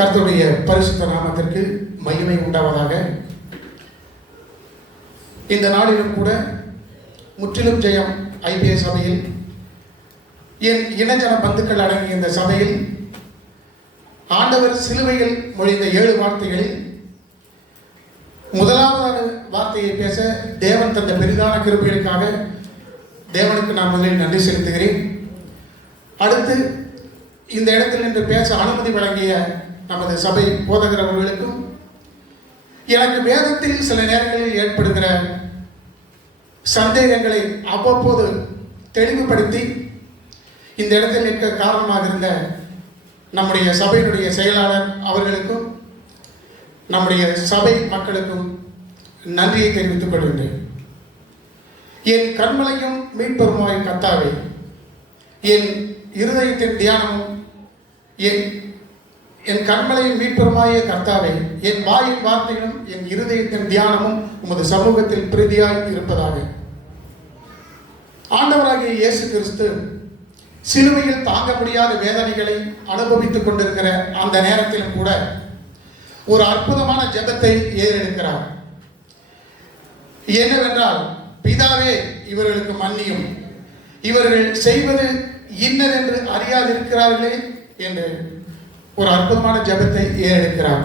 கர்த்தருடைய பரிசுத்த நாமத்திற்கு மகிமை உண்டாவதாக. இந்த நாளிலும் கூட முற்றிலும் ஜெயம் ஐபிஎஸ் சபையில் என் இனஜன பந்துக்கள் அடங்கிய இந்த சபையில் ஆண்டவர் சிலுவையில் மொழிந்த 7 வார்த்தைகளில் முதலாவது வார்த்தையை பேச தேவன் தந்த பெரிதான கிருபைகளுக்காக தேவனுக்கு நான் முதலில் நன்றி செலுத்துகிறேன். அடுத்து இந்த இடத்தில் நின்று பேச அனுமதி வழங்கிய நமது சபை போதகர் அவர்களுக்கும், எனக்கு வேதத்தில் சில நேரங்களில் ஏற்படுகிற சந்தேகங்களை அவ்வப்போது தெளிவுபடுத்தி இந்த இடத்தில் நிற்க காரணமாக இருந்த நம்முடைய சபையினுடைய செயலாளர் அவர்களுக்கும் நம்முடைய சபை மக்களுக்கும் நன்றியை தெரிவித்துக் கொள்கின்றேன். என் கண்மலையும் மீட்பெருமாய் கர்த்தாவே, என் இருதயத்தின் தியானமும் என் கண்மலையும் மீட்பெருமாய கர்த்தாவே, என் வாயின் வார்த்தைகளும் என் இருதயத்தின் தியானமும் உமது சமூகத்தில் பிரீதியாய் இருப்பதாக. ஆண்டவராகிய இயேசு கிறிஸ்து சிலுவையில் தாங்க முடியாத வேதனைகளை அனுபவித்துக் கொண்டிருக்கிற அந்த நேரத்திலும் கூட ஒரு அற்புதமான ஜெபத்தை ஏறெடுக்கிறார். என்னவென்றால், பிதாவே இவர்களுக்கு மன்னியும், இவர்கள் செய்வது இன்னதென்று அறியாதிருக்கிறார்களே என்று ஒரு அற்புதமான ஜெபத்தை ஏறெடுக்கிறார்.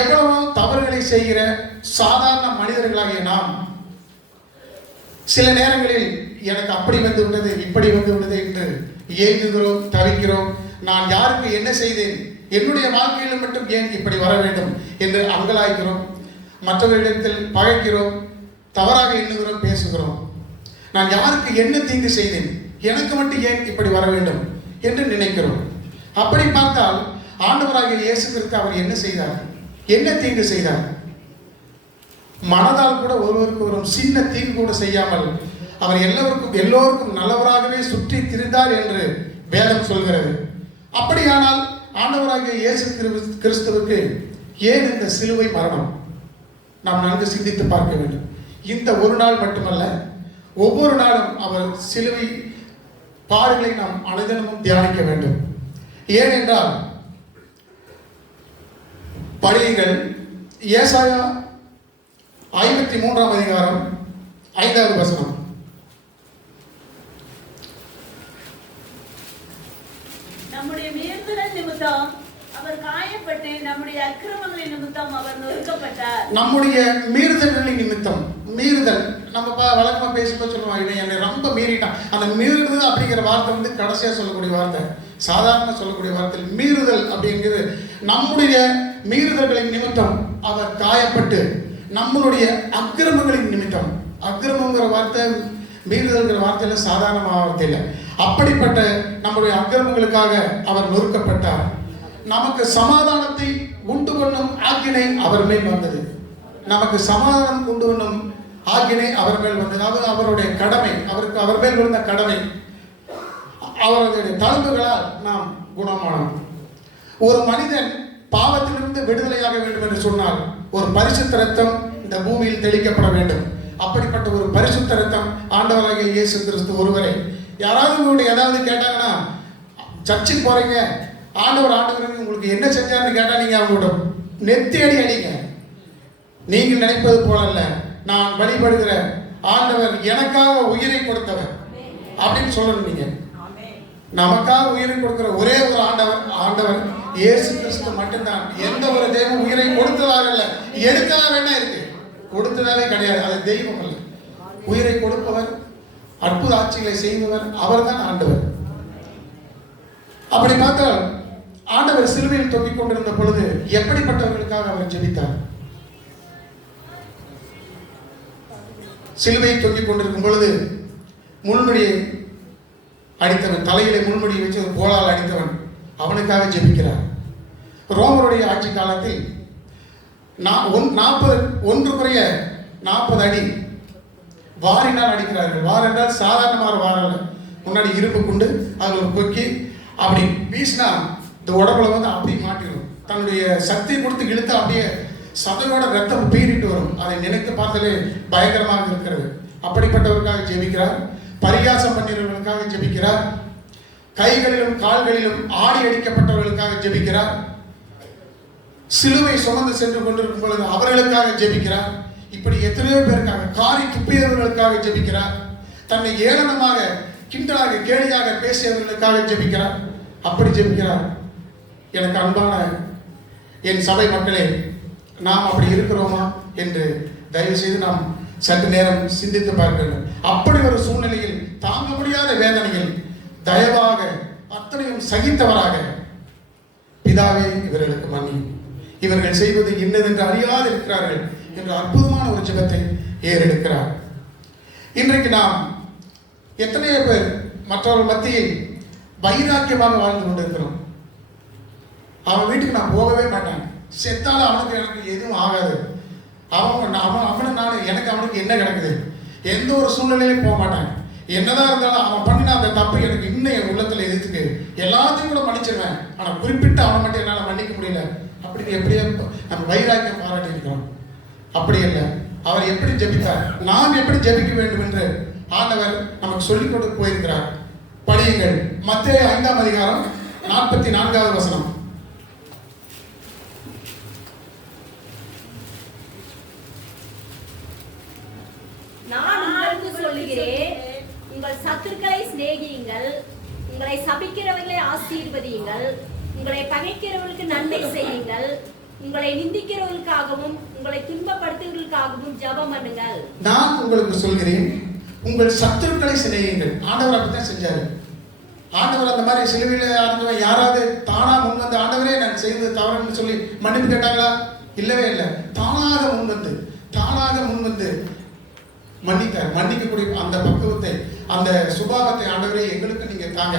எவ்வளவோ தவறுகளை செய்கிற சாதாரண மனிதர்களாகிய நாம் சில நேரங்களில் எனக்கு அப்படி வந்து விட்டது, இப்படி வந்து விட்டது என்று ஏங்குகிறோம், தவிக்கிறோம். நான் யாருக்கு என்ன செய்தேன், என்னுடைய வாழ்க்கையில் மட்டும் ஏன் இப்படி வர வேண்டும் என்று அங்கலாய்க்கிறோம். மற்றவர்களிடத்தில் பகைக்கிறோம், தவறாக எண்ணுகிறோம், பேசுகிறோம். நான் யாருக்கு என்ன தீங்கு செய்தேன், எனக்கு மட்டும் ஏன் இப்படி வர வேண்டும் என்று நினைக்கிறோம். அப்படி பார்த்தால் ஆண்டவராகிய இயேசு கிறிஸ்து அவர் என்ன செய்தார், என்ன தீங்கு செய்தார்? மனதால் கூட ஒருவருக்கு ஒரு சின்ன தீங்கு கூட செய்யாமல் அவர் எல்லோருக்கும் நல்லவராகவே சுற்றி திரிந்தார் என்று வேதம் சொல்கிறது. அப்படியானால் ஆண்டவராகிய இயேசு கிறிஸ்துவுக்கு ஏன் இந்த சிலுவை மரணம்? நாம் நன்கு சிந்தித்து பார்க்க வேண்டும். இந்த ஒரு நாள் மட்டுமல்ல, ஒவ்வொரு நாளும் அவர் சிலுவை பாடுகளை நாம் அனுதினமும் தியானிக்க வேண்டும். ஏனென்றால் படியுங்கள், ஏசாயா 53ஆம் அதிகாரம் 5வது வசனம். நம்முடைய மீறுதலின் நிமித்தம் அவர் காயப்பட்டு, நம்முடைய அக்கிரமங்களின் நிமித்தம் அவர் நொறுக்கப்பட்டார். நம்முடைய மீறுதல்களின் நிமித்தம், மீறுதல் நம்ம வழக்கமா பேசும்போது சொல்லுவாங்க, இவன் என்னை ரொம்ப மீறிட்டான். அந்த மீறுதல் அப்படிங்கிற வார்த்தை வந்து கடைசியா சொல்லக்கூடிய வார்த்தை, சாதாரண சொல்லக்கூடிய வார்த்தை. மீறுதல் அப்படிங்கிறது நம்முடைய மீறுதல்களின் நிமித்தம் அவர் காயப்பட்டு, நம்மளுடைய அக்கிரமங்களின் நிமித்தம். அக்கிரமங்கிற வார்த்தை, மீறுதல்கிற வார்த்தையில சாதாரண வார்த்தை இல்லை. அப்படிப்பட்ட நம்முடைய அக்கிரமங்களுக்காக அவர் நொறுக்கப்பட்டார். நமக்கு சமாதானத்தை உண்டு பண்ணும் ஆக்கினை அவர் மேல் வந்தது. நமக்கு சமாதானம் உண்டு பண்ணும் ஆக்கினை அவர் மேல் வந்தது. அது அவருடைய கடமை, அவர் மேல் விழுந்த கடமை. அவருடைய தழும்புகளால் நாம் குணமானோம். ஒரு மனிதன் பாவத்திலிருந்து விடுதலையாக வேண்டும் என்று சொன்னால் ஒரு பரிசுத்த ரத்தம் இந்த பூமியில் தெளிக்கப்பட வேண்டும். அப்படிப்பட்ட ஒரு பரிசுத்த ரத்தம் ஆண்டவராகிய இயேசு கிறிஸ்து ஒருவரை. யாராவது உங்களுடைய ஏதாவது கேட்டாங்கன்னா, சர்ச்சுக்கு போறீங்க, ஆண்டவர் உங்களுக்கு என்ன செஞ்சாருன்னு கேட்டா நீங்க அவங்களோட நெத்தி அடிங்க. நீங்கள் நினைப்பது போல அல்ல, நான் வழிபடுகிற ஆண்டவர் எனக்காக உயிரை கொடுத்தவர் அப்படின்னு சொல்லணும். நீங்க நமக்காக உயிரை கொடுக்கிற ஒரே ஒரு ஆண்டவர் இயேசு கிறிஸ்து மட்டும்தான். எந்த ஒரு தெய்வம் உயிரை கொடுத்ததாக இல்லை, எடுத்ததாக வேணா இருக்கு, கொடுத்ததாவே கிடையாது. அது தெய்வம் அல்ல. உயிரை கொடுப்பவர், அற்புத ஆட்சிகளை செய்பவர் அவர்தான் ஆண்டவர். அப்படி பார்த்தால் ஆண்டவர் சிலுவையில் தொங்கிக் கொண்டிருந்த பொழுது எப்படிப்பட்டவர்களுக்காக அவர் ஜெபித்தார்? சிலுவையில் தொங்கிக் கொண்டிருக்கும் பொழுது முள்முடியை அடித்தவன், தலையிலே முள்முடியை வச்சு ஒரு கோலால் அடித்தவன், அவனுக்காக ஜெபிக்கிறார். ரோமருடைய ஆட்சி காலத்தில் 40 அடி வாரினால் அடிக்கிறார்கள். வார் என்றால் சாதாரணமான வாரம், முன்னாடி இரும்பு கொண்டு அதில் ஒரு கொக்கி அப்படி வீசினா இந்த உடம்புல வந்து அப்படி மாட்டிடும். தன்னுடைய சக்தியை கொடுத்து இழுத்து அப்படியே சதையோட ரத்தம் பீறிட்டு வரும். அதை நினைத்து பார்த்தாலே பயங்கரமாக இருக்கிறது. அப்படிப்பட்டவருக்காக ஜெபிக்கிறார். பரிகாசம் பண்ணினவர்களுக்காக ஜெபிக்கிறார். கைகளிலும் கால்களிலும் ஆணி அடிக்கப்பட்டவர்களுக்காக ஜெபிக்கிறார். சிலுவை சுமந்து சென்று கொண்டிருக்கும் பொழுது அவர்களுக்காக ஜெபிக்கிறார். இப்படி எத்தனையோ பேருக்காக, காரி துப்பியவர்களுக்காக ஜெபிக்கிறார். தன்னை ஏளனமாக கிண்டலாக கேலியாக பேசியவர்களுக்காக ஜெபிக்கிறார். அப்படி ஜெபிக்கிறார். எனக்கு அன்பான என் சபை மக்களே, நாம் அப்படி இருக்கிறோமா என்று தயவு செய்து நாம் சற்று நேரம் சிந்தித்து பார்க்க வேண்டும். அப்படி ஒரு சூழ்நிலையில் தாங்க முடியாத வேதனையில் தயவாக அத்தனையும் சகித்தவராக, பிதாவே இவர்களுக்கு மன்னியும், இவர்கள் செய்வது இன்னதென்று அறியாது இருக்கிறார்கள் என்ற அற்புதமான ஒரு ஜெபத்தை ஏறெடுக்கிறார். இன்றைக்கு நாம் எத்தனையோ பேர் மற்றவர்கள் மத்தியில் வைராக்கியமாக வாழ்ந்து கொண்டிருக்கிறோம். அவன் வீட்டுக்கு நான் போகவே மாட்டேன், செத்தாலும் அவனுக்கு எனக்கு எதுவும் ஆகாது, அவனும் நான் எனக்கு அவனுக்கு என்ன கிடக்குது, எந்த ஒரு சூழ்நிலையிலும் போக மாட்டாங்க. என்னதான் இருந்தாலும் அவன் பண்ணின அந்த தப்பு எனக்கு இன்னும் என் உள்ளத்தில் எதிர்த்துக்கு, எல்லாத்தையும் கூட மன்னிச்சிருவேன், ஆனால் குறிப்பிட்டு அவனை மட்டும் என்னால் மன்னிக்க முடியல அப்படின்னு எப்படியே நம்ம வைராக்கியம் பாராட்டி இருக்கிறோம். அப்படி இல்லை. அவர் எப்படி ஜெபித்தார், நாம் எப்படி ஜெபிக்க வேண்டும் என்று ஆண்டவர் நமக்கு சொல்லிக் கொடுத்து போயிருக்கிறார். படியுங்கள். மத்தேயு 5ஆம் அதிகாரம் 44வது வசனம். நான் உங்களுக்கு சொல்லுகிறேன், உங்கள் சத்துருக்களை சிநேகியுங்கள், உங்களை சபிக்கிறவர்களை ஆசீர்வதியுங்கள், உங்களை பகைக்கிறவர்களுக்கு நன்மை செய்யுங்கள், உங்களை நிந்திக்கிறவர்களுக்காகவும் உங்களை துன்பப்படுத்துவதற்காகவும் ஜெபம் பண்ணுங்கள். நான் உங்களுக்கு சொல்கிறேன், உங்கள் சத்துருக்களை சிநேகியுங்கள். ஆண்டவர் அப்படித்தான் செஞ்சாரு. ஆண்டவர் அந்த மாதிரி சிலுவையில் ஆண்டவர் யாராவது தானா முன் வந்து ஆண்டவரே நான் செய்தது தவறுன்னு சொல்லி மன்னிப்பு கேட்டாங்களா? இல்லவே இல்லை. தானாக முன்வந்து மன்னித்தார். மன்னிக்கக்கூடிய அந்த பக்குவத்தை, அந்த சுபாவத்தை ஆண்டவரே எங்களுக்கு நீங்க தாங்க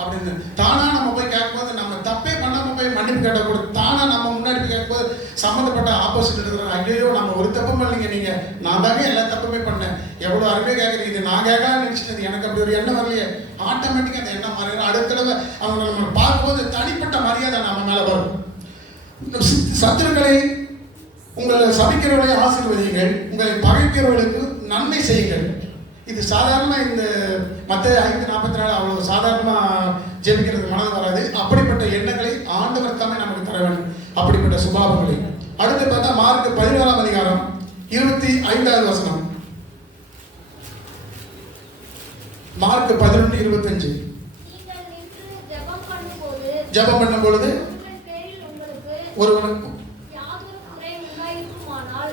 அப்படின்னு தானா நம்ம போய் கேட்கும்போது, நம்ம தப்பே பண்ணாம போய் மன்னிப்பு கேட்டக்கூடாது. தானா நம்ம முன்னாடி கேட்கும்போது சம்மந்தப்பட்ட ஆப்போசிட் இருக்கிற, ஐயோ நம்ம ஒரு தப்பும் இல்லைங்க, நீங்க நான் தாங்க எல்லா தப்புமே பண்ணேன், எவ்வளோ அருமையாக கேட்குறீங்க, இது நான் கேட்கலாம் நினைச்சிட்டது, எனக்கு அப்படி ஒரு எண்ணம் வரலையே. ஆட்டோமேட்டிக்காக அந்த எண்ணம் மாறிடும். அடுத்த தடவை அவங்க நம்ம பார்க்கும்போது தனிப்பட்ட மரியாதை நம்ம மேலே வரும். சத்துருக்களை, உங்களை சபிக்கிறவர்களை ஆசீர்வதியுங்கள், உங்களை பகைக்கிறவர்களுக்கு நன்மை செய்யுங்கள். இது சாதாரணமாக இந்த மத்தேயு 5:44 அவ்வளோ சாதாரணமாக ஜெபிக்கிறது மனது வராது. அப்படிப்பட்ட எண்ணங்களை ஆண்டவர் தாமே நமக்கு தர வேண்டும், அப்படிப்பட்ட சுபாவங்களை. அடுத்து பார்த்தா மார்க் 11ஆம் அதிகாரம் 25வது வசனம். மார்க் 11:25. ஜெபம் பண்ணும் பொழுது ஒருவனுக்கு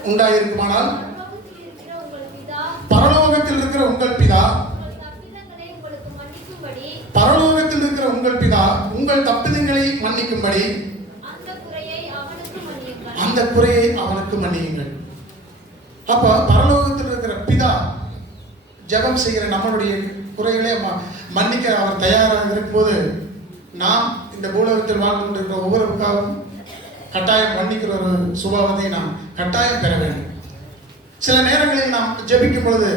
உண்டாயிருக்குமானால் பரலோகத்தில் இருக்கிற உங்கள் பிதா, பரலோகத்தில் இருக்கிற உங்கள் பிதா உங்கள் தப்பிதங்களை மன்னிக்கும்படி அந்த குறையை அவனுக்கு மன்னியுங்கள். அப்ப பரலோகத்தில் இருக்கிற பிதா ஜெபம் செய்கிற நம்மளுடைய குறைகளை மன்னிக்க அவர் தயாராக இருக்கும்போது, நாம் இந்த பூலோகத்தில் வாழ்ந்து கொண்டிருக்கிற ஒவ்வொருவருக்காகவும் கட்டாயம் மன்னிக்கிற ஒரு சுபாவத்தை நாம் கட்டாயம் பெற வேண்டும். சில நேரங்களில் நாம் ஜெபிக்கும் பொழுது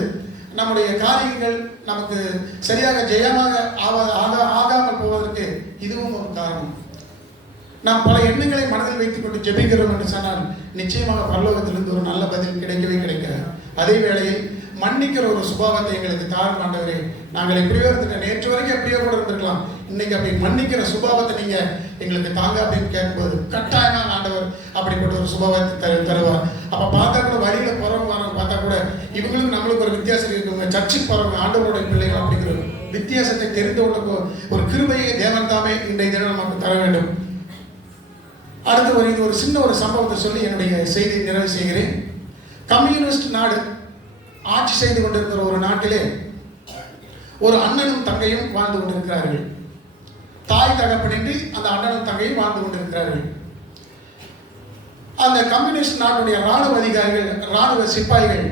நம்முடைய காரியங்கள் நமக்கு சரியாக ஜெயமாக ஆகாமல் போவதற்கு இதுவும் ஒரு காரணம். நாம் பல எண்ணங்களை மனதில் வைத்துக் கொண்டு ஜெபிக்கிறோம் என்று சொன்னால் நிச்சயமாக பரலோகத்திலிருந்து ஒரு நல்ல பதில் கிடைக்கவே கிடைக்காது. அதே வேளையில் மன்னிக்கிற ஒரு சுபாவத்தை எங்களுக்கு தாரும் ஆண்டவரே. நாங்கள் எப்படியோ இருந்துட்டோம், நேற்று வரைக்கும் எப்படியோ கூட இருந்திருக்கலாம், இன்னைக்கு அப்படி மன்னிக்கிற சுபாவத்தை நீங்க எங்களுக்கு தாங்க அப்படின்னு கேட்கும்போது கட்டாயமாக ஆண்டவர் அப்படிப்பட்ட ஒரு சுபாவத்தை தருவார். அப்ப பார்த்தா கூட வழியில போறவங்க பார்த்தா கூட இவங்களுக்கும் நம்மளுக்கு ஒரு வித்தியாசம் இருக்குங்க. சர்ச்சுக்கு போறவங்க ஆண்டவருடைய பிள்ளைகள் அப்படிங்கிற வித்தியாசத்தை தெரிந்து கொள்ள ஒரு கிருபையை தேவன் தாமே இன்றைய தினம் நமக்கு தர வேண்டும். அடுத்து இது ஒரு சின்ன ஒரு சம்பவத்தை சொல்லி என்னுடைய செய்தியை நிறைவு செய்கிறேன். கம்யூனிஸ்ட் நாடு ஆட்சி செய்து கொண்டிருக்கிற ஒரு நாட்டிலே ஒரு அண்ணனும் தங்கையும் வாழ்ந்து கொண்டிருக்கிறார்கள். தாய் தகப்பனின்றி அந்த அண்ணனும் தங்கையும் வாழ்ந்து கொண்டிருக்கிறார்கள். அந்த கம்யூனிஸ்ட் நாட்டுடைய ராணுவ அதிகாரிகள், ராணுவ சிப்பாய்கள்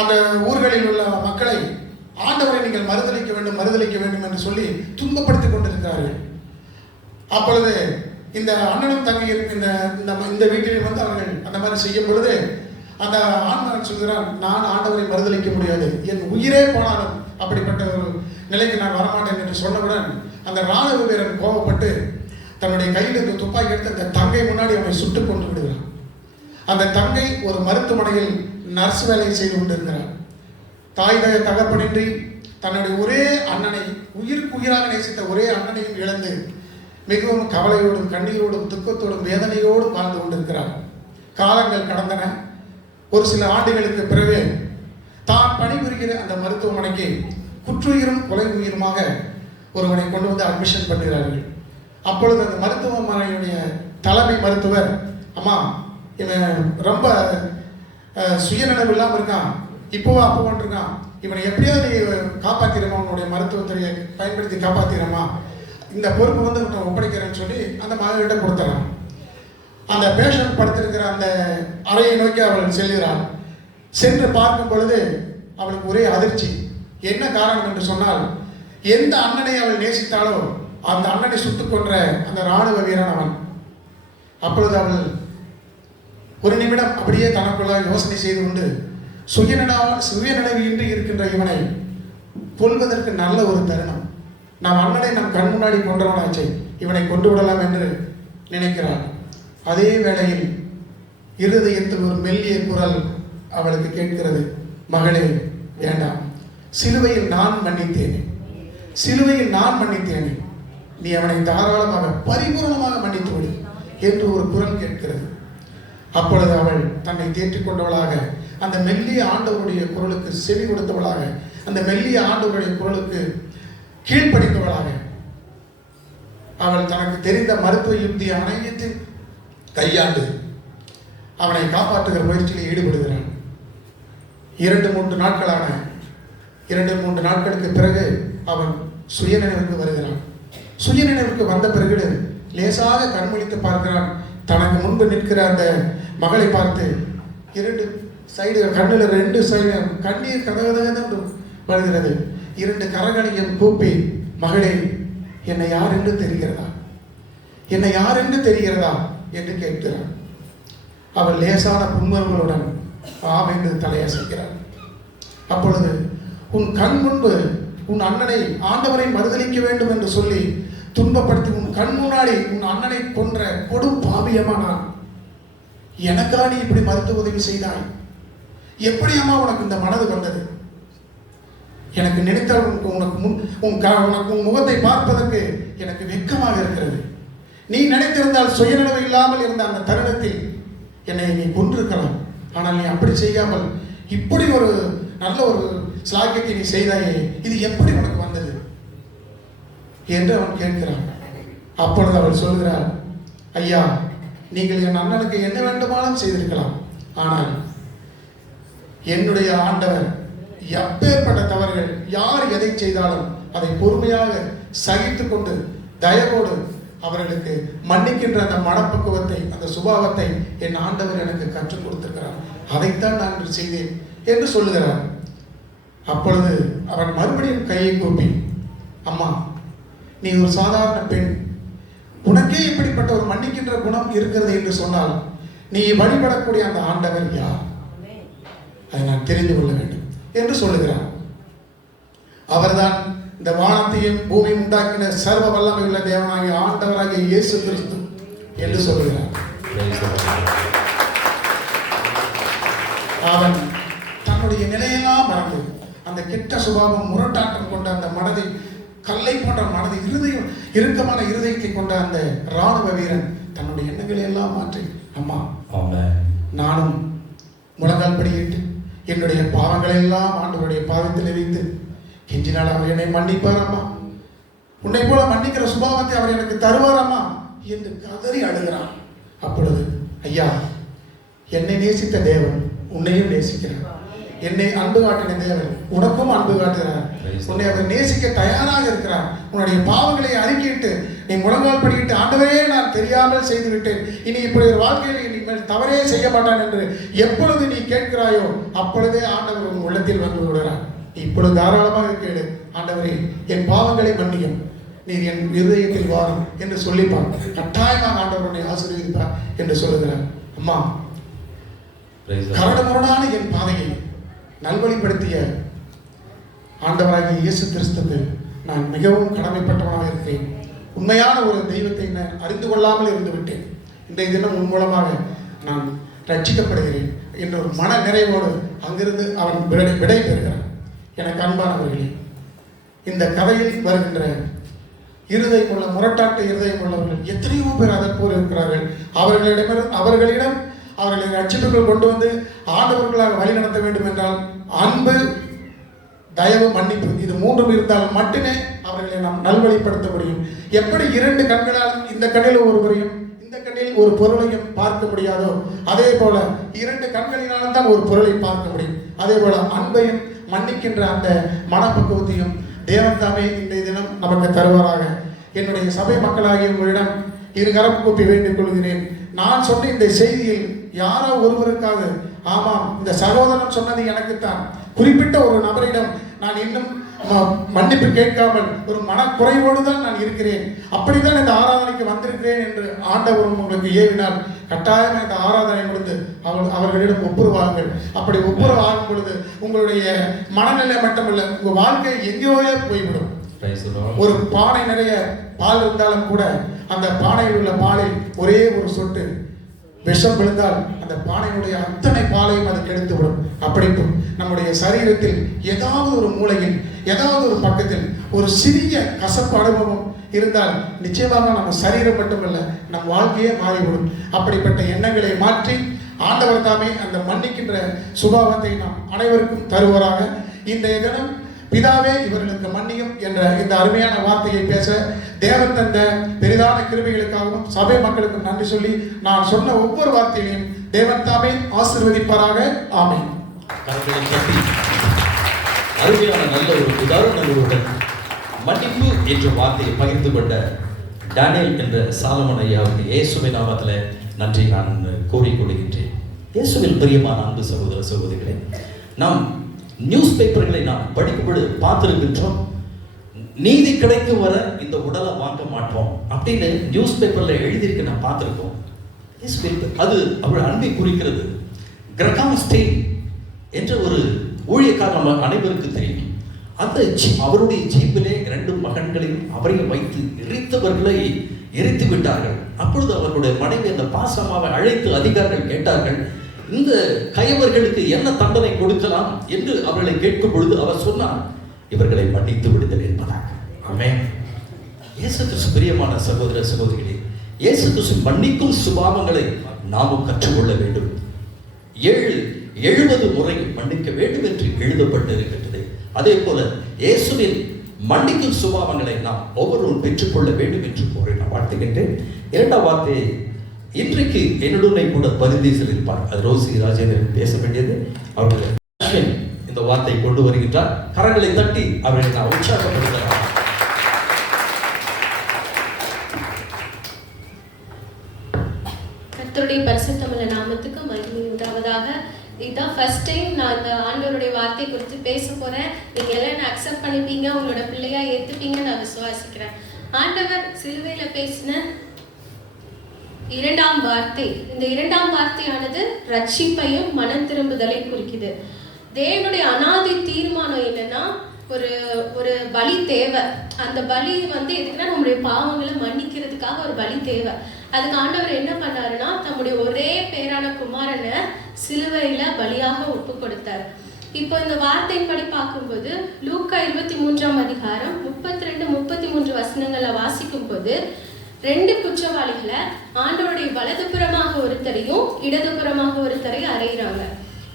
அந்த ஊர்களில் உள்ள மக்களை ஆண்டவரை நீங்கள் மறுதலிக்க வேண்டும் என்று சொல்லி துன்பப்படுத்திக் கொண்டிருக்கிறார்கள். அப்பொழுது இந்த அண்ணனும் தங்கை இந்த வீட்டில் வந்து அவர்கள் அந்த மாதிரி செய்யும் பொழுது அந்த ஆண்மகன் சொல்கிறான், நான் ஆண்டவரை மறுதலிக்க முடியாது, என் உயிரே போனாலும் அப்படிப்பட்ட ஒரு நிலைக்கு நான் வரமாட்டேன் என்று சொன்னவுடன் அந்த ராணுவ வீரன் கோபப்பட்டு தன்னுடைய கையில் இருந்த துப்பாக்கி எடுத்து அந்த தங்கை முன்னாடி அவனை சுட்டுக் கொண்டு விடுகிறான். அந்த தங்கை ஒரு மருத்துவமனையில் நர்ஸ் வேலையை செய்து கொண்டிருக்கிறார். தாய் தகப்பனின்றி தன்னுடைய ஒரே அண்ணனை, உயிருக்கு உயிராக நேசித்த ஒரே அண்ணனையும் இழந்து மிகவும் கவலையோடும் கண்ணீரோடும் துக்கத்தோடும் வேதனையோடும் வாழ்ந்து கொண்டிருக்கிறார். காலங்கள் கடந்தன. ஒரு சில ஆண்டுகளுக்கு பிறகு தான் பணிபுரிகிற அந்த மருத்துவமனைக்கு குற்றுயிரும் கொலை உயிருமாக ஒருவனை கொண்டு வந்து அட்மிஷன் பண்ணுகிறார்கள். அப்பொழுது அந்த மருத்துவமனையுடைய தலைமை மருத்துவர், அம்மா இவன் ரொம்ப சுயநினைவு இல்லாமல் இருக்கான், இப்போவா அப்போவான் இருக்கான், இவனை எப்படியாவது நீ காப்பாற்றிடுமா, உன்னுடைய மருத்துவத்துறையை பயன்படுத்தி காப்பாற்றிடுமா, இந்த பொறுப்பு வந்து உன்னை ஒப்படைக்கிறேன்னு சொல்லி அந்த மகளிடம் கொடுத்துறான். அந்த பேஷண்ட் படுத்திருக்கிற அந்த அறையை நோக்கி அவள் செல்கிறாள். சென்று பார்க்கும் பொழுது அவளுக்கு ஒரே அதிர்ச்சி. என்ன காரணம் என்று சொன்னால், எந்த அண்ணனை அவள் நேசித்தாலோ அந்த அண்ணனை சுட்டுக் கொன்ற அந்த இராணுவ வீரன் அவன். அப்பொழுது அவள் ஒரு நிமிடம் அப்படியே தனக்குள்ள யோசனை செய்து கொண்டு, சுயநினைவு இன்றி இருக்கின்ற இவனை கொல்வதற்கு நல்ல ஒரு தருணம், நம் அண்ணனை நம் கண் முன்னாடி கொன்றவனாச்சே, இவனை கொண்டு விடலாம் என்று நினைக்கிறாள். அதே வேளையில் இருதயத்தில் ஒரு மெல்லிய குரல் அவளுக்கு கேட்கிறது, மகளே வேண்டாம், சிலுவையில் நான் மன்னித்தேனே, சிலுவையில் நான் மன்னித்தேனே, நீ அவனை தாராளமாக பரிபூர்ணமாக மன்னித்து விடு என்று ஒரு குரல் கேட்கிறது. அப்பொழுது அவள் தன்னை தேற்றிக் கொண்டவளாக, அந்த மெல்லிய ஆண்டவருடைய குரலுக்கு செவி கொடுத்தவளாக, அந்த மெல்லிய ஆண்டவருடைய குரலுக்கு கீழ்ப்படிந்தவளாக, அவள் தனக்கு தெரிந்த மருத்துவ யுக்தி அனைத்தையும் கையாண்டு அவனை காப்பாற்றுகிற முயற்சியில் ஈடுபடுகிறான். 2-3 நாட்களுக்கு பிறகு அவன் சுயநினைவுக்கு வருகிறான். சுயநினைவுக்கு வந்த பிறகு லேசாக கண்முழித்து பார்க்கிறான். தனக்கு முன்பு நிற்கிற அந்த மகளை பார்த்து 2 சைடுகள், கண்ணில் 2 சைடு கண்ணீர் கதகதென்று வருகிறது. 2 கரங்களையும் கூப்பி, மகளே என்னை யார் என்று தெரிகிறதா, என்னை யார் என்று தெரிகிறதா என்று கேட்கிறான். அவள் லேசான புன்முறுவலுடன் ஆம் என்று தலையசைக்கிறாள். அப்பொழுது, உன் கண் முன்பு உன் அண்ணனை, ஆண்டவரை மறுதலிக்க வேண்டும் என்று சொல்லி துன்பப்படுத்தி உன் கண் முன்னாடி உன் அண்ணனை கொன்ற கொடும் பாவியமா நான், எனக்கா நீ இப்படி மருத்துவ உதவி செய்தாய்? எப்படி அம்மா உனக்கு இந்த மனது வந்தது? எனக்கு நினைத்தால் உனக்கு உன் முகத்தை பார்ப்பதற்கு எனக்கு வெட்கமாக இருக்கிறது. நீ நினைத்திருந்தால் சுயநினைவு இல்லாமல் இருந்த அந்த தருணத்தில் என்னை நீ கொன்றிருக்கலாம். ஆனால் நீ அப்படி செய்யாமல் இப்படி ஒரு நல்ல ஒரு ஸ்லாக்கியத்தை நீ செய்தாயே, இது எப்படி உனக்கு வந்தது என்று அவன் கேட்கிறான். அப்பொழுது அவள் சொல்கிறாள், ஐயா, நீங்கள் என் அண்ணனுக்கு என்ன வேண்டுமானாலும் செய்திருக்கலாம், ஆனால் என்னுடைய ஆண்டவர் எப்பேற்பட்ட தவறுகள் யார் எதை செய்தாலும் அதை பொறுமையாக சகித்து கொண்டு தயவோடு அவர்களுக்கு மன்னிக்கின்ற அந்த மனப்பக்குவத்தை, அந்த சுபாவத்தை என் ஆண்டவர் எனக்கு கற்றுக் கொடுத்திருக்கிறார், அதைத்தான் நான் செய்தேன் என்று சொல்லுகிறார். அப்பொழுது அவன் மறுபடியும் கையை கூப்பி, அம்மா, நீ ஒரு சாதாரண பெண், உனக்கே இப்படிப்பட்ட ஒரு மன்னிக்கின்ற குணம் இருக்கிறது என்று சொன்னால் நீ வழிபடக்கூடிய அந்த ஆண்டவர் யார், அதை நான் தெரிந்து கொள்ள வேண்டும் என்று சொல்லுகிறார். அவர்தான் இந்த வானத்தையும் பூமியும் உண்டாக்கின சர்வ வல்லமை உள்ள தேவனாகிய ஆண்டவராகிய இயேசு கிறிஸ்து என்று சொல்லுகிறார். அவன் தன்னுடைய நிலையெல்லாம் மறந்து அந்த கெட்ட சுபாவம், முரட்டாட்டம் கொண்ட அந்த மனதை, கல்லை போன்ற மனதை, இருதயம் இறுக்கமான இருதயத்தை கொண்ட அந்த இராணுவ வீரன் தன்னுடைய எண்ணங்களை எல்லாம் மாற்றி, அம்மா, நானும் முழங்கால் படியிட்டு என்னுடைய பாவங்களை எல்லாம் ஆண்டவருடைய பாதத்தில் வைத்து கெஞ்சினால் அவர் என்னை மன்னிப்பார் அம்மா, உன்னை போல மன்னிக்கிற சுபாவத்தை அவர் எனக்கு தருவார் அம்மா என்று கதறி அழுகிறான். அப்பொழுது, ஐயா, என்னை நேசித்த தேவன் உன்னையும் நேசிக்கிறார், என்னை அன்பு காட்டின தேவன் உனக்கும் அன்பு காட்டுகிறார், உன்னை அவர் நேசிக்க தயாராக இருக்கிறார். உன்னுடைய பாவங்களை அறிக்கையிட்டு நீ முழங்கால் படிக்கிட்டு, ஆண்டவரே நான் தெரியாமல் செய்து விட்டேன், இனி இப்படி ஒரு வாழ்க்கையில் இனிமேல் தவறே செய்ய மாட்டான் என்று எப்பொழுது நீ கேட்கிறாயோ அப்பொழுதே ஆண்டவர் உன் உள்ளத்தில் வந்து விடுகிறார். இப்பொழுது தாராளமாக கேளு, ஆண்டவரே என் பாவங்களை மன்னியும், நீர் என் இருதயத்தில் வாரும் என்று சொல்லிப்பார். கட்டாயமாக ஆண்டவர் உன்னை ஆசீர்வதிப்பார் என்று சொல்லுகிறார். அம்மா, கரடுமுரடான என் பாதையை நல்வழிப்படுத்திய ஆண்டவராகிய இயேசு கிறிஸ்துவுக்கு நான் மிகவும் கடமைப்பட்டவனாக இருக்கிறேன். உண்மையான ஒரு தெய்வத்தை நான் அறிந்து கொள்ளாமல் இருந்து விட்டேன். இன்றைய தினம் உன் மூலமாக நான் ரட்சிக்கப்படுகிறேன் என்ற ஒரு மன நிறைவோடு அங்கிருந்து அவன் விடை பெறுகிறான். எனக்கு அன்பானவர்களே, இந்த கதையில் வருகின்ற இருதயம் உள்ள முரட்டாட்டு இருதயம் உள்ளவர்கள் எத்தனையோ பேர் அதை போல் இருக்கிறார்கள். அவர்களிடம் அவர்களை ரட்சிப்புகள் கொண்டு வந்து ஆண்டவர்களாக வழி நடத்த வேண்டும் என்றால் அன்பு, தயவு, மன்னிப்பு, இது மூன்றும் இருந்தால் மட்டுமே அவர்களை நாம் நல்வழிப்படுத்த முடியும். எப்படி 2 கண்களால் இந்த கண்ணில் ஒருவரையும் இந்த கண்ணில் ஒரு பொருளையும் பார்க்க முடியாதோ அதே போல 2 கண்களினாலும் தான் ஒரு பொருளை பார்க்க முடியும். அதே போல அன்பையும் மன்னிக்கின்ற அந்த மனப்பக்குவத்தையும் தேவன் தாமே இன்றைய தினம் நமக்கு தருவாராக. என்னுடைய சபை மக்களாகிய உங்களிடம் இருகரம் கூப்பி வேண்டிக் கொள்கிறேன். நான் சொன்ன இந்த செய்தியில் யாரோ ஒருவருக்காக, ஆமாம் இந்த சகோதரன் சொன்னது எனக்குத்தான், குறிப்பிட்ட ஒரு நபரிடம் நான் இன்னும் மன்னிப்பு கேட்காமல் ஒரு மனக்குறைவோடு தான் நான் இருக்கிறேன், அப்படித்தான் இந்த ஆராதனைக்கு வந்திருக்கிறேன் என்று ஆண்டவர் உங்களுக்கு ஏவினால் கட்டாயம் இந்த ஆராதனை கொடுத்து அவர்களிடம் ஒப்புரவாகுங்கள். அப்படி ஒப்புரவாகும் பொழுது உங்களுடைய மனநிலை மட்டுமல்ல, உங்கள் வாழ்க்கை எங்கேயோயே போய்விடும். ஒரு பானை நிறைய பால் இருந்தாலும் கூட அந்த பானையில் உள்ள பாலில் ஒரே ஒரு சொட்டு விஷம் விழுந்தால் அந்த பானையினுடைய அத்தனை பாலையும் அது கெடுத்துவிடும். அப்படிக்கும் நம்முடைய சரீரத்தில் ஏதாவது ஒரு மூலையில் ஏதாவது ஒரு பக்கத்தில் ஒரு சிறிய கசப்பு அனுபவம் இருந்தால் நிச்சயமாக நம்ம சரீரம் மட்டுமல்ல நம் வாழ்க்கையே மாறிவிடும். அப்படிப்பட்ட எண்ணங்களை மாற்றி ஆண்டவர் தாமே அந்த மன்னிக்கின்ற சுபாவத்தை நாம் அனைவருக்கும் தருவராக. இன்றைய தினம் பிதாவே இவர்களுக்கு மன்னியும் என்ற இந்த அருமையான வார்த்தையை பேச தேவன் தந்த பெரிதான கிருபைகளுக்காகவும் சபை மக்களுக்கும் நன்றி சொல்லி நான் சொன்ன ஒவ்வொரு வார்த்தையையும் தேவன் தாமே ஆசீர்வதிப்பாராக. ஆமென். அருமையான நல்ல ஒரு உதாரணங்களுடன் மன்னிப்பு என்ற வார்த்தையை பகிர்ந்து கொண்ட டேனியல் என்ற சாலமன் ஐயாவுக்கு இயேசுவின் நாமத்தில் நன்றி நான் கோரிக்கொள்கின்றேன். இயேசுவில் பிரியமான அன்பு சகோதர சகோதரிகளே, நாம் நியூஸ் பேப்பர்களை நாம் படிக்கும்போது பார்த்திருக்கின்றோம், நீதி கிடைக்கும் வர இந்த உடலை வாங்க மாட்டோம் அப்படின்னு நியூஸ் பேப்பர்ல எழுதியிருக்கு நான் பார்த்திருக்கோம். அது அவருடைய அன்பை குறிக்கிறது. கிரகாம் ஸ்டெயின் என்ற ஒரு ஊழியக்காரர் நம்ம அனைவருக்கு தெரியும். அந்த அவருடைய ஜீப்பிலே 2 மகன்களையும் அவரையும் வைத்து எரித்தவர்களை எரித்து விட்டார்கள். அப்பொழுது அவர்களுடைய மனைவி அந்த பாசமாவை அழைத்து அதிகாரிகள் கேட்டார்கள், இந்த கயவர்களுக்கு என்ன தண்டனை கொடுக்கலாம் என்று அவர்களை கேட்கும் பொழுது அவர் சொன்னார், இவர்களை மன்னித்து விடுதல் என்பதாக. ஆமென். இயேசு கிறிஸ்து பிரியமான சகோதர சகோதரிகளே, இயேசு கிறிஸ்து மன்னிக்கும் சுபாவங்களை நாமும் கற்றுக்கொள்ள வேண்டும். 70 முறை மன்னிக்க வேண்டும் என்று எழுதப்பட்டு இருக்கின்றது. அதே போல இயேசுவின் மன்னிக்கும் சுபாவங்களை நாம் ஒவ்வொருவரும் பெற்றுக்கொள்ள வேண்டும் என்று கூறி நான் வாழ்த்துகின்றேன். 2ஆம் வார்த்தையை இன்றைக்கு என்னுடனே கூட பரிந்தீசல் இருப்பார். அது ரோசி ராஜேந்திரன் பேச வேண்டியது. அவர்கள் இந்த வார்த்தை கொண்டு வருகின்றார். கரங்களை தட்டி அவர்களை நான் உற்சாகப்படுத்தலாம். கர்த்தருடைய பரிசுத்தமுள்ள நாமத்துக்கு மகிமை உண்டாவதாக. இதுதான் ஃபர்ஸ்ட் டைம் நான் இந்த ஆண்டவருடைய வார்த்தை குறித்து பேச போறேன். நீங்க எல்லாம் என்ன அக்செப்ட் பண்ணிப்பீங்க, உங்களோட பிள்ளையா ஏத்துப்பீங்க நான் விசுவாசிக்கிறேன். ஆண்டவர் சிலுவையில பேசின 2ஆம் வார்த்தை, இந்த 2ஆம் வார்த்தையானது ரட்சிப்பையும் மனம் திரும்புதலை குறிக்குது. தேவனுடைய அனாதை தீர்மானம் என்னன்னா, ஒரு பலி தேவை. அந்த பலி எதுக்குன்னா நம்முடைய பாவங்களை மன்னிக்கிறதுக்காக ஒரு பலி தேவை. அதுக்கு ஆண்டவர் என்ன பண்ணாருன்னா, தம்முடைய ஒரே பேரான குமாரனை சிலுவையில பலியாக ஒப்பு கொடுத்தார். இப்போ இந்த வார்த்தையின்படி பார்க்கும்போது லூக்கா 23ஆம் அதிகாரம் 32-33 வசனங்களை வாசிக்கும் போது 2 குற்றவாளிகளை ஆண்டவருடைய வலதுபுறமாக ஒருத்தரையும் இடதுபுறமாக ஒருத்தரையும் அறையிறாங்க.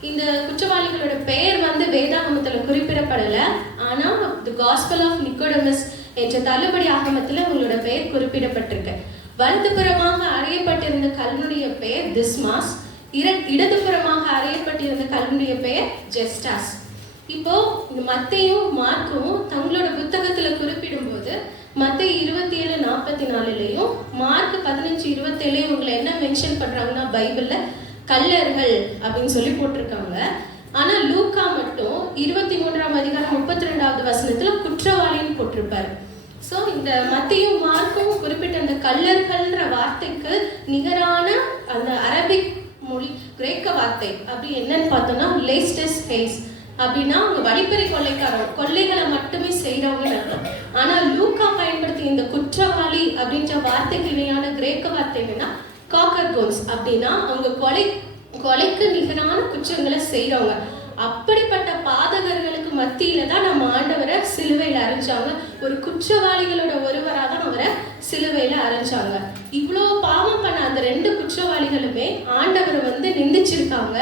இந்த குற்றவாளிகளோட பெயர் வேதாகமத்துல குறிப்பிடப்படல. ஆனா தி காஸ்பல் ஆஃப் நிக்கோடமஸ் என்ற தள்ளுபடி ஆகமத்துல உங்களோட பெயர் குறிப்பிடப்பட்டிருக்கு. வலதுபுறமாக அறையப்பட்டிருந்த கல்லுடைய பெயர் திஸ்மாஸ், இடதுபுறமாக அறையப்பட்டிருந்த கல்லுடைய பெயர் ஜெஸ்டாஸ். இப்போ மத்தேயும் மார்க்கும் தங்களோட புத்தகத்துல குறிப்பிடும் போது மத்தேயு 27:44 மார்க் 15:27 இவங்களை என்ன மென்ஷன் பண்றாங்கன்னா, பைபிள்ல கல்லர்கள் அப்படின்னு சொல்லி போட்டிருக்காங்க. ஆனா லூக்கா மட்டும் 23ஆம் அதிகாரம் 32வது வசனத்துல குற்றவாளின்னு போட்டிருப்பாரு. ஸோ இந்த மத்தேயும் மார்க்கும் குறிப்பிட்ட அந்த கல்லர்கள்ன்ற வார்த்தைக்கு நிகரான அந்த அரபிக் மொழி கிரேக்க வார்த்தை அப்படி என்னன்னு பார்த்தோம்னா லேஸ்டஸ் ஹேஸ் அப்படின்னா அவங்க வழிப்பறி கொள்ளைகளை மட்டுமே செய்யறவங்க. ஆனா லூக்கா பயன்படுத்தி இந்த குற்றவாளி அப்படின்ற வார்த்தைக்கு இணையான கிரேக்க வார்த்தை என்னன்னா காக்கர்கோன்ஸ் அப்படின்னா அவங்க கொலைக்கு நிகரான குற்றங்களை செய்யறவங்க. அப்படிப்பட்ட பாதகர்களுக்கு மத்தியில தான் நம்ம ஆண்டவரை சிலுவையில அரைஞ்சாங்க. ஒரு குற்றவாளிகளோட ஒருவராக தான் அவரை சிலுவையில அரைஞ்சாங்க. இவ்வளோ பாவம் பண்ண அந்த 2 குற்றவாளிகளுமே ஆண்டவரை வந்து நிந்திச்சிருக்காங்க.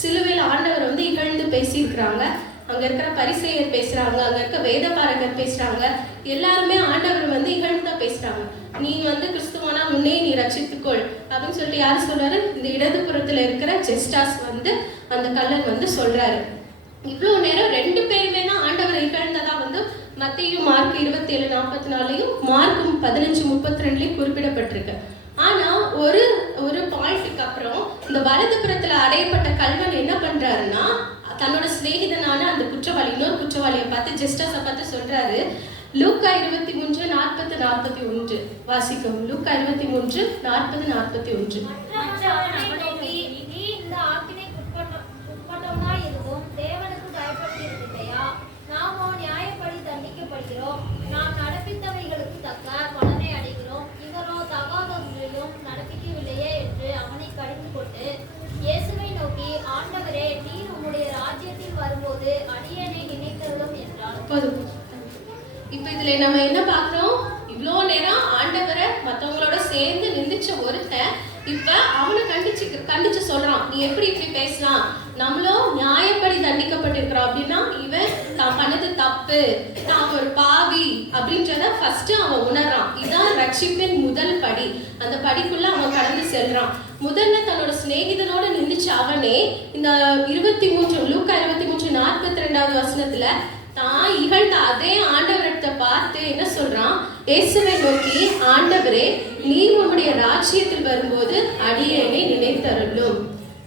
சிலுவையில ஆண்டவரை வந்து இகழ்ந்து பேசியிருக்கிறாங்க. அங்க இருக்கிற பரிசேயர் பேசுறாங்க, அங்க இருக்க வேதபாரகர் பேசுறாங்க. எல்லாருமே ஆண்டவரை வந்து இகழ்ந்துதான் பேசுறாங்க. நீ வந்து கிறிஸ்துவானா உன்னை நீ ரட்சித்துக்கொள் அப்படின்னு சொல்லிட்டு யாரு சொல்றாரு? இந்த இடதுபுறத்துல இருக்கிற ஜெஸ்டாஸ் வந்து அந்த கள்ளன் வந்து சொல்றாரு. இவ்வளவு நேரம் 2 பேருமே தான் ஆண்டவரை இகழ்ந்ததா வந்து மத்தேயு மார்க் 27:44 மார்க் 15:32 குறிப்பிடப்பட்டிருக்கு. ஆனா ஒரு பாயிண்ட்டுக்கு அப்புறம் இந்த வலதுபுறத்துல அடையப்பட்ட கல்வன் என்ன பண்றாருன்னா, தன்னோட சிநேகிதனான அந்த குற்றவாளி, இன்னொரு குற்றவாளியை பார்த்து ஜெஸ்டாஸை பார்த்து சொல்றாரு. லூக்கா 23:40-41 வாசிக்கும். லூக்கா 23:40-41. தேவனுக்கு பயப்பட்டு இருக்கிறையா? நாமோ நியாயப்படி தண்டிக்கப்படுகிறோம். நாம் நடப்பித்தவைகளுக்கு தக்க பலனை அடைகிறோம். இவரோ தகாதொன்றிலும் நடப்பிக்கவில்லையே என்று அவனை கடிந்து கொண்டு இயேசுவை நோக்கி, ஆண்டவரே, நீர் உம்முடைய ராஜ்யத்தில் வரும்போது அடியேனை நினைத்தருளும் என்றார். இப்ப இதுல நம்ம என்ன பார்க்கிறோம்? இவ்வளோ நேரம் ஆண்டவரை மற்றவங்களோட சேர்ந்து நிந்திச்ச ஒருத்தன் இப்ப அவனை கண்டிச்சு சொல்றான், நீ எப்படி இப்படி பேசலாம்? நம்மளும் நியாயப்படி தண்டிக்கப்பட்டிருக்கிறோம் அப்படின்னா இவன் தான் பண்ணது தப்பு, தான் ஒரு பாவி அப்படின்றத ஃபர்ஸ்ட் அவன் உணர்றான். இதான் ரட்சிப்பின் முதல் படி. அந்த படிக்குள்ள அவன் கடந்து செல்றான். முதல்ல தன்னோட சிநேகிதனோட நிந்திச்ச அவனே இந்த 23 லூக்கா 23:42 வசனத்துல தான் இகழ்ந்த அதே ஆண்டவரத்தை பார்த்து என்ன சொல்றான்? இயேசுவை நோக்கி, ஆண்டவரே, நீர் உம்முடைய ராஜ்யத்தில் வரும்போது அடியேனை நினைத்தருளும்.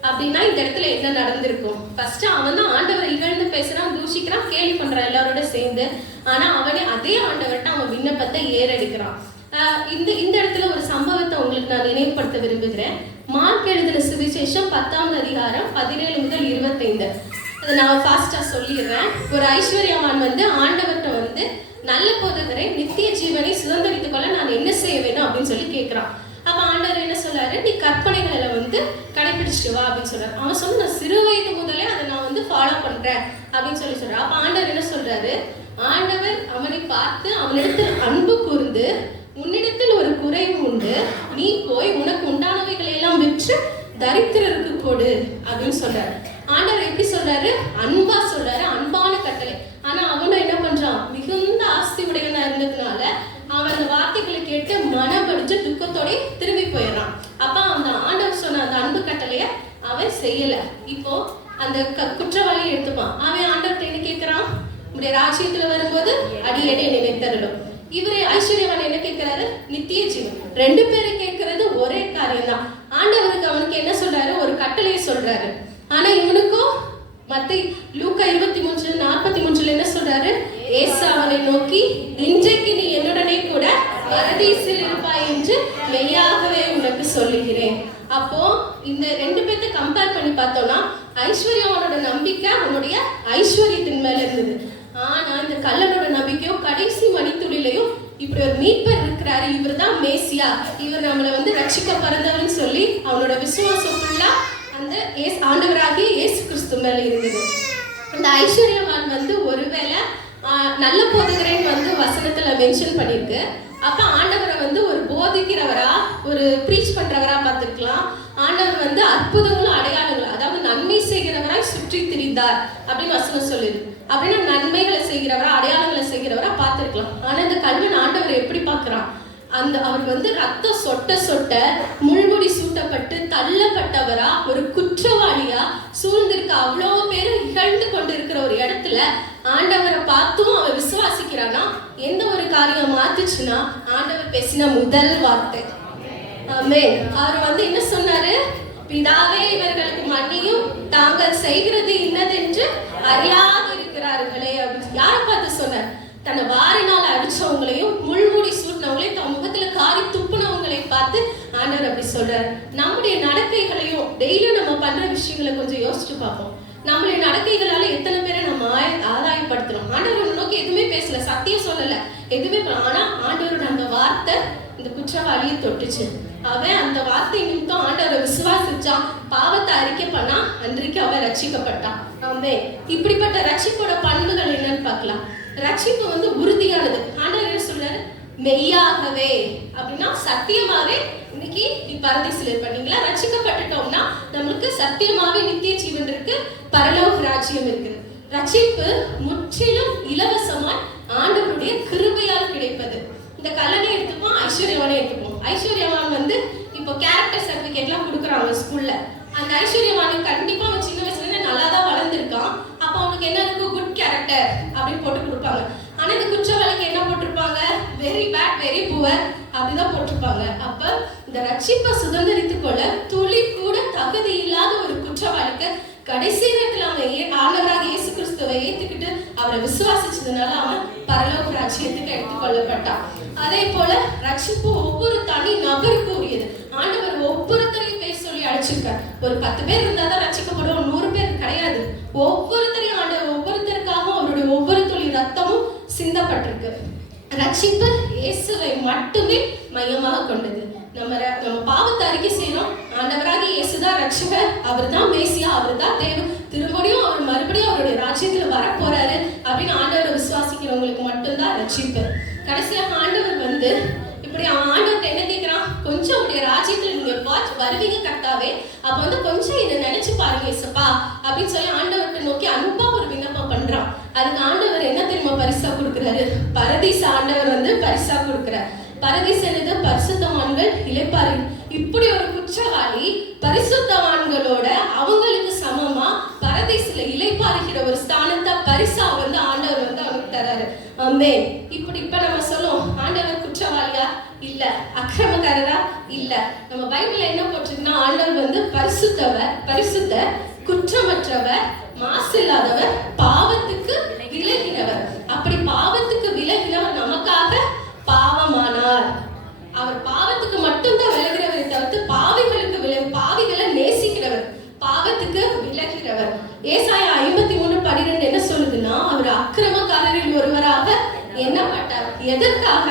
அப்படின்னா இந்த இடத்துல என்ன நடந்திருக்கும்? ஃபர்ஸ்ட் அவன் தான் ஆண்டவரை இகழ்ந்து பேசுறான், தூஷிக்கிறான், கேலி பண்றான் எல்லாரோட சேர்ந்து. ஆனா அவனே அதே ஆண்டவர்கிட்ட அவன் விண்ணப்பத்தை ஏறெடுக்கிறான். இந்த இடத்துல ஒரு சம்பவத்தை உங்களுக்கு நான் நினைவுபடுத்த விரும்புகிறேன். மார்க் எழுதின சுவிசேஷம் 10ஆம் அதிகாரம் 17-25. அதை நான் ஃபாஸ்டா சொல்லிடுறேன். ஒரு ஐஸ்வர்யவான் வந்து ஆண்டவர்கிட்ட வந்து, நல்ல போதகரே, நித்திய ஜீவனை சுதந்திரித்துக் கொள்ள நான் என்ன செய்ய வேணும் அப்படின்னு சொல்லி கேட்கிறான். அப்ப ஆண்டவர் என்ன சொல்றாரு? நீ கற்பனைகளை வந்து கடைபிடிச்சிட்டு வா அப்படின்னு சொல்றாரு. அவன் சொன்ன, நான் சிறு வயது முதலே அதை நான் வந்து ஃபாலோ பண்றேன் அப்படின்னு சொல்றான். அப்ப ஆண்டவர் என்ன சொல்றாரு? ஆண்டவர் அவனை பார்த்து அவனிடத்தில் அன்பு கூர்ந்து, உன்னிடத்தில் ஒரு குறைவு உண்டு, நீ போய் உனக்கு உண்டானவைகளை எல்லாம் விற்று தரித்திரருக்கு கொடு அப்படின்னு சொல்றாரு. ஆண்டவர் எப்படி சொல்றாரு? அன்பா சொல்றாரு, அன்பான கட்டளை. ஆனா அவனும் என்ன பண்றான்? மிகுந்த ஆஸ்தி உடையவனா இருந்ததுனால அவன் அந்த வார்த்தைகளை கேட்டு மனப்படிச்சு துக்கத்தோட திரும்பி போயிடறான். அப்ப அந்த ஆண்டவர் சொன்ன அந்த அன்பு கட்டளைய அவன் செய்யல. இப்போ அந்த குற்றவாளியை எடுத்துப்பான். அவன் ஆண்டவர்கிட்ட என்ன கேட்கிறான்? உடைய ராஜ்யத்துல வரும்போது அடியேனை நினைத்தருளும். இவரு ஐஸ்வர்யவான் என்ன கேட்கிறாரு? நித்திய ஜீவன். 2 பேரும் கேட்கறது ஒரே காரியம் தான். ஆண்டவருக்கு அவனுக்கு என்ன சொல்றாரு? ஒரு கட்டளையை சொல்றாரு. ஆனா இவனுக்கும் லூக்கா 23:43 என்ன சொல்றாரு? ஏசு அவனை நோக்கி, இன்றைக்கு நீ என்னுடனே கூட பரதீசில் இருப்பாய் என்று மெய்யாகவே உனக்கு சொல்லுகிறேன். அப்போ இந்த 2 பேர்த்த கம்பேர் பண்ணி பார்த்தோம்னா ஐஸ்வர்யவானோட நம்பிக்கை அவனுடைய ஐஸ்வர்யத்தின் மேல இருந்தது. ஆனா இந்த கள்ளனோட நம்பிக்கையும் கடைசி மணித்துளிலையும் இப்படி ஒரு மீட்பர் இருக்கிறாரு, இவர் தான் மேசியா, இவர் நம்மளை வந்து ரட்சிக்க பிறந்தவர்னு சொல்லி அவனோட விசுவாசம் ஃபுல்லா அந்த ஆண்டவராகிய இயேசு கிறிஸ்து மேல இருந்தது. அந்த ஐஸ்வர்யவான் வந்து ஒருவேளை நல்ல போதகரேன்னு வந்து வசனத்துல மென்ஷன் பண்ணிருக்கு. அப்ப ஆண்டவரை வந்து ஒரு போதிக்கிறவரா, ஒரு ப்ரீச் பண்றவரா பார்த்திருக்கலாம். ஆண்டவர் வந்து அற்புதங்களும் அடையாளங்களும், அதாவது நன்மை செய்கிறவராய் சுற்றி திரிந்தார் அப்படின்னு வசனம் சொல்லுது. அப்படின்னா நன்மைகளை செய்கிறவரா, அடையாளங்களை செய்கிறவரா பார்த்திருக்கலாம். ஆனா இந்த கல்வன் ஆண்டவரை எப்படி பார்க்கிறான்? அவர் வந்து ரத்தம் சொட்ட சொட்ட முள்முடி சூட்டப்பட்டு தள்ளப்பட்டவரா, ஒரு குற்றவாளியா சூழ்ந்திருக்க அவ்வளோ பேரும் இகழ்ந்து கொண்டு இருக்கிற ஒரு இடத்துல ஆண்டவரை பார்த்தும் அவன் விசுவாசிக்கிறானா? எந்த ஒரு காரியம் மாத்துச்சுன்னா ஆண்டவர் பேசின முதல் வார்த்தை ஆமென். அவர் வந்து என்ன சொன்னாரு? பிதாவே, இவர்களுக்கு மன்னியும், தாங்கள் செய்கிறது இன்னதென்று அறியாது இருக்கிறார்களே அப்படின்னு யாரை பார்த்து சொன்னார்? தன்னை வாரினால் அடிச்சவங்களையும் முள்மூடி சூட்டினவங்களையும் தன் முகத்துல காரி துப்புனவங்களை பார்த்து ஆண்டவர் அப்படி சொல்றாரு. நம்முடைய நடக்கைகளையும் டெய்லியும் நம்ம பண்ற விஷயங்களை கொஞ்சம் யோசிச்சு பார்ப்போம். நம்மளுடைய நடக்கைகளால எத்தனை பேரை நம்ம ஆதாயப்படுத்துறோம்? ஆண்டவர் நோக்கி எதுவுமே பேசல, சத்தியம் சொல்லல, எதுவுமே. ஆனா ஆண்டவரோட அந்த வார்த்தை இந்த குற்றவாளியை தொட்டுச்சு. அவன் அந்த வார்த்தை நிமித்தம் ஆண்டவரை விசுவாசிச்சான், பாவத்தை அறிக்கை பண்ணா, அன்றைக்கு அவன் ரட்சிக்கப்பட்டான். ஆமென். இப்படிப்பட்ட ரட்சிப்போட பண்புகள் என்னன்னு பார்க்கலாம். ரட்சிப்பு வந்து உறுதியானது. ஆண்டவர் என்ன சொல்றாரு? மெய்யாகவே அப்படின்னா சத்தியமாவே இன்னைக்கு நீ பரதீசில் இருப்ப. நீங்களா ரட்சிக்கப்பட்டுட்டோம்னா நம்மளுக்கு சத்தியமாவே நித்திய ஜீவன் இருக்கு, பரலோக ராஜ்யம் இருக்குது. ரட்சிப்பு முற்றிலும் இலவசமாய் ஆண்டவருடைய கிருபையால் கிடைப்பது. இந்த கல்லனை எடுத்துப்போம், ஐஸ்வர்யவானை எடுத்துப்போம். ஐஸ்வர்யவான் வந்து இப்போ கேரக்டர் சர்டிபிகேட்லாம் கொடுக்குறாங்க ஸ்கூல்ல. அந்த ஐஸ்வர்யவானுக்கு கண்டிப்பா அவன் சின்ன வயசுல இருந்து நல்லா தான் வளர்ந்துருக்கான். அப்போ அவனுக்கு என்ன இருக்கு? குட் கேரக்டர் அப்படின்னு போட்டு கொடுப்பாங்க. ஆனா இந்த குற்றவாளிக்கு என்ன போட்டிருப்பாங்க? வெரி பேட், வெரி புவர் அப்படிதான் போட்டிருப்பாங்க. அப்ப இந்த ரட்சிப்பை சுதந்திரித்துக் கொள்ள துளி கூட தகுதி இல்லாத ஒரு குற்றவாளிக்கு கடைசி நேரத்தில் அவன் ஆண்டவராக இயேசு கிறிஸ்துவை ஏத்துக்கிட்டு அவரை விசுவாசிச்சதுனால அவன் பரலோக ராஜ்யத்துக்கு எடுத்துக்கொள்ளப்பட்டான். அதே போல ரட்சிப்பு ஒவ்வொரு தனி நபருக்கு உரியது. ஆண்டவர் ஒவ்வொருத்தரையும் பேர் சொல்லி அழைச்சிருக்கார். ஒரு 10 பேர் இருந்தா தான் ரட்சிக்கப்படுவோம், 100 பேர் கிடையாது. ஒவ்வொருத்தரையும் ஆண்டவர் ஒவ்வொருத்தருக்காக அவருடைய ஒவ்வொரு துளி ரத்தமும் சிந்தப்பட்டிருக்கு. ரட்சிப்பு இயேசுவை மட்டுமே மையமாக கொண்டது. நம்ம பாவத்தை அறிக்கை செய்யணும். ஆண்டவராக இயேசுதான் ரட்சகர், அவர் தான் மேசியா, அவர் தான் தேவன், திரும்படியும் அவர் மறுபடியும் அவருடைய ராஜ்யத்துல வர போறாரு அப்படின்னு ஆண்டவரை விசுவாசிக்கிறவங்களுக்கு மட்டும்தான் ரட்சிப்பு. கடைசியாக ஆண்டவர் வந்து இப்படி அவன் ஆண்டவர்கிட்ட என்ன கேட்கிறான்? கொஞ்சம் உடைய ராஜ்யத்துல நீங்க வருவீங்க கர்த்தாவே, அப்ப வந்து கொஞ்சம் இதை நினைச்சு பாருங்க இயேசுப்பா அப்படின்னு சொல்லி ஆண்டவர்கிட்ட நோக்கி அன்பா ஒரு விண்ணப்பம் பண்றான். அதுக்கு ஆண்டவர் என்ன தெரியுமா பரிசா கொடுக்குறாரு? பரதீச ஆண்டவர் வந்து பரிசா கொடுக்குறார். பரதீச என்னது? பரிசுத்தவான்கள் இளைப்பாறு. இப்படி ஒரு குற்றவாளி பரிசுத்தவான்களோட அவங்களுக்கு சமமா பரதீசில இளைப்பாறுகிற ஒரு ஸ்தானத்தை பரிசா வந்து ஆண்டவர் வந்து அவனுக்கு தராரு. ஆமென். இப்ப நம்ம சொல்லுவோம், ஆண்டவர் குற்றவாளியா இல்ல, அக்கிரமக்காரரா இல்ல. நம்ம பைபிள்ல என்ன போட்டிருக்குன்னா ஆண்டவர் வந்து பரிசுத்தவர், பரிசுத்தர், குற்றமற்றவர், மாசில்லாதவர், பாவத்துக்கு விலகினவர். அப்படி பாவத்துக்கு விலகினவர் நமக்காக பாவமானார். அவர் பாவத்துக்கு மட்டும்தான் விலகிறவரை தவிர்த்து பாவிகளை நேசிக்கிறவர், பாவத்துக்கு விலகிறவர். ஏசாயா 53:12 என்ன சொல்லுதுன்னா, அவர் அக்கிரமக்காரரில் ஒருவராக எண்ணப்பட்டார். எதற்காக?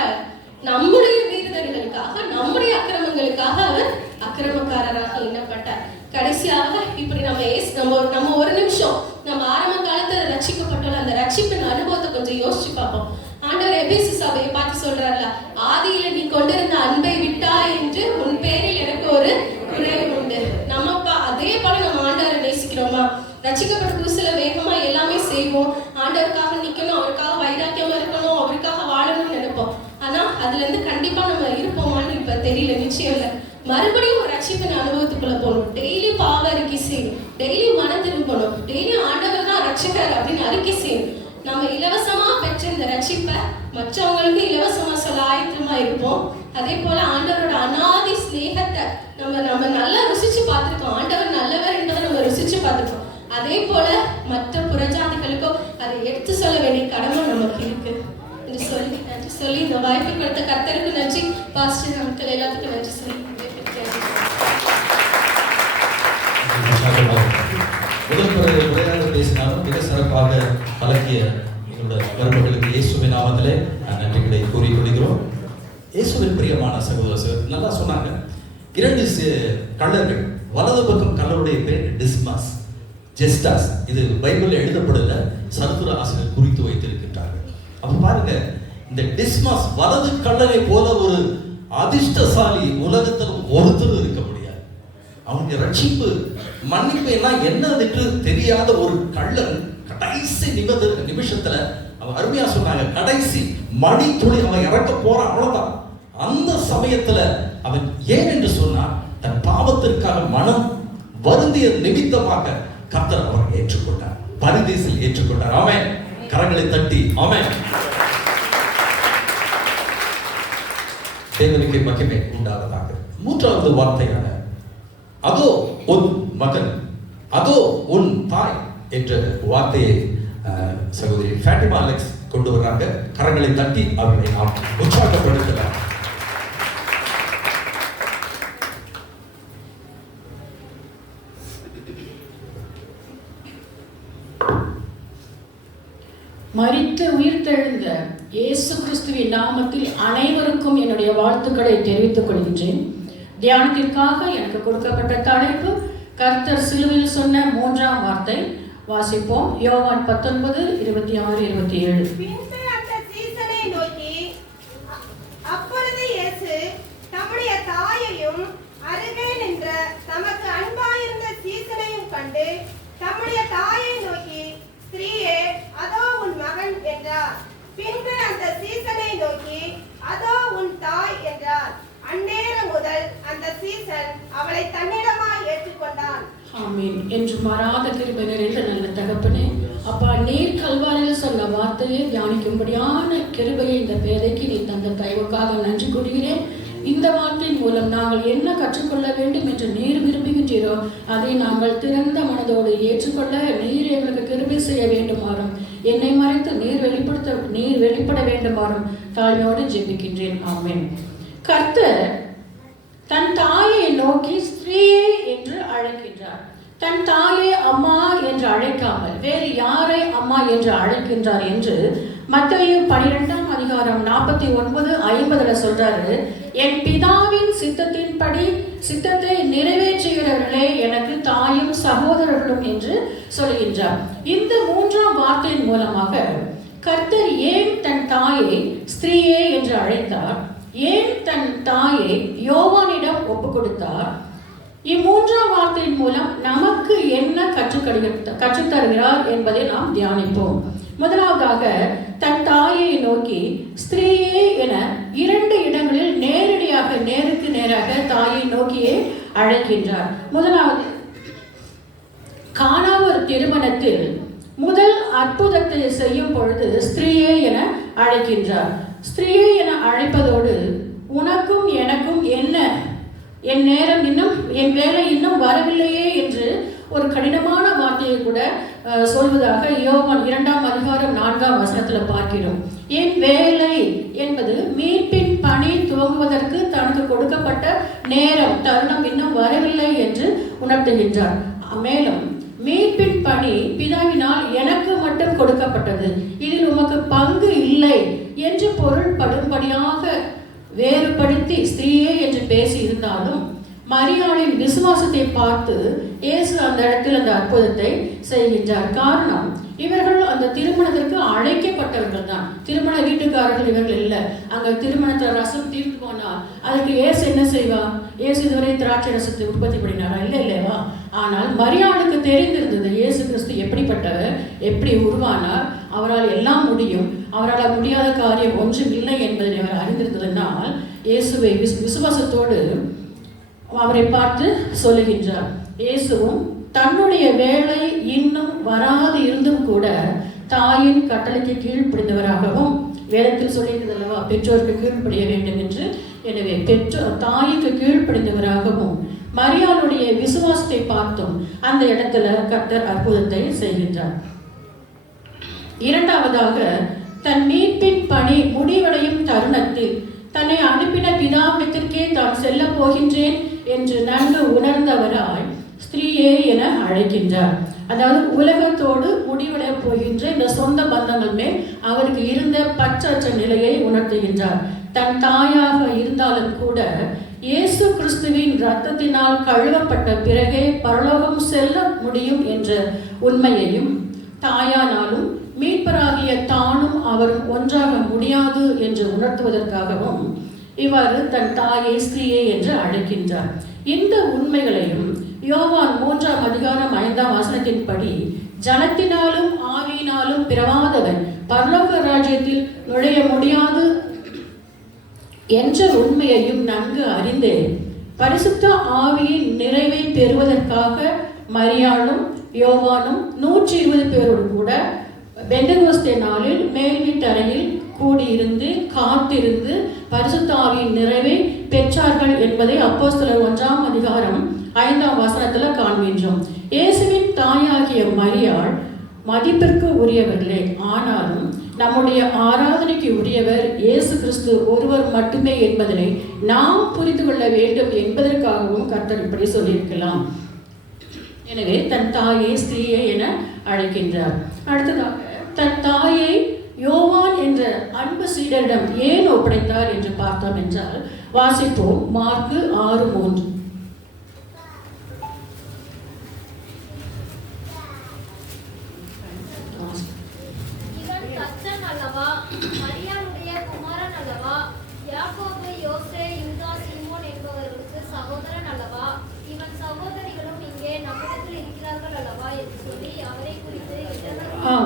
நம்முடைய மீறுதல்களுக்காக, நம்முடைய அக்கிரமங்களுக்காக அவர் அக்கிரமக்காரராக எண்ணப்பட்டார். கடைசியாக இப்படி நம்ம ஒரு நிமிஷம் நம்ம ஆரம்ப காலத்துல ரட்சிக்கப்பட்டோம், அந்த ரட்சிப்பின் அனுபவத்தை கொஞ்சம் யோசிச்சு பார்ப்போம். ஆண்டவர் எபேசு சபையை பார்த்து சொல்றாருல, ஆதியில நீ கொண்டிருந்த அன்பை விட்டாய் என்று உன் பேரில் எனக்கு ஒரு குறைவு உண்டு. நம்ம அதே போல நம்ம ஆண்டவரை நேசிக்கிறோமா? ரட்சிக்கப்பட்ட புதுசுல வேகமா எல்லாமே செய்வோம், ஆண்டவருக்காக நிக்கணும், அவருக்காக வைராக்கியமா இருக்கணும், அவருக்காக வாழணும்னு நினைப்போம். ஆனா அதுல இருந்து கண்டிப்பா நம்ம இருப்போமான்னு இப்ப தெரியல, நிச்சயம் இல்லை. மறுபடியும் ஒரு ரட்சிப்பின் அனுபவத்துக்குள்ள போகணும். டெய்லி பாவ அறிக்கை செய்யணும், டெய்லி மனம் திரும்பணும், டெய்லி ஆண்டவர் தான் ரட்சகர் அப்படின்னு அறிக்கை செய்யணும். நம்ம இலவசமா பெற்ற இந்த ரட்சிப்பை மற்றவங்களுக்கு இலவசமா சொல்ல ஆயத்தமா இருப்போம். அதே போல ஆண்டவரோட அநாதி ஸ்நேகத்தை நம்ம நல்லா ருசிச்சு பார்த்துருக்கோம். ஆண்டவர் நல்லவர் என்பதை நம்ம ருசிச்சு பார்த்துருக்கோம். அதே போல மற்ற புறஜாதிகளுக்கும் அதை எடுத்து சொல்ல வேண்டிய கடமை நமக்கு இருக்கு என்று சொல்லி இந்த வாய்ப்பை கொடுத்த கர்த்தருக்கு நன்றி. பாஸ்டர் நமக்கு எல்லாத்துக்கும் நன்றி சொல்லி முதல் உரையாக பேசினாலும் மிக சிறப்பாக பழகிய எங்களோட கருமர்களுக்கு இயேசுவின் நாமத்திலே நன்றிகளை கூறிக்கொள்கிறோம். இயேசுவின் பிரியமான சகோதரர் நல்லா சொன்னாங்க. 2 கள்ளர்கள், வலது பக்கம் கள்ளருடைய பேர் டிஸ்மாஸ், ஜெஸ்டாஸ். இது பைபிளில் எழுதப்படல, சரித்திர ஆசிரியர் குறித்து வைத்திருக்கின்றார்கள். அப்ப பாருங்க, இந்த டிஸ்மாஸ் வலது கள்ளரை போல ஒரு அதிர்ஷ்டசாலி உலகத்தில் ஒருத்தர் இருக்க முடியாது. அவங்க ரட்சிப்பு மன்னிப்பு எல்லாம் என்னன்னு தெரியாத ஒரு கள்ளன் கடைசி நிமிஷத்துல அவன் அருமையா சொன்னாங்க, கடைசி மணி துளி அவன் இறக்க போறான், அவ்வளவுதான். அந்த சமயத்துல அவன் ஏன் என்று சொன்னான், தன் பாவத்திற்காக மனம் வருந்திய நிமித்தமாக கர்த்தர் அவரை ஏற்றுக்கொண்டார், பரதீசில் ஏற்றுக்கொண்டார். ஆமென். கரங்களை தட்டி ஆமென். தேவனுக்கு மகிமை உண்டாவதாக. 3வது வார்த்தையான அதோ உன் மகன், அதோ உன் தாய் என்ற வார்த்தையை சகோதரி ஃபேட்டிமா அலெக்ஸ் கொண்டு வர்றாங்க. கரங்களை தட்டி அவர்களை நாம் உற்சாகப்படுத்தலாம். மரித்து உயிர்த்தெழுந்த இயேசு கிறிஸ்துவின் நாமத்தில் அனைவருக்கும் என்னுடைய வாழ்த்துக்களை தெரிவித்துக் கொள்கின்றேன். தியானத்திற்காக எனக்கு கொடுக்கப்பட்ட தலைப்பு கர்த்தர் சிலுவையில் சொன்ன 3ஆம் வார்த்தை, வாசிப்போம். யோவான் 19:26-27. பின்பு அந்த சீசனை நோக்கி, அப்பொழுது இயேசு தம்முடைய தாயையும் அருகே நின்ற தமக்கு அன்பாயிருந்த சீசனையும் கண்டு தம்முடைய தாயை நோக்கி, ஸ்திரீயே, அதோ உன் மகன் என்றார். பின்பு அந்த சீசனை நோக்கி, அதோ உன் தாய் என்றார். அந்நேரம் முதல் அந்த சீசன் அவளை தன்னிடமாய் ஏற்றுக்கொண்டான். ஆமீன். என்று மாறாத கிருபை நிறைந்த நல்ல தகப்பனே, அப்பா, நீர் கல்வாரியில் சொன்ன வார்த்தையை தியானிக்கும்படியான கிருபையை இந்த பேதைக்கு நீ தந்த தயவுக்காக நன்றி கூறுகிறேன். இந்த வார்த்தையின் மூலம் நாங்கள் என்ன கற்றுக்கொள்ள வேண்டும் என்று நீர் விரும்புகின்றீரோ அதை நாங்கள் திறந்த மனதோடு ஏற்றுக்கொள்ள நீர் எங்களுக்கு கிருபை செய்ய வேண்டுமாறும், என்னை மறைத்து நீர் வெளிப்பட வேண்டுமாறும் தாழ்மையோடு ஜெபிக்கின்றேன். ஆமென். கர்த்தர் தன் தாயை நோக்கி ஸ்திரீயே என்று அழைக்கின்றார். தன் தாயை அம்மா என்று அழைக்காமல் வேறு யாரை அம்மா என்று அழைக்கின்றார் என்று மத்தேயு 12:49-50 சொல்றாரு. என் பிதாவின் சித்தத்தை நிறைவேற்றுகிறவர்களே எனக்கு தாயும் சகோதரர்களும் என்று சொல்கின்றார். இந்த 3ஆம் வார்த்தையின் மூலமாக கர்த்தர் ஏன் தன் தாயை ஸ்திரீயே என்று அழைத்தார், ஏன் தன் தாயை யோவானிடம் ஒப்பு கொடுத்தார், இம்மூன்றாம் வார்த்தையின் மூலம் நமக்கு என்ன கற்றுத்தருகிறார் என்பதை நாம் தியானிப்போம். முதலாவதாக தன் தாயை நோக்கி ஸ்திரீயே என 2 இடங்களில் நேரடியாக நேருக்கு நேராக தாயை நோக்கியே அழைக்கின்றார். முதலாவது, கானாவூர் திருமணத்தில் முதல் அற்புதத்தை செய்யும் பொழுது ஸ்திரீயே என அழைக்கின்றார். ஸ்திரீயே என அழைப்பதோடு உனக்கும் எனக்கும் என்ன, என் நேரம் இன்னும், என் வேலை இன்னும் வரவில்லையே என்று ஒரு கடினமான வார்த்தையை கூட சொல்வதாக யோவான் 2:4 பார்க்கிறோம். என் வேலை என்பது மீட்பின் பணி துவங்குவதற்கு தனக்கு கொடுக்கப்பட்ட நேரம், தருணம் இன்னும் வரவில்லை என்று உணர்த்துகின்றார். மேலும் மீட்பின் பணி பிதாவினால் எனக்கு மட்டும் கொடுக்கப்பட்டது, இதில் உமக்கு பங்கு இல்லை என்று பொருள்படும்படியாக வேறுபடுத்தி ஸ்திரீயே என்று பேசி இருந்தாலும் மரியாளின் விசுவாசத்தை பார்த்து இயேசு அந்த இடத்தில் அந்த அற்புதத்தை செய்கின்றார். காரணம், இவர்கள் அந்த திருமணத்திற்கு அழைக்கப்பட்டவர்கள் தான், திருமண வீட்டுக்காரர்கள் இவர்கள் இல்லை. அங்கே திருமணத்தில் ரசம் தீர்த்து போனால் அதுக்கு இயேசு என்ன செய்வா? இயேசு இதுவரை திராட்சை ரசத்தை உற்பத்தி பண்ணினாரா? இல்லைவா? ஆனால் மரியாளுக்கு தெரிந்திருந்தது இயேசு கிறிஸ்து எப்படிப்பட்டவர், எப்படி உருவானார், அவரால் எல்லாம் முடியும், அவரால் முடியாத காரியம் ஒன்றும் இல்லை என்பதை அவர் அறிந்திருந்ததனால் இயேசுவை விசுவாசத்தோடு அவரை பார்த்து சொல்லுகின்றார். இயேசுவும் தன்னுடைய வேலை இன்னும் வராது இருந்தும் கூட தாயின் கட்டளைக்கு கீழ்ப்படிந்தவராகவும், வேதத்தில் சொல்லியிருந்தது அல்லவா, பெற்றோருக்கு கீழ்ப்படிய வேண்டும் என்று. எனவே தாய்க்கு கீழ்ப்படிந்தவராகவும் மரியாளுடைய விசுவாசத்தை பார்த்தும் அந்த இடத்துல கர்த்தர் அற்புதத்தை செய்கின்றார். இரண்டாவதாக, தன் மீட்பின் பணி முடிவடையும் தருணத்தில் தன்னை அனுப்பின பிதாவிடத்திற்கே தான் செல்ல போகின்றேன் என்று நன்கு உணர்ந்தவராய் ஸ்திரீயே என அழைக்கின்றார். அதாவது உலகத்தோடு முடிவடைய போகின்ற இந்த சொந்த பந்தங்கள் மேல் அவருக்கு இருந்த பற்றற்ற நிலையை உணர்த்துகின்றார். தன் தாயாக இருந்தாலும் கூட இயேசு கிறிஸ்துவின் இரத்தத்தினால் கழுவப்பட்ட பிறகே பரலோகம் செல்ல முடியும் என்ற உண்மையையும், தாயானாலும் மீட்பராகிய தானும் அவரும் ஒன்றாக முடியாது என்று உணர்த்துவதற்காகவும் இவ்வாறு தன் தாயை ஸ்திரீயே என்று அழைக்கின்றார். இந்த உண்மைகளையும் யோவான் 3:5 ஜலத்தினாலும் ஆவியினாலும் பிறவாதவன் பரலோக ராஜ்யத்தில் நுழைய முடியாது என்ற உண்மையையும் நன்கு அறிந்தே பரிசுத்த ஆவியின் நிறைவை பெறுவதற்காக மரியாளும் யோவானும் 120 பேரோடு கூட பெந்தகோஸ்தே நாளில் மேல் வீட்டறையில் கூடியிருந்து காத்திருந்து பரிசுத்த ஆவியின் நிறைவை பெற்றார்கள் என்பதை அப்போஸ்தலர் 1:5 காண்கின்றோம். இயேசுவின் தாயாகிய மரியாள் மதிப்பிற்கு உரியவர்களே, ஆனாலும் நம்முடைய ஆராதனைக்கு உரியவர் இயேசு கிறிஸ்து ஒருவர் மட்டுமே என்பதனை நாம் புரிந்து கொள்ள வேண்டும் என்பதற்காகவும் கர்த்தர் இப்படி சொல்லியிருக்கலாம். எனவே தன் தாயை ஸ்திரீயே என அழைக்கின்றார். அடுத்ததாக, தன் தாயை யோவான் என்ற அன்பு சீடரிடம் ஏன் ஒப்படைத்தார் என்று பார்த்தோம் என்றால், வாசிப்போம். மார்க்கு 6:3.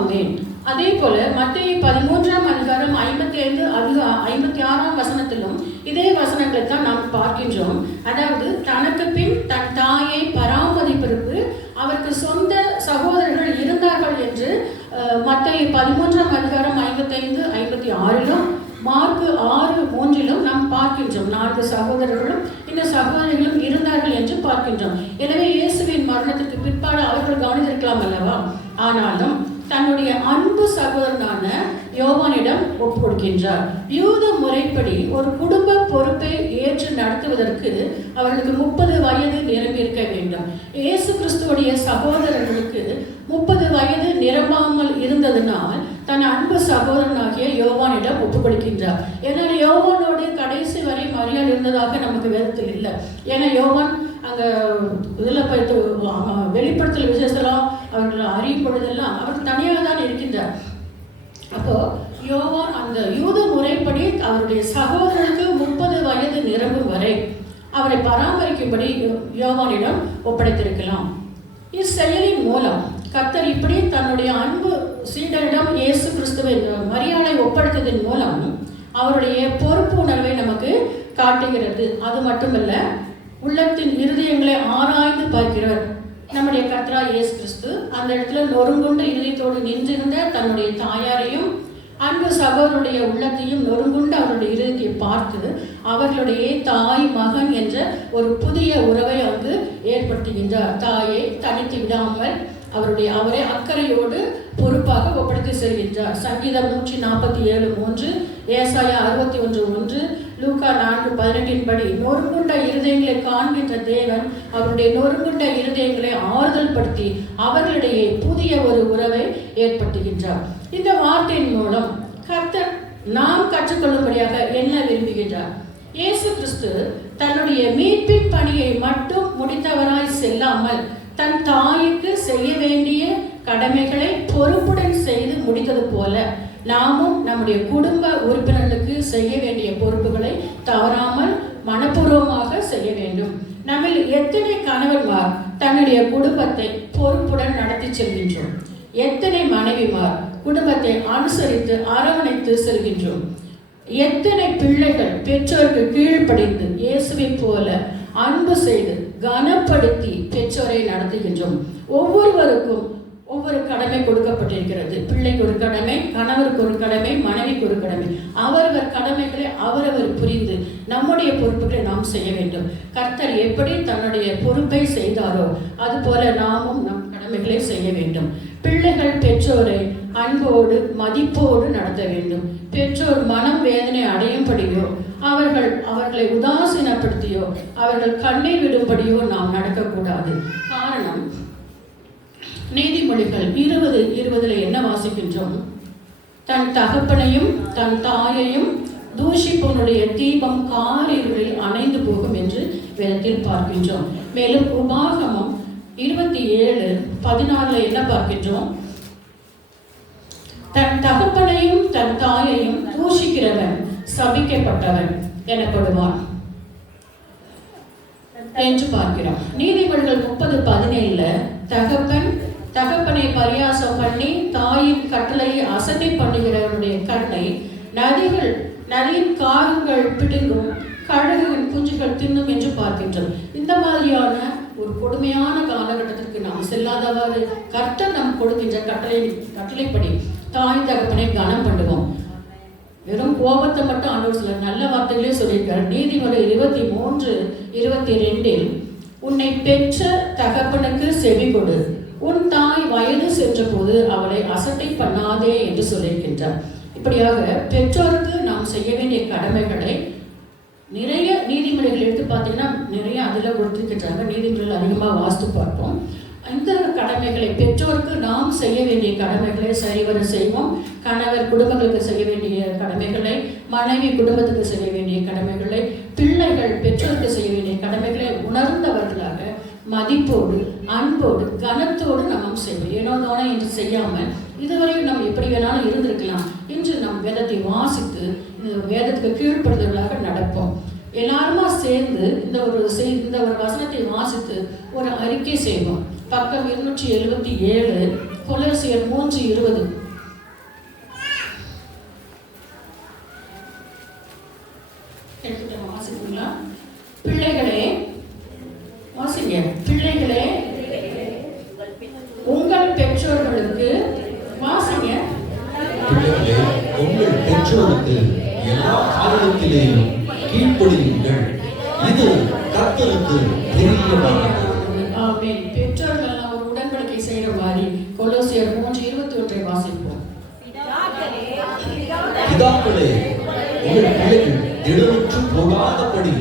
ஆமென். அதே போல மத்தேயு 13:55-56 இதே வசனங்களை தான் நாம் பார்க்கின்றோம். அதாவது தனக்கு பின் தன் தாயை பராமரிப்பதற்கு அவருக்கு சொந்த சகோதரர்கள் இருந்தார்கள் என்று மத்தேயு 13:55-56 மார்க்கு 6:3 நாம் பார்க்கின்றோம். 4 சகோதரர்களும் இந்த சகோதரிகளும் இருந்தார்கள் என்று பார்க்கின்றோம். எனவே இயேசுவின் மரணத்துக்கு பிற்பாடு அவர்கள் கவனித்திருக்கலாம் அல்லவா? ஆனாலும் தன்னுடைய அன்பு சகோதரனான யோவானிடம் ஒப்பு கொடுக்கின்றார். யூத முறைப்படி ஒரு குடும்ப பொறுப்பை ஏற்று நடத்துவதற்கு அவர்களுக்கு 30 வயது நிரம்பியிருக்க வேண்டும். இயேசு கிறிஸ்துவுடைய சகோதரர்களுக்கு 30 வயது நிரம்பாமல் இருந்ததனால் தன் அன்பு சகோதரனாகிய யோவானிடம் ஒப்பு கொடுக்கின்றார். ஏன்னால் யோவானோடு கடைசி வரை மரியாதை இருந்ததாக நமக்கு வேதத்தில் இல்லை. ஏன்னா யோவான் அங்கே இதில் போயிட்டு வெளிப்படுத்தல் விசேஷலாம் அவர்கள் அறியும் பொழுதெல்லாம் அவர்கள் தனியாக தான் இருக்கின்றார். அப்போ யோவான் அந்த யூத முறைப்படி அவருடைய சகோதரனுக்கு 30 வயது நிரம்பும் வரை அவரை பராமரிக்கும்படி யோவானிடம் ஒப்படைத்திருக்கலாம். இச்செயலின் மூலம் கர்த்தர் இப்படி தன்னுடைய அன்பு சீடரிடம் இயேசு கிறிஸ்துவின் மரியாதை ஒப்படைத்ததன் மூலம் அவருடைய பொறுப்பு உணர்வை நமக்கு காட்டுகிறது. அது மட்டுமல்ல, உள்ளத்தின் இருதயங்களை ஆராய்ந்து பார்க்கிறவர் நம்முடைய கர்த்தராகிய இயேசு கிறிஸ்து அந்த இடத்துல நொறுங்குண்ட இருதயத்தோடு நின்றிருந்த தன்னுடைய தாயாரையும் அன்பு சகோதரனுடைய உள்ளத்தையும் நொறுங்குண்டு அவருடைய இருதயத்தை பார்த்து அவர்களுடைய தாய் மகன் என்ற ஒரு புதிய உறவை அங்கு ஏற்படுத்துகின்றார். தாயை தனித்து விடாமல் அவரை அக்கறையோடு பொறுப்பாக ஒப்படைத்து செல்கின்றார். சங்கீதம் 147:3, ஏசாயா 61:1, லூக்கா 4:18 படி நொறுங்குண்ட இருதயங்களை காண்கின்ற தேவன் அவருடைய நொறுங்குண்ட இருதயங்களை ஆறுதல் படுத்தி அவர்களிடையே புதிய ஒரு உறவை ஏற்படுத்துகின்றார். இந்த வார்த்தையின் மூலம் கர்த்தர் நாம் கற்றுக்கொள்ளும்படியாக என்ன விரும்புகின்றார்? இயேசு கிறிஸ்து தன்னுடைய மீட்பின் பணியை மட்டும் முடித்தவராய் செல்லாமல் தன் தாய்க்கு செய்ய வேண்டிய கடமைகளை பொறுப்புடன் செய்து முடித்தது போல நாமும் நம்முடைய குடும்ப உறுப்பினர்களுக்கு செய்ய வேண்டிய பொறுப்புகளை தவறாமல் மனப்பூர்வமாக செய்ய வேண்டும். நம்மில் எத்தனை கணவன்மார் தன்னுடைய குடும்பத்தை பொறுப்புடன் நடத்தி செல்கின்றோம்? எத்தனை மனைவிமார் குடும்பத்தை அனுசரித்து அரவணைத்து செல்கின்றோம்? எத்தனை பிள்ளைகள் பெற்றோருக்கு கீழ்ப்படிந்து இயேசுவை போல அன்பு செய்து கனப்படுத்தி பெற்றோரை நடத்துகின்றோம்? ஒவ்வொருவருக்கும் ஒவ்வொரு கடமை கொடுக்கப்பட்டிருக்கிறது. பிள்ளைக்கு ஒரு கடமை, கணவருக்கு ஒரு கடமை, மனைவிக்கு ஒரு கடமை. அவரவர் கடமைகளை அவரவர் புரிந்து நம்முடைய பொறுப்புகளை நாம் செய்ய வேண்டும். கர்த்தர் எப்படி தன்னுடைய பொறுப்பை செய்தாரோ அதுபோல நாமும் நம் கடமைகளை செய்ய வேண்டும். பிள்ளைகள் பெற்றோரை அன்போடு மதிப்போடு நடத்த வேண்டும். பெற்றோர் மனம் வேதனை அடையும்படியோ அவர்களை உதாசீனப்படுத்தியோ அவர்கள் கண்ணீர் விடும்படியோ நாம் நடக்கக்கூடாது. காரணம், நீதிமொழிகள் 20:20 என்ன வாசிக்கின்றோம்? தன் தகப்பனையும் தன் தாயையும் தூஷிப்பவனுடைய தீபம் காரிருளில் அணைந்து போகும் என்று வேதத்தில் பார்க்கின்றோம். மேலும் உபாகமம் 27:14 என்ன பார்க்கின்றோம்? தன் தகப்பனையும் தன் தாயையும் தூஷிக்கிறவன் சபிக்கப்பட்டவன் எனப்படுவான் என்று பார்க்கிறோம். நீதிமொழிகள் 30:17 தகப்பனை பரியாசம் பண்ணி தாயின் கட்டளையை அசட்டை பண்ணுகிறவனுடைய கண்ணை நதியின் காகங்கள் பிடுங்கும், கழுகுகளின் குஞ்சுகள் தின்னும் என்று பார்க்கின்றோம். இந்த மாதிரியான ஒரு கொடுமையான காலகட்டத்திற்கு நாம் செல்லாதவாறு கர்த்தர் நாம் கொடுக்கின்ற கட்டளைப்படி தாய் தகப்பனை கனம் பண்ணுவோம். வெறும் கோபத்தை மட்டும் ஆண்டவர் சில நல்ல வார்த்தைகளே சொல்லியிருக்கார். நீதிமொழி 23:22 உன்னை பெற்ற தகப்பனுக்கு செவி கொடு, உன் தாய் வயது சென்ற போது அவளை அசட்டை பண்ணாதே என்று சொல்லியிருக்கின்றார். இப்படியாக பெற்றோருக்கு நாம் செய்ய வேண்டிய கடமைகளை நிறைய நீதிமொழிகள் எடுத்து பார்த்தீங்கன்னா நிறைய அதில் கொடுத்துருக்கின்றாங்க. நீதிமொழிகள் அதிகமாக வாசித்து பார்ப்போம். இந்த கடமைகளை பெற்றோருக்கு நாம் செய்ய வேண்டிய கடமைகளை சரிவர செய்வோம். கணவர் குடும்பங்களுக்கு செய்ய வேண்டிய கடமைகளை, மனைவி குடும்பத்துக்கு செய்ய வேண்டிய கடமைகளை, பிள்ளைகள் பெற்றோருக்கு செய்ய வேண்டிய கடமைகளை உணர்ந்தவர்களாக மதிப்போடு அன்போடு கனத்தோடு நாம் செய்வோம். ஏனோ தானோ என்று செய்யாமல் இதுவரையும் நாம் எப்படி வேணாலும் இருந்திருக்கலாம். இன்று நாம் வேதத்தை வாசித்து இந்த வேதத்துக்கு கீழ்ப்படுதலாக நடப்போம். எல்லாருமா சேர்ந்து இந்த ஒரு வசனத்தை வாசித்து ஒரு அறிக்கை செய்வோம். பக்கம் 277, கொலோசியர் 3:20 பிள்ளைகளே வாசிங்க. பிள்ளைகளே உங்கள் பெற்றோர்களுக்கு வாசிங்க. பிள்ளைகளே உங்கள் பெற்றோருக்கு எல்லா காரியத்திலேயும் கீழ்ப்படியுங்கள், இது கர்த்தருக்கு பிரியமானது. ஆமென். பெற்றோர்கள் ஒரு உடன்படிக்கை செய்கிற மாதிரி கொலோசியர் 3:21 வாசிப்போம். பிதாக்களே உங்கள் பிள்ளைகள் திடமற்று போகாதபடி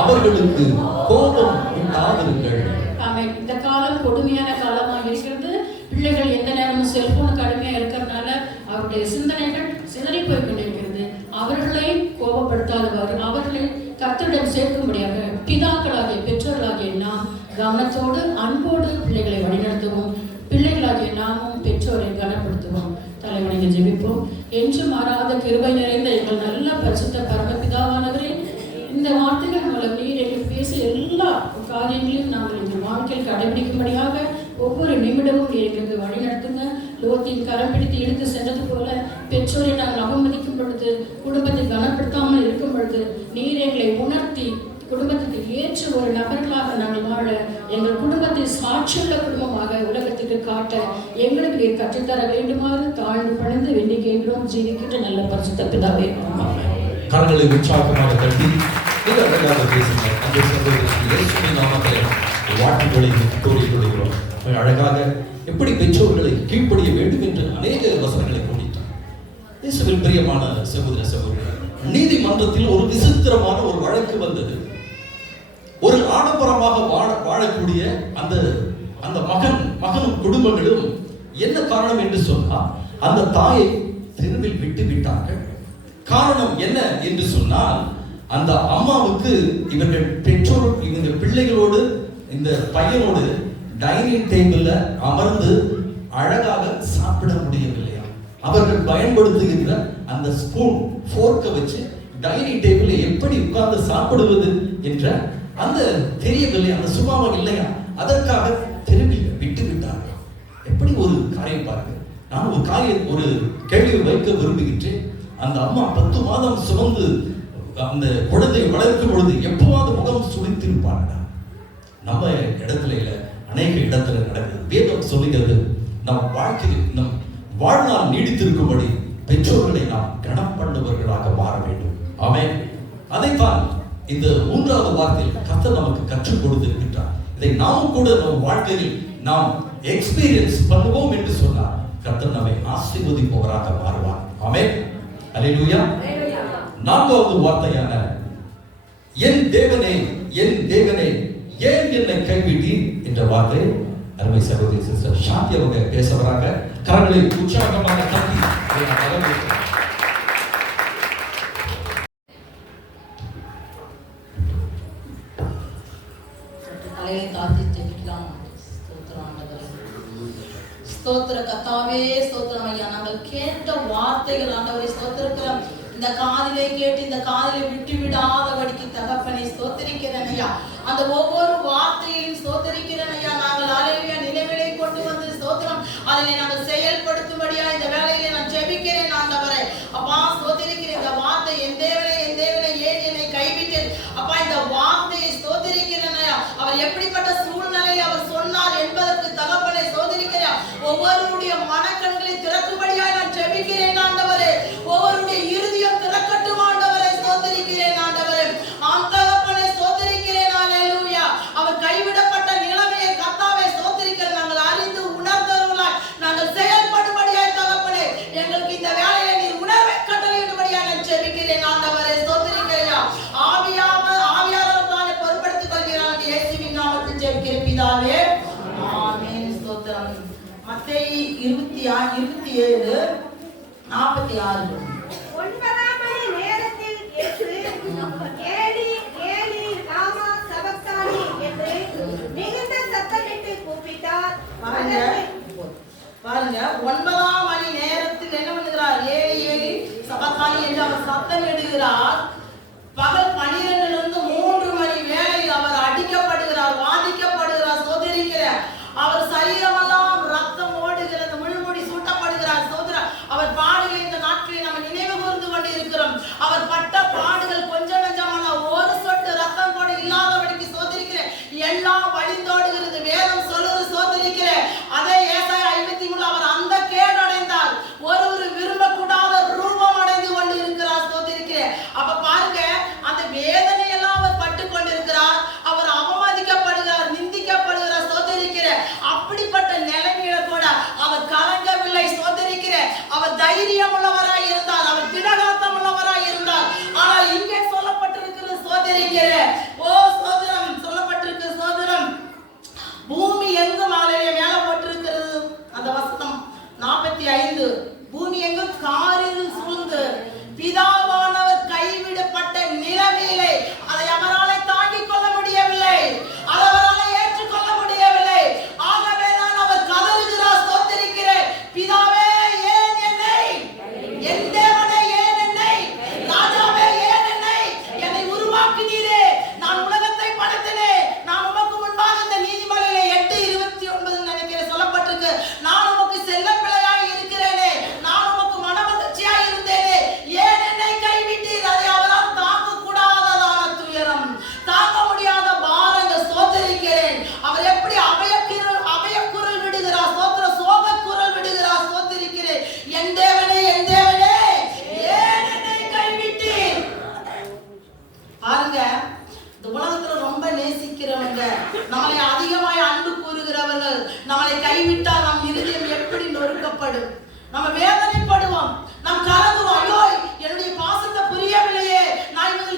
அவர்களுக்கு கோபம் உண்டாதிருங்கள். ஆமென். இந்த காலம் கொடுமையான காலமாக இருக்கிறது. பிள்ளைகள் எந்த நேரமும் செல்போனுக்கு அடிமையா இருக்கிறதுனால அவருடைய சிந்தனைகள் சிதறி போய் கொண்டிருக்கிறது. அவர்களை கோபப்படுத்தாதவாறு அவர்களை கர்த்தரிடம் சேர்க்கும்படியாக பிதாக்களாகிய பெற்றோர்களாகிய நாம் கவனத்தோடு அன்போடு பிள்ளைகளை வழிநடத்துவோம். பிள்ளைகளாகிய நாமும் பெற்றோரை கனப்படுத்துவோம். தலைவணிக்கு ஜெபிப்போம். என்று மாறாத கிருபை நிறைந்த எங்கள் நல்ல பரிசுத்த பரமபிதாவானவரே, இந்த வார்த்தைகள் மூலம் நீர் எங்களுக்கு பேசிய எல்லா காரியங்களையும் நாங்கள் எங்கள் வாழ்க்கையில் கடைபிடிக்கும்படியாக ஒவ்வொரு நிமிடமும் எங்களுக்கு வழிநடத்துங்க. லோத்தின் கரம் பிடித்து இழுத்து சென்றது போல பெற்றோரை நாங்கள் அவமதிக்கும் பொழுது, குடும்பத்தை கனப்படுத்தாமல் இருக்கும் பொழுது நீர் எங்களை உணர்த்தி குடும்பத்துக்கு ஏற்ற ஒரு நபர்களாக நாங்கள் வாழ, எங்கள் குடும்பத்தை சாட்சியுள்ள குடும்பமாக உலகத்துக்கு காட்ட எங்களுக்கு நீர் கற்றுத்தர வேண்டுமாறு தாழ்ந்து பணிந்து வேண்டி கேட்கிறோம். ஜீவிக்கின்ற நல்ல பரிசுத்த பிதாவே. கரங்களை உற்சாகமாக தட்டி அழகாக பேசுங்க. அந்த சகோதரருக்கு இயேசுவின் நாமத்திலே வாழ்த்துக்களை கூறிக்கொள்கிறோம். அழகாக எப்படி பெற்றோர்களை கீழ்ப்படிய வேண்டும் என்று அநேக வசனங்களை கொண்டிட்டார். இயேசுவில் பிரியமான சகோதர சகோதரர், நீதிமன்றத்தில் ஒரு விசித்திரமான ஒரு வழக்கு வந்தது. ஒரு ஆடம்பரமாக வாழக்கூடிய அந்த மகனும் குடும்பங்களும் என்ன காரணம் என்று சொன்னால் அந்த தாயை தெருவில் விட்டு விட்டார்கள். காரணம் என்ன என்று சொன்னால் அந்த அம்மாவுக்கு இவர்கள் பெற்றோர் இவங்க பிள்ளைகளோடு இந்த பையனோடு டைனிங் டேபிள்ல அமர்ந்து அழகாக சாப்பிட முடியவில்லையா. அவர்கள் பயன்படுத்துகின்ற அந்த ஸ்பூன் ஃபோர்க்கை வச்சு டைனிங் டேபிள்ல எப்படி உட்கார்ந்து சாப்பிடுவது என்ற அந்த தெரியவில்லை, அந்த சுபாவம் இல்லையா. அதற்காக தெருவில் விட்டு விட்டார்கள். எப்படி ஒரு காரியம் பாருங்க. நான் ஒரு கேள்வி வைக்க விரும்புகின்றேன். அந்த அம்மா 10 மாதம் சுமந்து அந்த குழந்தையை வளர்க்கும் பொழுது எப்போவாது முகம் சுழித்திருப்பார்களா? நம்ம இடத்துல இல்லை, அநேக இடத்துல நடக்குது. வேதம் சொல்லுகிறது நம் வாழ்க்கையில் நம் வாழ்நாள் நீடித்திருக்கும்படி பெற்றோர்களை நாம் கனம் பண்ணுபவர்களாக மாற வேண்டும். ஆமென். அதைத்தான் இந்த 3வது வார்த்தையில் கர்த்தர் நமக்கு கற்றுக் கொடுத்திருக்கிறார். இதை நாமும் கூட நம் வாழ்க்கையில் நாம் எக்ஸ்பீரியன்ஸ் பண்ணுவோம் என்று சொன்னார் கர்த்தர் நம்மை ஆசீர்வதிப்பவராக மாறுவார். ஆமென். அல்லேலூயா. 4வது வார்த்தையான என் தேவனே என் தேவனே ஏன் என்னை கைவிட்டீர் என்ற வார்த்தை அருமை சகோதரி சிஸ்டர் சாந்தி அவங்க பேச வராங்க. கரங்களை உற்சாகமாக தட்டி தலையை தாழ்த்தி ஜெபிக்கலாம். ஸ்தோத்திரம் ஆண்டவரே, ஸ்தோத்திர கர்த்தாவே, ஸ்தோத்திரம் ஐயா. நாங்கள் கேட்ட வார்த்தைகள் ஆண்டவரே ஸ்தோத்திரிக்கிறோம். இந்த காதிலே கேட்டு இந்த காதிலே விட்டு விடாதபடிக்கு தகப்பனை ஸ்தோத்திரிக்கிறேன் ஐயா. அந்த ஒவ்வொரு வார்த்தையையும் ஸ்தோத்திரிக்கிறேன் ஐயா. நாங்கள் அல்லேலூயா நினைவிலை கொண்டு வந்து ஸ்தோத்திரம் அதை நாங்கள் செயல்படுத்தும்படியா இந்த வேளையிலே நான் ஜெபிக்கிறேன் ஆண்டவரே. அப்பா ஸ்தோத்திரிக்கிறேன். இந்த வார்த்தை என் தேவனே ஏன் என்னை கைவிட்டேன் அப்பா, இந்த வார்த்தையை ஸ்தோத்திரிக்கிறேன் ஐயா. அவர் எப்படிப்பட்ட சூழ்நிலை அவர் சொன்னார் என்பதற்கு தகப்பனை ஸ்தோத்திரிக்கிறேன். ஒவ்வொருடைய மனக்கண்களை திறக்கும்படியா நான் ஜெபிக்கிறேன் ஆண்டவரே. ஒவ்வொருடைய இருதயம் திறக்கட்டும் ஆண்டவரே. ஸ்தோத்திரிக்கிறேன் ஆண்டவரே. ஆம் தகப்பனை ஸ்தோத்திரிக்கிறேன். அல்லேலூயா. அவர் கைவிடப்பட்ட நிலைமையை கர்த்தாவே ஸ்தோத்திரிக்கிறேன். நாங்கள் அறிந்து உணர்ந்தவர்களாய் நாங்கள் செயல்படும்படியாய் தகப்பனே எங்களுக்கு இந்த வேலையை நீர் உணர்வை கட்டளையிடும்படியா நான் ஜெபிக்கிறேன் ஆண்டவரே. ஸ்தோத்திரிக்கிறேன். ஆவியானவர் தானே பொறுப்படுத்திக் கொள்கிறார். இயேசுவின் நாமத்தில் ஜெபிக்கிறேன் பிதாவே. ஆமென். ஸ்தோத்திரம். மத்தேயு 27:46. 9ஆம் மணி நேரத்தில் இயேசு ஏலி ஏலி லாமா சபக்தானி என்று மிகுந்த சத்தமிட்டு கூப்பிட்டார். பாருங்க 9ஆம் மணி நேரத்தில் என்ன பண்ணுகிறார்? ஏலி ஏலி சபக்தானி என்று அவர் சத்தமிடுகிறார். பகல் 12லிருந்து 3 மணி வேளை அவர் அடிக்கப்படுகிறார், வாதிக்கப்படுகிறார். சோதரிக்கிறார். அவர் சரீரமெல்லாம் ரத்தம் ஓடுகிறது, முள்முடி சூட்டப்படுகிறார். சோதரர் அவர் பாடுகள் இந்த நாட்களில் நம்ம நினைவு கூர்ந்து கொண்டிருக்கிறோம். அவர் பட்ட பாடுகள் கொஞ்சம் நஞ்சமான ஒரு சொட்டு ரத்தம் கூட இல்லாத எல்லாம் வழிந்தோடுகிறது. வேதம் சொல்லுறது சோதரிக்கிறேன். அதே ஏசாயா 53 அவர் அந்த கேடடைந்தார், ஒரு விரும்பக்கூடாத ரூபம் அடைந்து கொண்டு இருக்கிறார். சோதரிக்கிறேன். அப்ப பாருங்க, அந்த வேதனை எல்லாம் அவர் பட்டு கொண்டிருக்கிறார். அவர் அவமதிக்கப்படுகிறார், நிந்திக்கப்படுகிறார். சோதரிக்கிறேன். அப்படிப்பட்ட நிலைமையில கூட அவர் கலங்கவில்லை. சோதரிக்கிறேன். அவர் தைரியம் உள்ளவராய் இருந்தார், அவர் திடகாத்தம் உள்ளவராய் இருந்தார். ஆனால் இங்கே சொல்லப்பட்டிருக்கிறது சோதரிக்கிறேன். ஓ சோதரம் சொல்லப்பட்டிருக்கிற சோதரம், பூமி எங்கும் மேல போட்டிருக்கிறது அந்த வசனம் 45. பூமி எங்கும் காரில் சூழ்ந்து பிதாவானவர் கைவிடப்பட்ட நிலைமையிலே அதை அவராலே தாங்கிக் கொள்ள முடியவில்லை, அதை அவராலே ஏற்றுக்கொள்ள முடியவில்லை. ஆகவேதான் அவர் கதறுகிறார். சோதரிக்கிறேன். பிதாவே ஏன் என்னை, என் தேவனே ஏன் என்னை, ராஜாவே ஏன் என்னை உருவாக்கினீரே, நான் உலகத்தை படைத்தேனே, நான் உமக்கு முன்பாக இந்த நீதிமொழியிலே 8:29 நினைக்கிறேன் சொல்லப்பட்டிருக்கு, நான் உமக்கு செல்ல பிள்ளையாய் இருக்கிறேனே, நான் உமக்கு மனமகிழ்ச்சியாய் இருந்தேனே, ஏன் என்னை கைவிட்டீர். அதை அவரால் தாங்க கூடாததான துயரம், தாங்க முடியாத பாரங்கள். சோதரிக்கிறேன். அவர் எப்படி அபயக்குரல் விடுகிறார், சோக குரல் விடுகிறார். சோதரிக்கிறேன். என் தேவனே என் தேவனே ஏன் என்னை கைவிட்டீர். பாருங்க, இந்த உலகத்துல ரொம்ப நேசிக்கிறவங்க, நம்மளை அதிகமாய் அன்பு கூறுகிறவர்கள் நம்மளை கைவிட்டால் நம் இருதயம் எப்படி நொறுக்கப்படும், நம்ம வேதனைப்படுவோம், நாம் கலங்குவோம். ஐயோ என்னுடைய பாசத்தை புரியவில்லையே, நான் இவங்க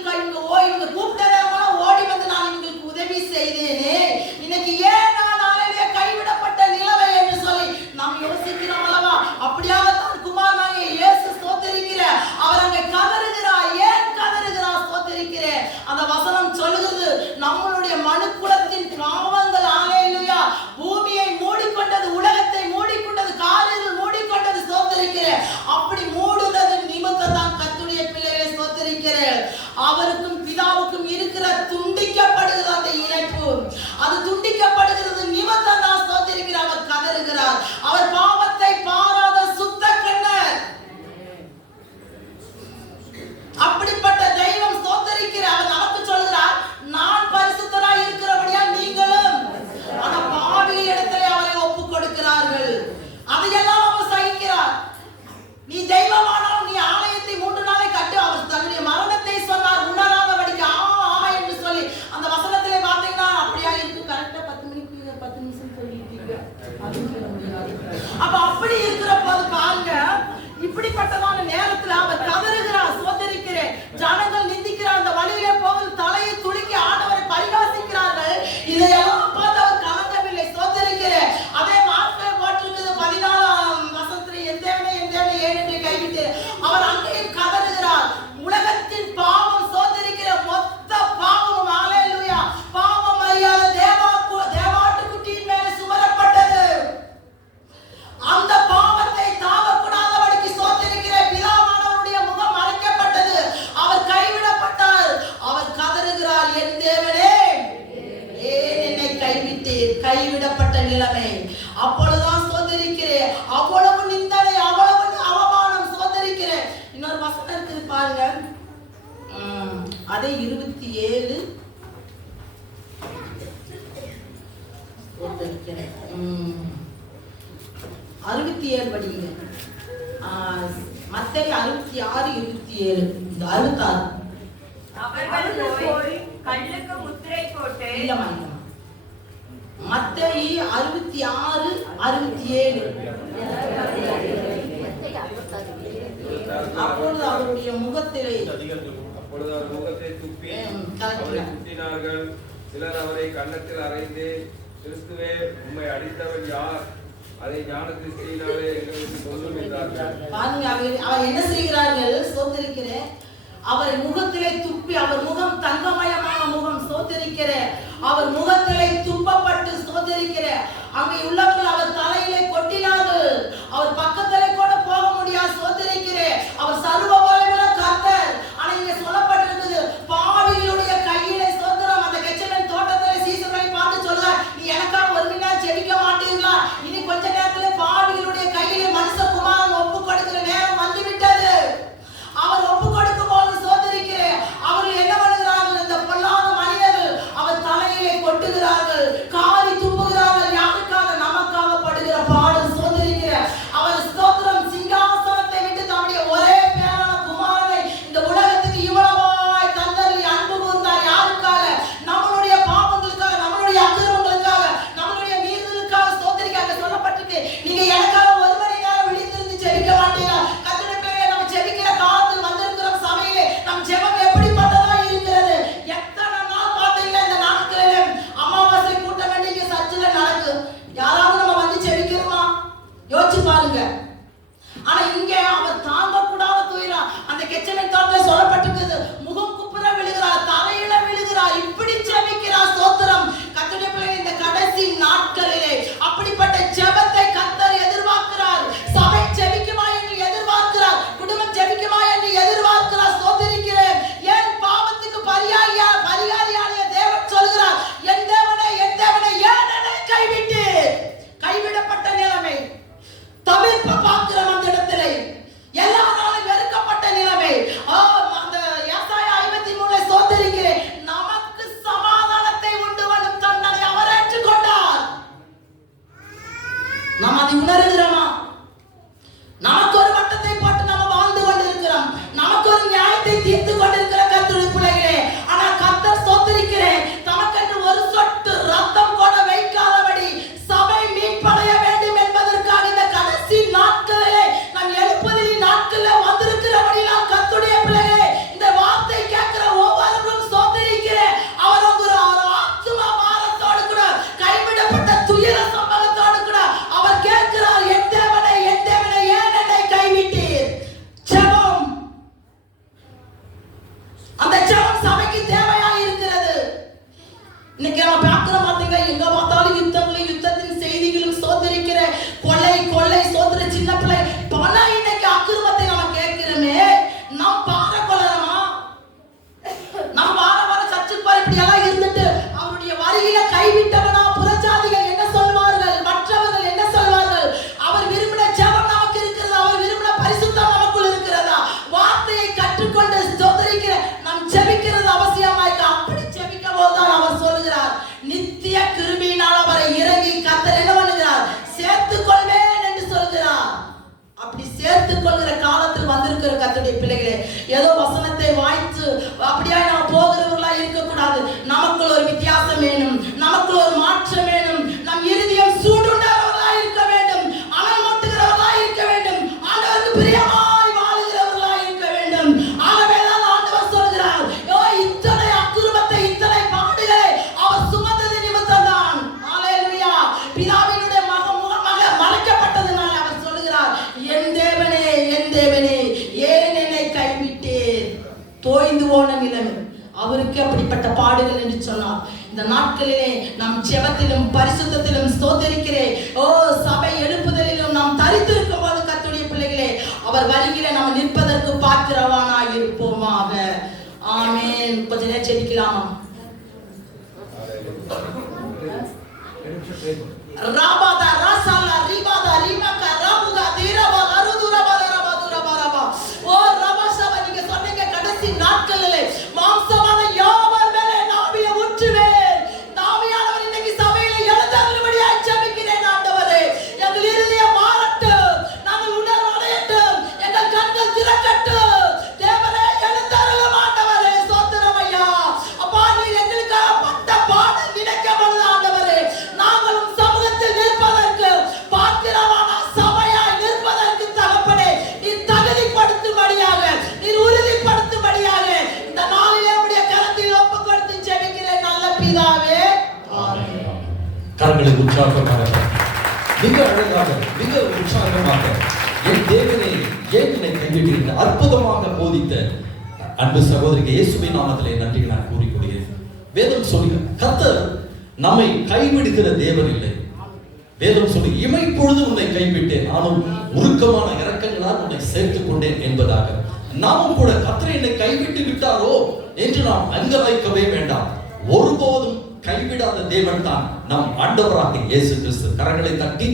கூப்பிட்ட நேரமெல்லாம் ஓடி வந்து நான் இவங்களுக்கு உதவி செய்தேனே, இன்னைக்கு ஏன் நான் நாளையிலே கைவிடப்பட்ட நிலவை என்று சொல்லி நாம் யோசிக்கிறோம் அல்லவா. அப்படியாகத்தான் குமார் நாங்கள் இயேசு ஸ்தோத்திரிக்கிற அவர் அங்கே கதறுகிறார். ஏன் கதறுகிறார்? ஸ்தோத்திரிக்கிறேன். அந்த வசனம் சொல்லுகிறது, நம்மளுடைய மனுக்குலத்தின் பாவங்கள் ஹல்லேலூயா பூமியை மூடிக்கொண்டது, உலகத்தை மூடிக்கொண்டது, காரில் மூடிக்கொண்டது. ஸ்தோத்திரிக்கிறேன். அப்படி மூடுனது நிமித்தம் தான் கர்த்தருடைய பிள்ளைகளை ஸ்தோத்திரிக்கிறேன். அவருக்கும் பிதாவுக்கும் இருக்கிற துண்டிக்கப்படுகிற அந்த இணைப்பு, அது துண்டிக்கப்படுகிறது நிமித்தம் தான் ஸ்தோத்திரிக்கிறார். அவர் கதறுகிறார். அவர் பாவத்தை பாராத சுத்த கண்ணர். அப்படிப்பட்ட தெய்வம் ஸ்தோத்திரிக்கிறார். அவர் நமக்கு சொல்கிறார், நான் பரிசுத்தராய் இருக்கிறபடியா நீங்களும். ஆனா பாவி இடத்திலே அவரை ஒப்பு கொடுக்கிறார்கள். அதையெல்லாம் அவர் சகிக்கிறார். நீ தெய்வமானால் நீ ஆலயத்தை 3 நாளை கட்டு. அவர் தன்னுடைய மரணத்தை சொன்னார் உணராதபடிக்கு. ஆமா என்று சொல்லி அந்த வசனத்திலே பார்த்தீங்கன்னா அப்படியா இருக்கு. கரெக்டா 10 நிமிஷம் சொல்லிட்டீங்க. அப்ப அப்படி இருக்கிற போது பாருங்க, இப்படிப்பட்டதான நேரத்தில் அவர் கதறுகிறார். சோதரிக்கிறேன். ஜனங்கள் நிந்திக்கிறார், அந்த வழியிலே போவது தலையை துலுக்கி ஆண்டவரை பரிகாசிக்கிறார்கள். இதையெல்லாம் பார்த்து அவர் கலங்கவில்லை. சோதரிக்கிறேன். அதே வார்த்தை போட்டிருக்கிறது 14ஆம் வசனத்தில், என் தேவனே ஏன் என்று கைவிட்டு அவர் அங்கேயும் கதறுகிறார். உலகத்தின் பாவம் சோதரிக்கிற மொத்த பாவம் ஹல்லேலூயா பாவம் அறியாத தேவாட்டுக்குட்டியின் மேலே சுமரப்பட்டது. அந்த பாவத்தை தாவக்கூடாதபடிக்கு சோதரிக்கிற பிதாவானவருடைய முகம் மறைக்கப்பட்டது. அவர் கைவிடப்பட்டார். அவர் கதறுகிறார், என் தேவனே ஏன் என்னை கைவிட்டீர். கைவிடப்பட்ட நிலைமை. அப்பொழுதுதான் சோதரிக்கிறேன். அவ்வளவு நிந்தனை, அவ்வளவு அவமானம். சோதரிக்கிறேன். இன்னொரு வசனம் இருக்குது பாருங்க, அதே 27 67 படிங்க. மத்தேயு 66:27 இந்த 66. அவர்கள் போய் கல்லுக்கு முத்திரை போட்டு, இல்லம்மா மத்தேயு 66:67. அப்பொழுது அவருடைய முகத்திலே துப்பி அவரை குத்தினார்கள். சிலர் அவரை கன்னத்தில் அறைந்து, கிறிஸ்துவே உம்மை அடித்தவன் யார், அதை ஞான திருஷ்டியினாலே எங்களுக்கு சொல்லும் என்றார்கள். பாருங்க, அவர் என்ன செய்கிறார்கள்? சோதரிக்கிறேன். அவர் முகத்திலே துப்பி, அவர் முகம் தங்கமயமான முகம். சோதரிக்கிறேன். அவர் முகத்திலே துப்பப்பட்டு சோதரிக்கிறேன். அங்கே உள்ளவர்கள் அவர் தலையிலே கொட்டினார்கள். அவர் பக்கத்திலே கூட போக முடியாது. சோதரிக்கிறேன். அவர் சர்வ வல்லமையுள்ள கர்த்தர். ஆனா இங்க சொல்லப்பட்டிருக்குது, பாவிகளுடைய கையிலே சோதரம். அந்த கெச்சமேன் தோட்டத்திலே சீசர்களை பார்த்து சொல்றார், நீ எனக்காக ஒரு நாள் ஜெபிக்க மாட்டீங்களா? இனி கொஞ்ச நேரத்திலே பாவிகளுடைய கையிலே மனுஷகுமாரன் ஒப்பு கொடுக்கிற நேரம் வந்துவிட்டது. அவர் ஒப்பு கொடுக்கும் போது சோதரிக்கிறேன். அவர்கள் என்ன பண்ணுகிறார்கள்? இந்த பொல்லாத மனிதர்கள் அவர் தலையிலே கொட்டுகிறார்கள். இன்னைக்கு நம்ம பார்க்கிற மாட்டீங்க, எங்க பார்த்தாலும் யுத்தங்களும் யுத்தத்தின் செய்திகளும் சோதரிக்கிற கொலை சோதர சின்ன பிள்ளை பல இன்னைக்கு அக்கிரமத்தை நம்ம கேட்கிறோமே. நாம் பார கொள்ளலாமா? நாம் வார சர்ச்சுக்கு போய் இப்படி எல்லாம் இருந்துட்டு அவருடைய வரியில கைவிட்டவனா புறஜாதிகள் என்ன சொல்வார்கள், மற்றவர்கள் என்ன சொல்வார்கள்? அவர் விரும்பின ஜெபம் நமக்கு இருக்கிறதா? அவர் விரும்பின பரிசுத்தம் நமக்குள் இருக்கிறதா? வார்த்தையை கற்றுக்கொண்டு சோதரிக்கிற நாம் ஜெபிக்கிறது அவசியமாயிருக்கு. அப்படி ஜெபிக்கும் போதுதான் அவர் சொல்லுகிறார், நித்திய கிருபையினால் அவரை இறங்கி கர்த்தர் என்ன பண்ணுகிறார், சேர்த்துக் கொள்வேன் என்று சொல்கிறார். அப்படி சேர்த்துக் கொள்கிற காலத்தில் வந்திருக்கிற கர்த்தருடைய பிள்ளைகளே, ஏதோ வசனத்தை வாய்த்து அப்படியே நாம் போகிறவர்களா இருக்கக்கூடாது. நமக்குள் ஒரு வித்தியாசம் வேணும், நமக்குள் ஒரு மாற்றம் வேணும். நம் இருதயம் சூடுண்டவர்களா இருக்க வேண்டும், அனல் மூட்டுகிறவர்களா இருக்க வேண்டும், ஆண்டவருக்கு பிரியமாய் வாழுகிறவர்களா இருக்க வேண்டும். ஆகவேதான் ஆண்டவர் சொல்கிறார், இத்தனை அக்கிரமத்தை இத்தனை பாடுகளை அவர் சுமந்தது நிமித்தம் தான். ஹல்லேலூயா. பிதாவினுடைய மக மறைக்கப்பட்டதுனால அவர் சொல்கிறார், என் தேவனே ஏன் என்னை கைவிட்டேன்? தோய்ந்து போன நிலைமை அவருக்கு அப்படிப்பட்ட பாடுகள் என்று சொன்னார். இந்த நாட்களிலே நாம் ஜெபத்திலும் பரிசுத்தத்திலும் ஸ்தோத்திரிக்கிறேன். சபை எழுப்புதலிலும் நாம் தரித்திருக்கும் போது கர்த்தருடைய பிள்ளைகளே, அவர் வருகிற நாம் நிற்பதற்கு பாத்திரவானாய் இருப்போமாக. ஆமென். கொஞ்ச நேரம் ஜெபிக்கலாமா? ராபாதா ராசாலா ரிபாதா ரிமகா ராமுகா தீரபா அருதுரபா ரபதுரபா. ஓ ரபசவ, நீங்க சொன்னீங்க கடைசி நாட்களிலே மாம்சமான யாவர் மேலே நாவியை ஊற்றுவேன். நாவியானவர் இன்னைக்கு சபையில எழுந்தருளும்படியாய் ஜெபிக்கிறேன். ஆண்டவரே, எங்கள் இருதயம் மாறட்டும், நாங்கள் உணர்வு அடையட்டும், எங்கள் கண்கள் திறக்கட்டும். தேவனே, எழுந்தருளும் ஆண்டவரே. ஸ்தோத்திரம் ஐயா. அப்பா, நீர் எங்களுக்காக பட்ட பாடு நினைக்கப்படுது ஆண்டவரே. நாங்களும் சமூகத்தில் நிற்பதற்கு பாத்திரமான சபையாய் நிற்பதற்கு தகப்பனே நீர் தகுதிப்படுத்தும்படியாக, நீர் உறுதிப்படுத்தும்படியாக இந்த நாளிலே உடைய கரத்தில் ஒப்புக் கொடுத்து ஜெபிக்கிறேன் நல்ல பிதாவே. ஆமென். கரங்களை உற்சாகமாக, மிக அழகாக, மிக உற்சாகமாக, என் தேவனே ஏன் என்னை கைவிட்டீர்கள் அற்புதமாக போதித்த அன்பு சகோதரிக்கு இயேசுவின் நாமத்திலே நன்றி நான் கூறிக்கொள்கிறேன். வேதம் சொல்லுங்க, கர்த்தர் நம்மை கைவிடுகிற தேவன் இல்லை. வேதம் சொல்லி, இமைப்பொழுது உன்னை கைவிட்டேன், நானும் உருக்கமான இரக்கங்களால் உன்னை சேர்த்துக் கொண்டேன் என்பதாக. நாமும் கூட கர்த்தர் என்னை கைவிட்டு விட்டாரோ என்று நாம் அங்கலாய்க்கவே வேண்டாம். ஒருபோதும் கைவிடாத தேவன் தான் நம் ஆண்டவராகிய இயேசு கிறிஸ்து. கரங்களை தட்டி,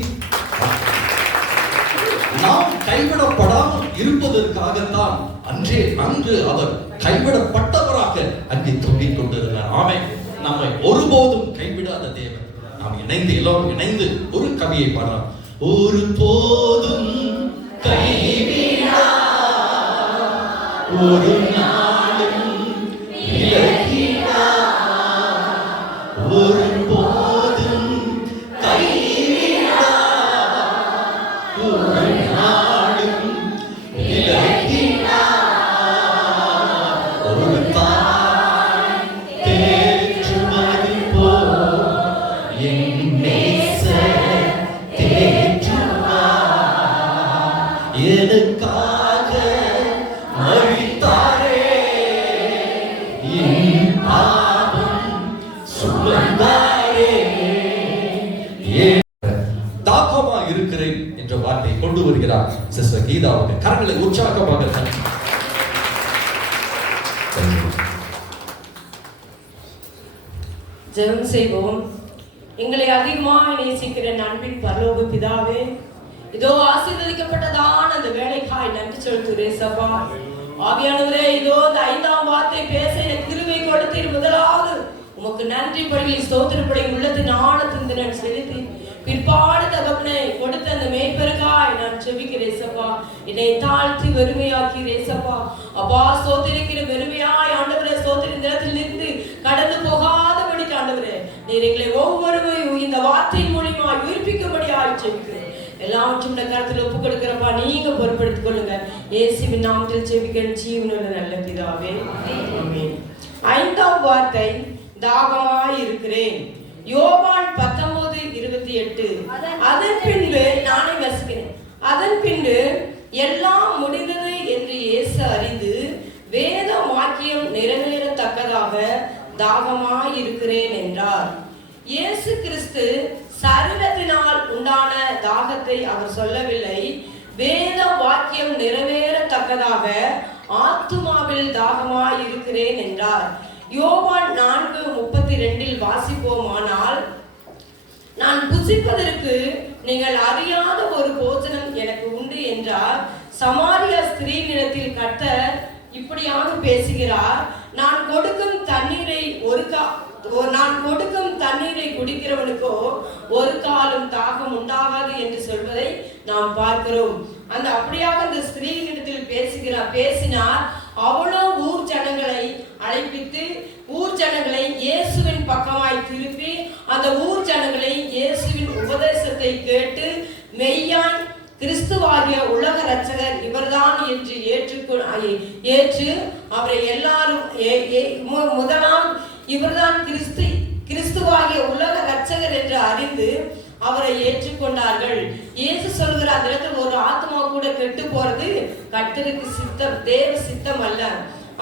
நாம் கைவிடப்படாமல் இருப்பதற்காகத்தான் அன்று அவர் கைவிடப்பட்டவராக அங்கே தொங்கிக் கொண்டிருந்தார். ஆமென். நம்மை ஒருபோதும் கைவிடாத தேவன். நாம் எல்லோரும் இணைந்து ஒரு கவியை பாடலாம். ஒரு போதும் கைவிடா, ஒரு நாளும் விலகிடா, ஒரு போதும் கைவிடா, ஒரு நாளும் விலகிடா, ஒரு தாய் தேற்றுவது போல் என் நேசர் தேற்றுவார். எனக்காக மரித்தாரே, என் பாவம் சுமந்தாரே. தாகமா இருக்கிறேன் என்ற வார்த்தையை கொண்டு வருகிறார் சிஸ்டர் கீதாவுக்கு. கரங்களை உற்சாகமாக தட்டி. ஜெபம் செய்வோம். எங்களை அதிகமாக நேசிக்கிற அன்பின் பரலோக பிதாவே, இதோ ஆசீர்வதிக்கப்பட்டதான அந்த வேலைக்காய் நன்றி செலுத்துகிறேன் சபா. ஆவியானவரே, இதோ இந்த 5ஆம் வார்த்தை பேச எனக்கு கிருபை கொடுத்தீர். முதலாவது உமக்கு நன்றி படி ஸ்தோத்திரப்படி உள்ளத்தின் ஆழத்தின் நான் செலுத்தி பிற்பாடு தகப்பனை கொடுத்த அந்த மேய்ப்பருக்காய் நான் செபிக்கிறேன் சப்பா. என்னை தாழ்த்தி வெறுமையாக்கிறேன் சப்பா. அப்பா, ஸ்தோத்திரிக்கிற வெறுமையாய் ஆண்டவரே, ஸ்தோத்திர நேரத்தில் இருந்து கடந்து போகாதபடிக்கு ஆண்டவரே, நீர் எங்களை ஒவ்வொருவரையும் இந்த வார்த்தையின் மூலியமாய் உயிர்ப்பிக்கும்படியாய் செபிக்கிறேன். எல்லாவற்றும் கருத்தில் ஒப்புக் கொடுக்கிறப்பா, நீங்க பொறுப்படுத்திக் கொள்ளுங்க. இயேசுவின் நாமத்தில் செபிக்கிறேன் ஜீவனுள்ள நல்ல பிதாவே, ஆமென். 5ஆம் வார்த்தை தாகமாய் இருக்கிறேன். யோவான் 19:28. அதன் பின்பு நானே வசிக்கிறேன். அதன் பின்பு எல்லாம் முடிந்தது என்று இயேசு அறிந்து வேத வாக்கியம் நிறைவேறத்தக்கதாக தாகமாயிருக்கிறேன் என்றார். இயேசு கிறிஸ்து சரீரத்தினால் உண்டான தாகத்தை அவர் சொல்லவில்லை. வேத வாக்கியம் நிறைவேறத்தக்கதாக ஆத்துமாவில் தாகமாயிருக்கிறேன் என்றார். யோவான் 4:32 வாசிப்போமானால், நான் புசிப்பதற்கு நீங்கள் அறியாத ஒரு போஜனம் எனக்கு உண்டு என்றார். சமாரியா ஸ்திரீனிடத்தில் கர்த்தர் இப்படியாக பேசுகிறார், நான் கொடுக்கும் தண்ணீரை குடிக்கிறவனுக்கோ ஒரு காலம் தாகம் உண்டாகாது என்று சொல்வதை நாம் பார்க்கிறோம். அப்படியாக அந்த ஸ்திரீனிடத்தில் பேசினார். அவ்வளோ ஊர் ஜனங்களை அழைப்பித்து ஊர் ஜனங்களை இயேசுவின் பக்கமாய் திருப்பி அந்த ஊர் ஜனங்களை இயேசுவின் உபதேசத்தை கேட்டு மெய்யான் கிறிஸ்துவாகிய உலக இரட்சகர் இவர்தான் என்று ஏற்று அவரை எல்லாரும் முதலாம் இவர்தான் கிறிஸ்துவாகிய உலக இரட்சகர் என்று அறிந்து அவரை ஏற்றுக்கொண்டார்கள். இயேசு சொல்கிற அந்த இடத்துல ஒரு ஆத்மா கூட கெட்டு போறது கர்த்தருக்கு சித்தம், தேவ சித்தம் அல்ல.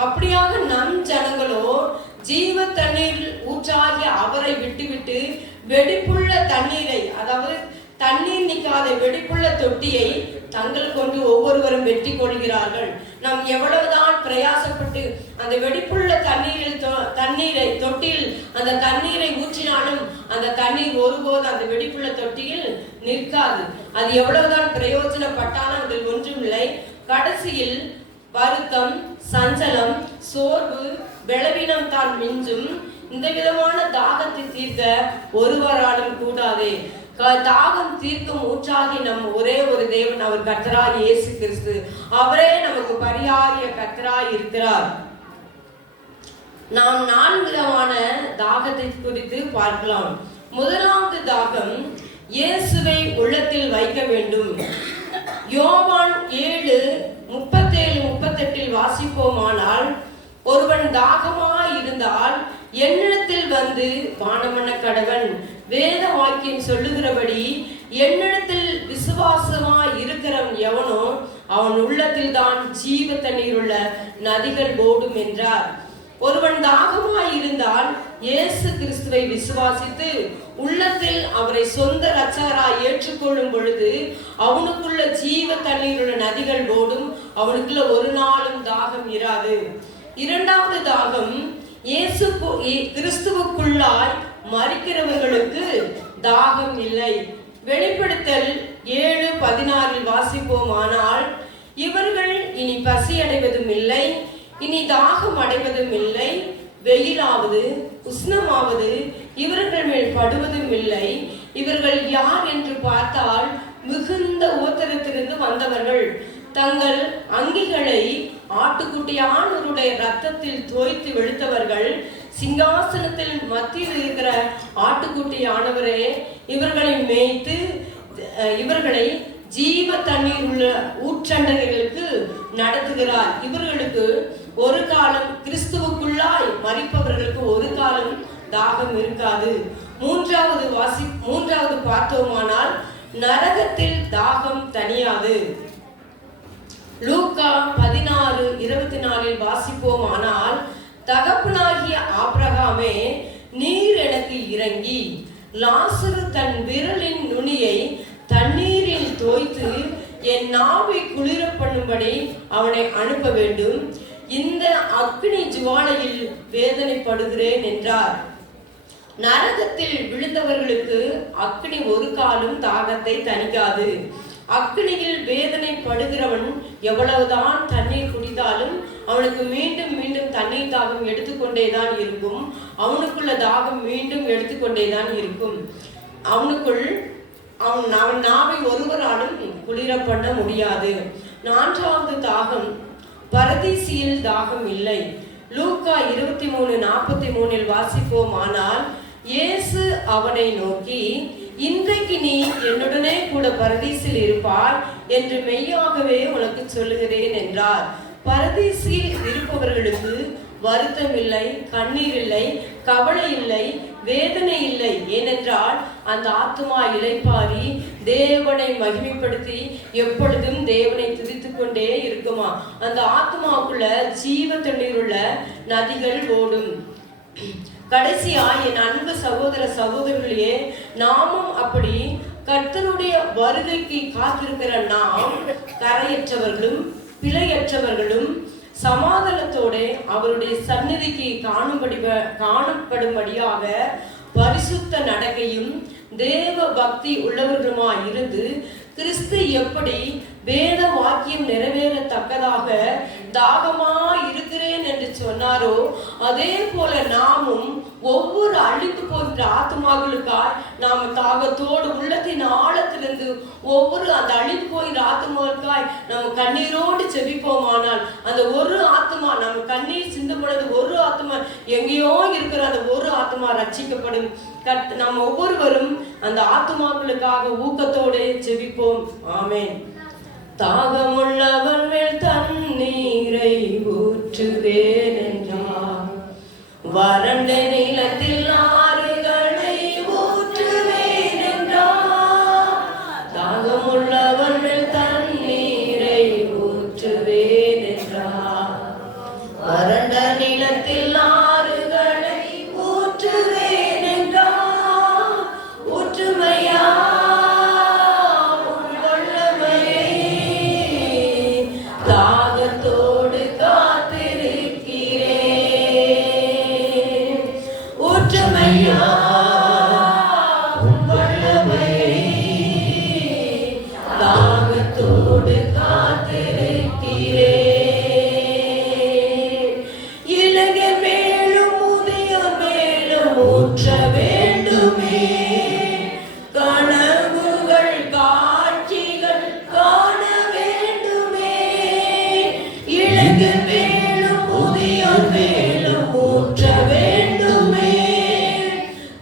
அப்படியாக நம் ஜனங்களோ ஜீவ தண்ணீரில் ஊற்றாகிய அவரை விட்டுவிட்டு வெடிப்புள்ள தண்ணீரை, அதாவது தண்ணீர் நிற்காத வெடிப்புள்ள தொட்டியை தங்கள் கொண்டு ஒவ்வொருவரும் வெட்டி கொள்கிறார்கள். நாம் எவ்வளவுதான் பிரயாசப்பட்டு அந்த வெடிப்புள்ள தண்ணீரை தொட்டியில் அந்த தண்ணீரை ஊற்றினாலும் அந்த தண்ணீர் ஒருபோது அந்த வெடிப்புள்ள தொட்டியில் நிற்காது. அது எவ்வளவுதான் பிரயோஜனப்பட்டாலும் அதில் ஒன்றுமில்லை. கடைசியில் வருத்தம், சஞ்சலம், சோர்வு, பலவீனம் தான் மிஞ்சும். இந்த விதமான தாகத்தை தீர்க்க ஒருவராலும் கூடாதே. தாகம் தீர்க்கும் ஊற்றாகி நம் ஒரே ஒரு தேவன், அவர் கர்த்தராய் இயேசு கிறிஸ்து. அவரே நமக்கு பரிகாரிய கர்த்தராய் இருக்கிறார். நாம் 4 விதமான தாகத்தை குறித்து பார்க்கலாம். முதலாவது தாகம் இயேசுவை உள்ளத்தில் வைக்க வேண்டும். யோவான் 7:37-38 வாசிப்போமானால், ஒருவன் தாகமாய் இருந்தால் என்னிடத்தில் வந்து பானமண்ண கடவன். வேத வாக்கியம் சொல்லுகிறபடி என்னிடத்தில் விசுவாசமாய் இருக்கிறவன் எவனோ அவன் உள்ளத்தில் தான் ஜீவ தண்ணீர் உள்ள நதிகள் ஓடும் என்றார். ஒருவன் தாகமாய் இருந்தால் இயேசு கிறிஸ்துவை விசுவாசித்து உள்ளத்தில் அவரை சொந்த இரட்சகராய் ஏற்றுக்கொள்ளும் பொழுது அவனுக்குள்ள ஜீவ தண்ணீர் உள்ள நதிகள் ஓடும். அவனுக்குள்ள ஒரு நாளும் தாகம் இராது. இரண்டாவது தாகம் இயேசு கிறிஸ்துவுக்குள்ளாய் மரிக்கிறவர்களுக்கு தாகம் இல்லை. வெளிப்படுத்தல் 7:16 வாசிப்போமானால், இவர்கள் இனி பசி அடைவதும் இல்லை, இனி தாகம் அடைவதும் இல்லை, வெயிலாவது உஷ்ணமாவது இவர்கள் மேல் படுவதும் இல்லை. இவர்கள் யார் என்று பார்த்தால் மிகுந்த உத்தரத்திலிருந்து வந்தவர்கள். தங்கள் அங்கிகளை ஆட்டுக்குட்டியானவருடைய ரத்தத்தில் தோய்த்து வெளுத்தவர்கள். சிங்காசனத்தில் மத்தியில் இருக்கிற ஆட்டுக்குட்டியானவரே இவர்களை மேய்த்து இவர்களை ஜீவ தண்ணீர் உள்ள ஊற்றண்டைகளுக்கு நடத்துகிறார். இவர்களுக்கு ஒரு காலம், கிறிஸ்துவுக்குள்ளாய் மரிப்பவர்களுக்கு ஒரு காலம் தாகம் இருக்காது. மூன்றாவது பார்த்தோமானால், நரகத்தில் தாகம் தனியாது. லூக்கா 16:24 வாசிப்போமானால், தகப்பனாகிய ஆபிரகாமே, நீர் எனக்கு இறங்கி லாசரு தன் விரலின் நுனியை தண்ணீரில் தோய்த்து என் நாவை குளிர பண்ணும்படி அவனை அனுப்ப வேண்டும். இந்த அக்னி ஜுவாலையில் வேதனைப்படுகிறேன் என்றார். நரகத்தில் விழுந்தவர்களுக்கு அக்னி ஒரு காலம் தாகத்தை தணிக்காது. அக்னியில் வேதனைப்படுகிறவன் எவ்வளவுதான் தண்ணீர் குடித்தாலும் அவனுக்கு மீண்டும் மீண்டும் தண்ணீர் தாகம் எடுத்துக்கொண்டேதான் இருக்கும். அவனுக்குள்ள தாகம் மீண்டும் எடுத்துக்கொண்டேதான் இருக்கும். அவன் நாவை ஒருவராலும் குளிர பண்ண முடியாது. 4வது தாகம், பரதீசியில் தாகம் இல்லை. லூக்கா 23:43 வாசிப்போமானால், இயேசு அவனை நோக்கி, இன்றைக்கு நீ என்னுடனே கூட பரதீசில் இருப்பாய் என்று மெய்யாகவே உனக்கு சொல்லுகிறேன் என்றார். பரதீசில் இருப்பவர்களுக்கு வருத்தம் இல்லை, கண்ணீர் இல்லை, கவலை இல்லை, வேதனை இல்லை. ஏனென்றால் அந்த ஆத்துமா இளைப்பாரி தேவனை மகிமைப்படுத்தி எப்பொழுதும் தேவனை துதித்து கொண்டே இருக்குமா. அந்த ஆத்மாவுக்குள்ள ஜீவ தண்ணீர் உள்ள நதிகள் ஓடும். கடைசியா என் அன்பு சகோதர சகோதரர்களே, நாமும் அப்படி கர்த்தருடைய வருகைக்கு காத்திருக்கிற நாம் கரையற்றவர்களும் பிழையற்றவர்களும் சமாதானத்தோட அவருடைய சந்நிதிக்கு காணப்படும்படியாக பரிசுத்த நடக்கையும் தேவ பக்தி உள்ளவர்களுமாய் இருந்து கிறிஸ்து எப்படி வேத வாக்கியம் நிறைவேறத்தக்கதாக தாகமா இருக்கிறேன் என்று சொன்னாரோ, அதே போல நாமும் ஒவ்வொரு அழிந்து போகிற ஆத்மாக்களுக்காய் நாம் தாகத்தோடு உள்ளத்தின் ஆழத்திலிருந்து ஒவ்வொரு அந்த அழிந்து போகிற ஆத்மாக்களுக்காய் நம்ம கண்ணீரோடு செபிப்போமானால் அந்த ஒரு ஆத்மா நம்ம கண்ணீர் சிந்தப்படுறது ஒரு ஆத்மா எங்கேயோ இருக்கிற அந்த ஒரு ஆத்மா ரட்சிக்கப்படும். நாம் ஒவ்வொருவரும் அந்த ஆத்மாக்களுக்காக ஊக்கத்தோடு ஜெபிப்போம். ஆமென். தாகமுள்ளவன் மேல் தண்ணீரை ஊற்றுவேன் என்றார், வறண்ட நிலத்தில் ஆறுகளை ஊற்றுவேன் என்றார். தாகமுள்ளவன் மேல் தண்ணீரை ஊற்றுவேன் என்றார், வறண்ட நிலத்தில் ஆறுகளை ஊற்றுவேன் என்றார். ஊற்றுமையா தாகத்தோடு காத்திருக்கிறேன். ஊற்றுமையா தாகத்தோடு காத்திருக்கிறேன். இளைஞர் மேலும் முதியோர் மேலும் ஊற்ற வேண்டுமே, கனவுகள் காட்சிகள் காண வேண்டுமே. இளைஞர் மேலும் முதியோர் மேலும் ஊற்ற வேண்டுமே,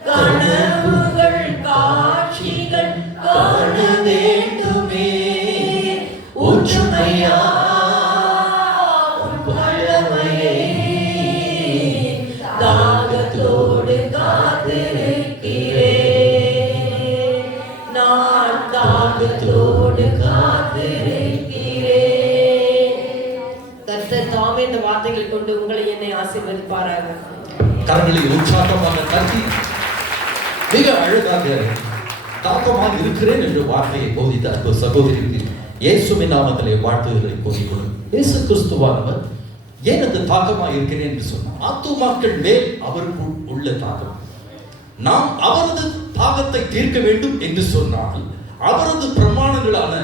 கனவுகள் காட்சிகள் காண வேண்டுமே. ஊற்றுமையா வல்லமையே, தாகத்தோடு காத்திருக்கிறேன். நான் தாகத்தோடு காத்திருக்கிறேன். கர்த்தர் தாமே இந்த வார்த்தைகள் கொண்டு உங்களை என்னை ஆசீர்வதிப்பாராக. கரங்களை உற்சாகமாக தட்டி மிக அழகாக தாக்கமாக இருக்கிறேன் என்ற வார்த்தையை போதித்த அன்பு சகோதரிக்கு இயேசுவின் நாமத்திலே வாழ்த்துதலை கூறிக்கொள்ளும். இயேசு கிறிஸ்துவானவர் ஏன் அந்த தாக்கமாக இருக்கிறேன் என்று சொன்னார். ஆத்துமாக்கள் மேல் அவருக்கு உள்ள தாக்கம். நாம் அவரது தாகத்தை தீர்க்க வேண்டும் என்று சொன்னால் அவரது பிரமாணங்களான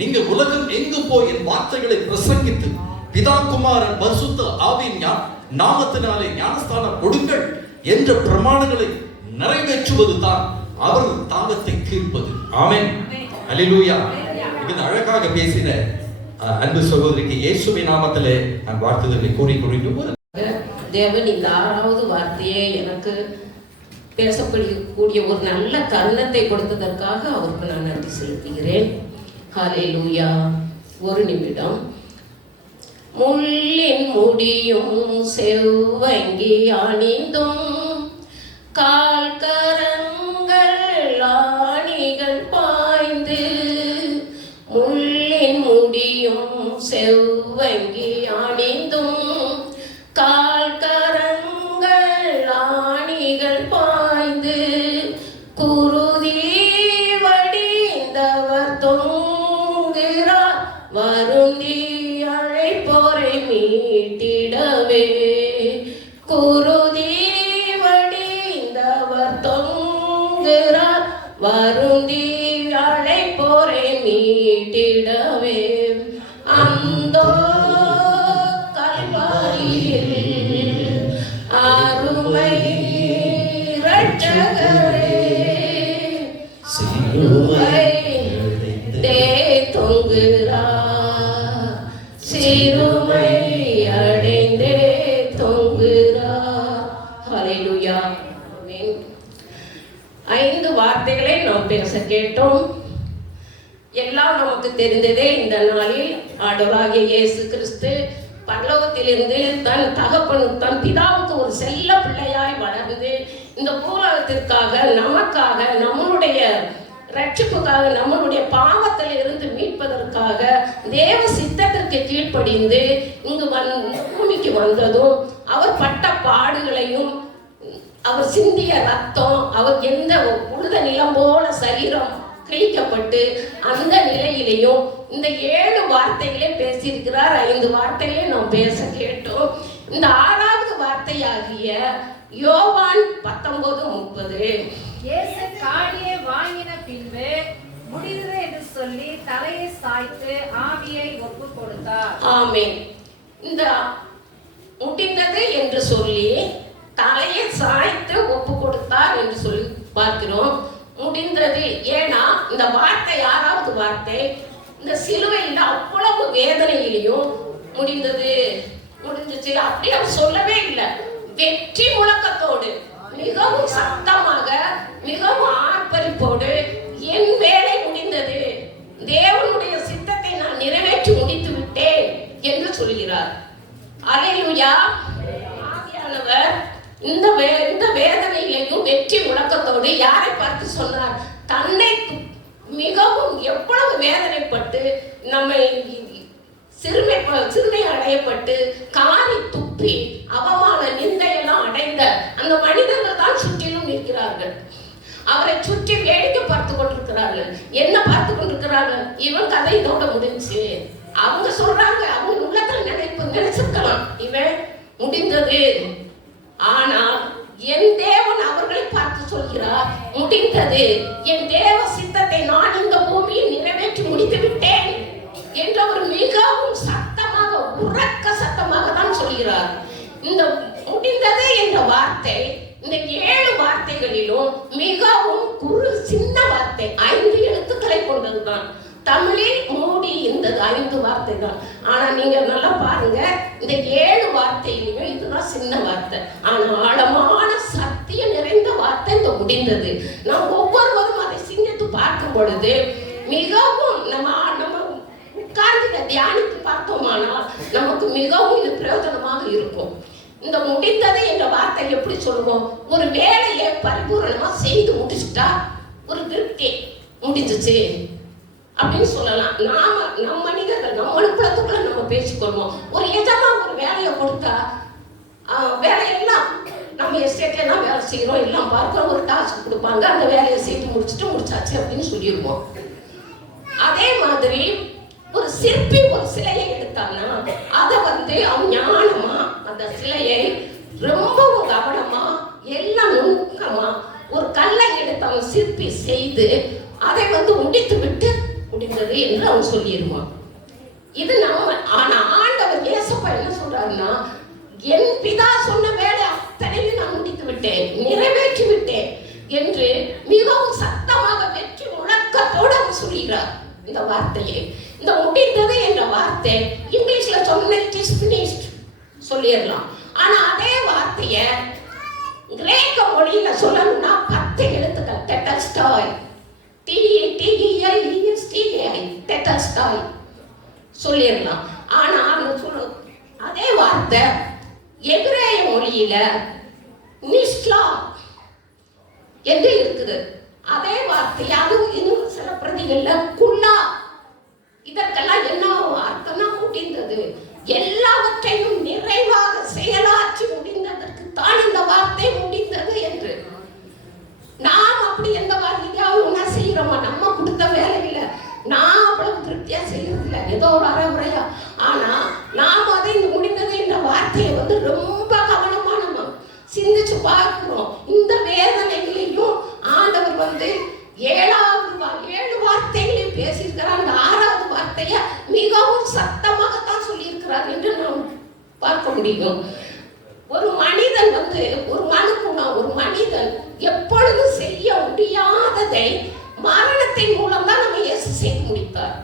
நீங்க உலகம் எங்கு போய் என் வார்த்தைகளை பிரசங்கித்து பிதா குமாரன் பரிசுத்த ஆவியின் நாமத்தினாலே ஞானஸ்தானம் கொடுங்கள் என்ற பிரமாணங்களை நிறைவேற்றுவது தான் அவரது தாகத்தை தீர்ப்பது. ஆமென். அல்லேலூயா. இது அழகாக பேசின அன்பு சகோதரிக்கு இயேசுவின் நாமத்திலே நான் வாழ்த்துதலை கூறிக்கொண்டு தேவன் இந்த 6வது வார்த்தையை எனக்கு பேசக்கூடிய ஒரு நல்ல தருணத்தை கொடுத்ததற்காக அவருக்கு நான் நன்றி செலுத்துகிறேன். ஹல்லேலூயா. ஒரு நிமிடம். முள்ளின் முடியும் செவ்வங்கி அணிந்தும் கால் கரங்கள் ஆணிகள் பாய்ந்து, முள்ளின் முடியும் செவ்வங்கி அணிந்தும் கால் கரங்கள் ஆணிகள் பாய்ந்து, குருதி வடிந்தவர் தொங்குகிறார் வருந்தி அழைப்போரை மீட்டிடவே. குருதி வடிந்தவர் தொங்குகிறார் வருந்தி அழைப்போரை மீட்டிடவே. அந்தோ கல்வாரியில் அருமை இரட்சகரே, சிலுவை தொங்குகிறார், சிறுமை அடைந்தே தொங்குகிறார். ஹல்லேலூயா. ஆமென். 5 வார்த்தைகளை நாம் பேச கேட்டோம். எல்லாம் நமக்கு தெரிந்ததே. இந்த நாளில் ஆண்டவராகிய இயேசு கிறிஸ்து பரலோகத்திலிருந்து தன் தன் பிதாவுக்கு ஒரு செல்ல பிள்ளையாய் வளர்ந்து இந்த பூலகத்திற்காக நமக்காக நம்மளுடைய ரட்சிப்புக்காக நம்மளுடைய பாவத்தில் இருந்து மீட்பதற்காக தேவ சித்தத்திற்கு கீழ்ப்படிந்து இங்கு பூமிக்கு வந்ததும் அவர் பட்ட பாடுகளையும் அவர் சிந்திய ரத்தம், அவர் எந்த உழுத நிலம் போல சரீரம் கிழிக்கப்பட்டு அந்த நிலையிலையும் இந்த 7 வார்த்தைகளே பேசியிருக்கிறார். 5 வார்த்தைகளே நாம் பேச கேட்டோம். இந்த 6வது வார்த்தையாகிய யோவான் 19:30 இயேசு காடியை வாங்கின பின்பு முடிந்தது என்று சொல்லி தலையை சாய்த்து ஆவியை ஒப்பு கொடுத்தார். ஆமென். இந்த முடிந்தது என்று சொல்லி தலையை சாய்த்து ஒப்பு கொடுத்தார் என்று சொல்லி பார்க்கிறோம். முடிந்தது. ஏன்னா இந்த வார்த்தை 6வது வார்த்தை இந்த சிலுவையில் அவ்வளவு வேதனையிலையும் முடிந்தது, முடிஞ்சிச்சு அப்படி அவர் சொல்லவே இல்லை. வெற்றி முழக்கத்தோடு மிகவும் சத்தமாக, மிகவும் ஆர்ப்பரிப்போடு என் வேலை முடிந்தது, தேவனுடைய சித்தத்தை நான் நிறைவேற்றி முடித்து விட்டேன் என்று சொல்கிறார். அல்லேலூயா. ஆவியானவர் இந்த வேதனையிலையும் வெற்றி முழக்கத்தோடு யாரை பார்த்து சொன்னார்? தன்னை மிகவும் எவ்வளவு வேதனைப்பட்டு நம்மை சிறுமை அடையப்பட்டு காரி துப்பி அவமான நிந்தையெல்லாம் அடைந்த அந்த மனிதர்கள் தான் சுற்றிலும் நிற்கிறார்கள். அவரை சுற்றி வேடிக்கை பார்த்து கொண்டிருக்கிறார்கள். என்ன பார்த்து கொண்டிருக்கிறார்கள்? இவன் கதை இதோட முடிஞ்சு. அவங்க சொல்றாங்க, அவங்க உள்ளத்தில் நினைச்சிருக்கலாம் இவன் முடிந்தது. ஆனால் என் தேவன் அவர்களை பார்த்து சொல்கிறார், முடிந்தது, என் தேவ சித்தத்தை நான் இந்த பூமியில் நிறைவேற்றி முடித்து விட்டேன் என்று அவர் மிகவும் சத்தமாக, உரக்க சத்தமாக தான் சொல்கிறார். இந்த முடிந்தது என்ற வார்த்தை இந்த 7 வார்த்தைகளிலும் மிகவும் சின்ன வார்த்தை, 5 எழுத்துக்களை கொண்டதுதான். தமிழில் மூடி இருந்தது 5 வார்த்தை தான். ஆனா நீங்க நல்லா பாருங்க, இந்த 7 வார்த்தையிலும் இதுதான் சின்ன வார்த்தை. ஆனா ஆழமான சத்தியம் நிறைந்த வார்த்தை இந்த முடிந்தது. நாம் ஒவ்வொருவரும் அதை சிந்தித்து பார்க்கும் பொழுது மிகவும் நம்ம உட்கார்ந்து தியானித்து பார்த்தோமானால் நமக்கு மிகவும் இது பிரயோஜனமாக இருக்கும். இந்த முடிந்தது என்ற வார்த்தை எப்படி சொல்லுவோம்? ஒரு வேலையை பரிபூரணமா செய்து முடிச்சுட்டா ஒரு திருப்தி, முடிஞ்சிச்சு அப்படின்னு சொல்லலாம். நம்ம மனிதர்கள் நம்ம அனுப்புறதுக்குள்ள நம்ம பேசிக்கொள்வோம். ஒரு எஜமா ஒரு வேலையை கொடுத்தா வேலையெல்லாம் நம்ம எஸ்டேட்ல தான் வேலை செய்யறோம், எல்லாம் பார்க்கிறோம், ஒரு டாஸ்க் கொடுப்பாங்க, அந்த வேலையை செய்து முடிச்சாச்சு அப்படின்னு சொல்லிடுவோம். அதே மாதிரி ஒரு சிற்பி ஒரு சிலையை எடுத்தான்னா அதை அவன் ஞானமா அந்த சிலையை ரொம்பவும் கவனமா எல்லாம் நுணுக்கமா ஒரு கல்லை எடுத்து அவன் சிற்பி செய்து அதை முடித்து விட்டு முடிந்தது என்று அவன் சொல்லிடுவான். இது நம்ம. ஆனா ஆண்டவர் இயேசுப்பா என்ன சொல்றாருன்னா, என் பிதா சொன்ன வேலை அத்தனையும் நான் முடித்து விட்டேன், நிறைவேற்றி விட்டேன் என்று மிகவும் சத்தமாக வெற்றி முழக்கத்தோடு அவர் சொல்கிறார். இந்த வார்த்தையை, இந்த முடிந்தது என்ற வார்த்தை இங்கிலீஷ்ல சொன்ன இட் இஸ் ஃபினிஷ்ட் சொல்லிடலாம். ஆனா அதே வார்த்தையை கிரேக்க மொழியில சொல்லணும்னா 10 எழுத்துக்கள் டெட்டஸ்டாய், TETELESTAI டெட்டஸ்டாய் சொல்லிடலாம். ஆனா அதே வார்த்தை எபிரேய மொழியில நிஷ்லா என்று இருக்குது. அதே வார்த்தை அது இன்னும் சில பிரதிகள்ல குல்லா. இதற்கெல்லாம் என்ன அர்த்தம்னா முடிந்தது, எல்லாவற்றையும் நிறைவாக செயலாற்றி முடிந்ததற்கு தான் இந்த வார்த்தை முடிந்தது என்று. நாம் அப்படி எந்த வார்த்தையாவது ஒன்னா செய்யறோமா? நம்ம கொடுத்த வேலையில நான் அவ்வளவு திருப்தியா செய்யறதில்ல, ஏதோ ஒரு அறவுரையா. ஆனா நாம் அதை முடிந்தது என்ற வார்த்தையை ரொம்ப கவனமா நம்ம சிந்திச்சு பார்க்கிறோம். இந்த வேதனைகளையும் ஆண்டவர் 7 வார்த்தைகளையும் பேசியிருக்கிறார். அந்த 6வது வார்த்தைய மிகவும் சத்தமாகத்தான் சொல்லியிருக்கிறார் என்று நாம் பார்க்க முடியும். ஒரு மனிதன் ஒரு மனிதன் எப்பொழுதும் செய்ய முடியாததை மரணத்தின் மூலம் தான் நம்ம இயேசு செய்து முடித்தார்.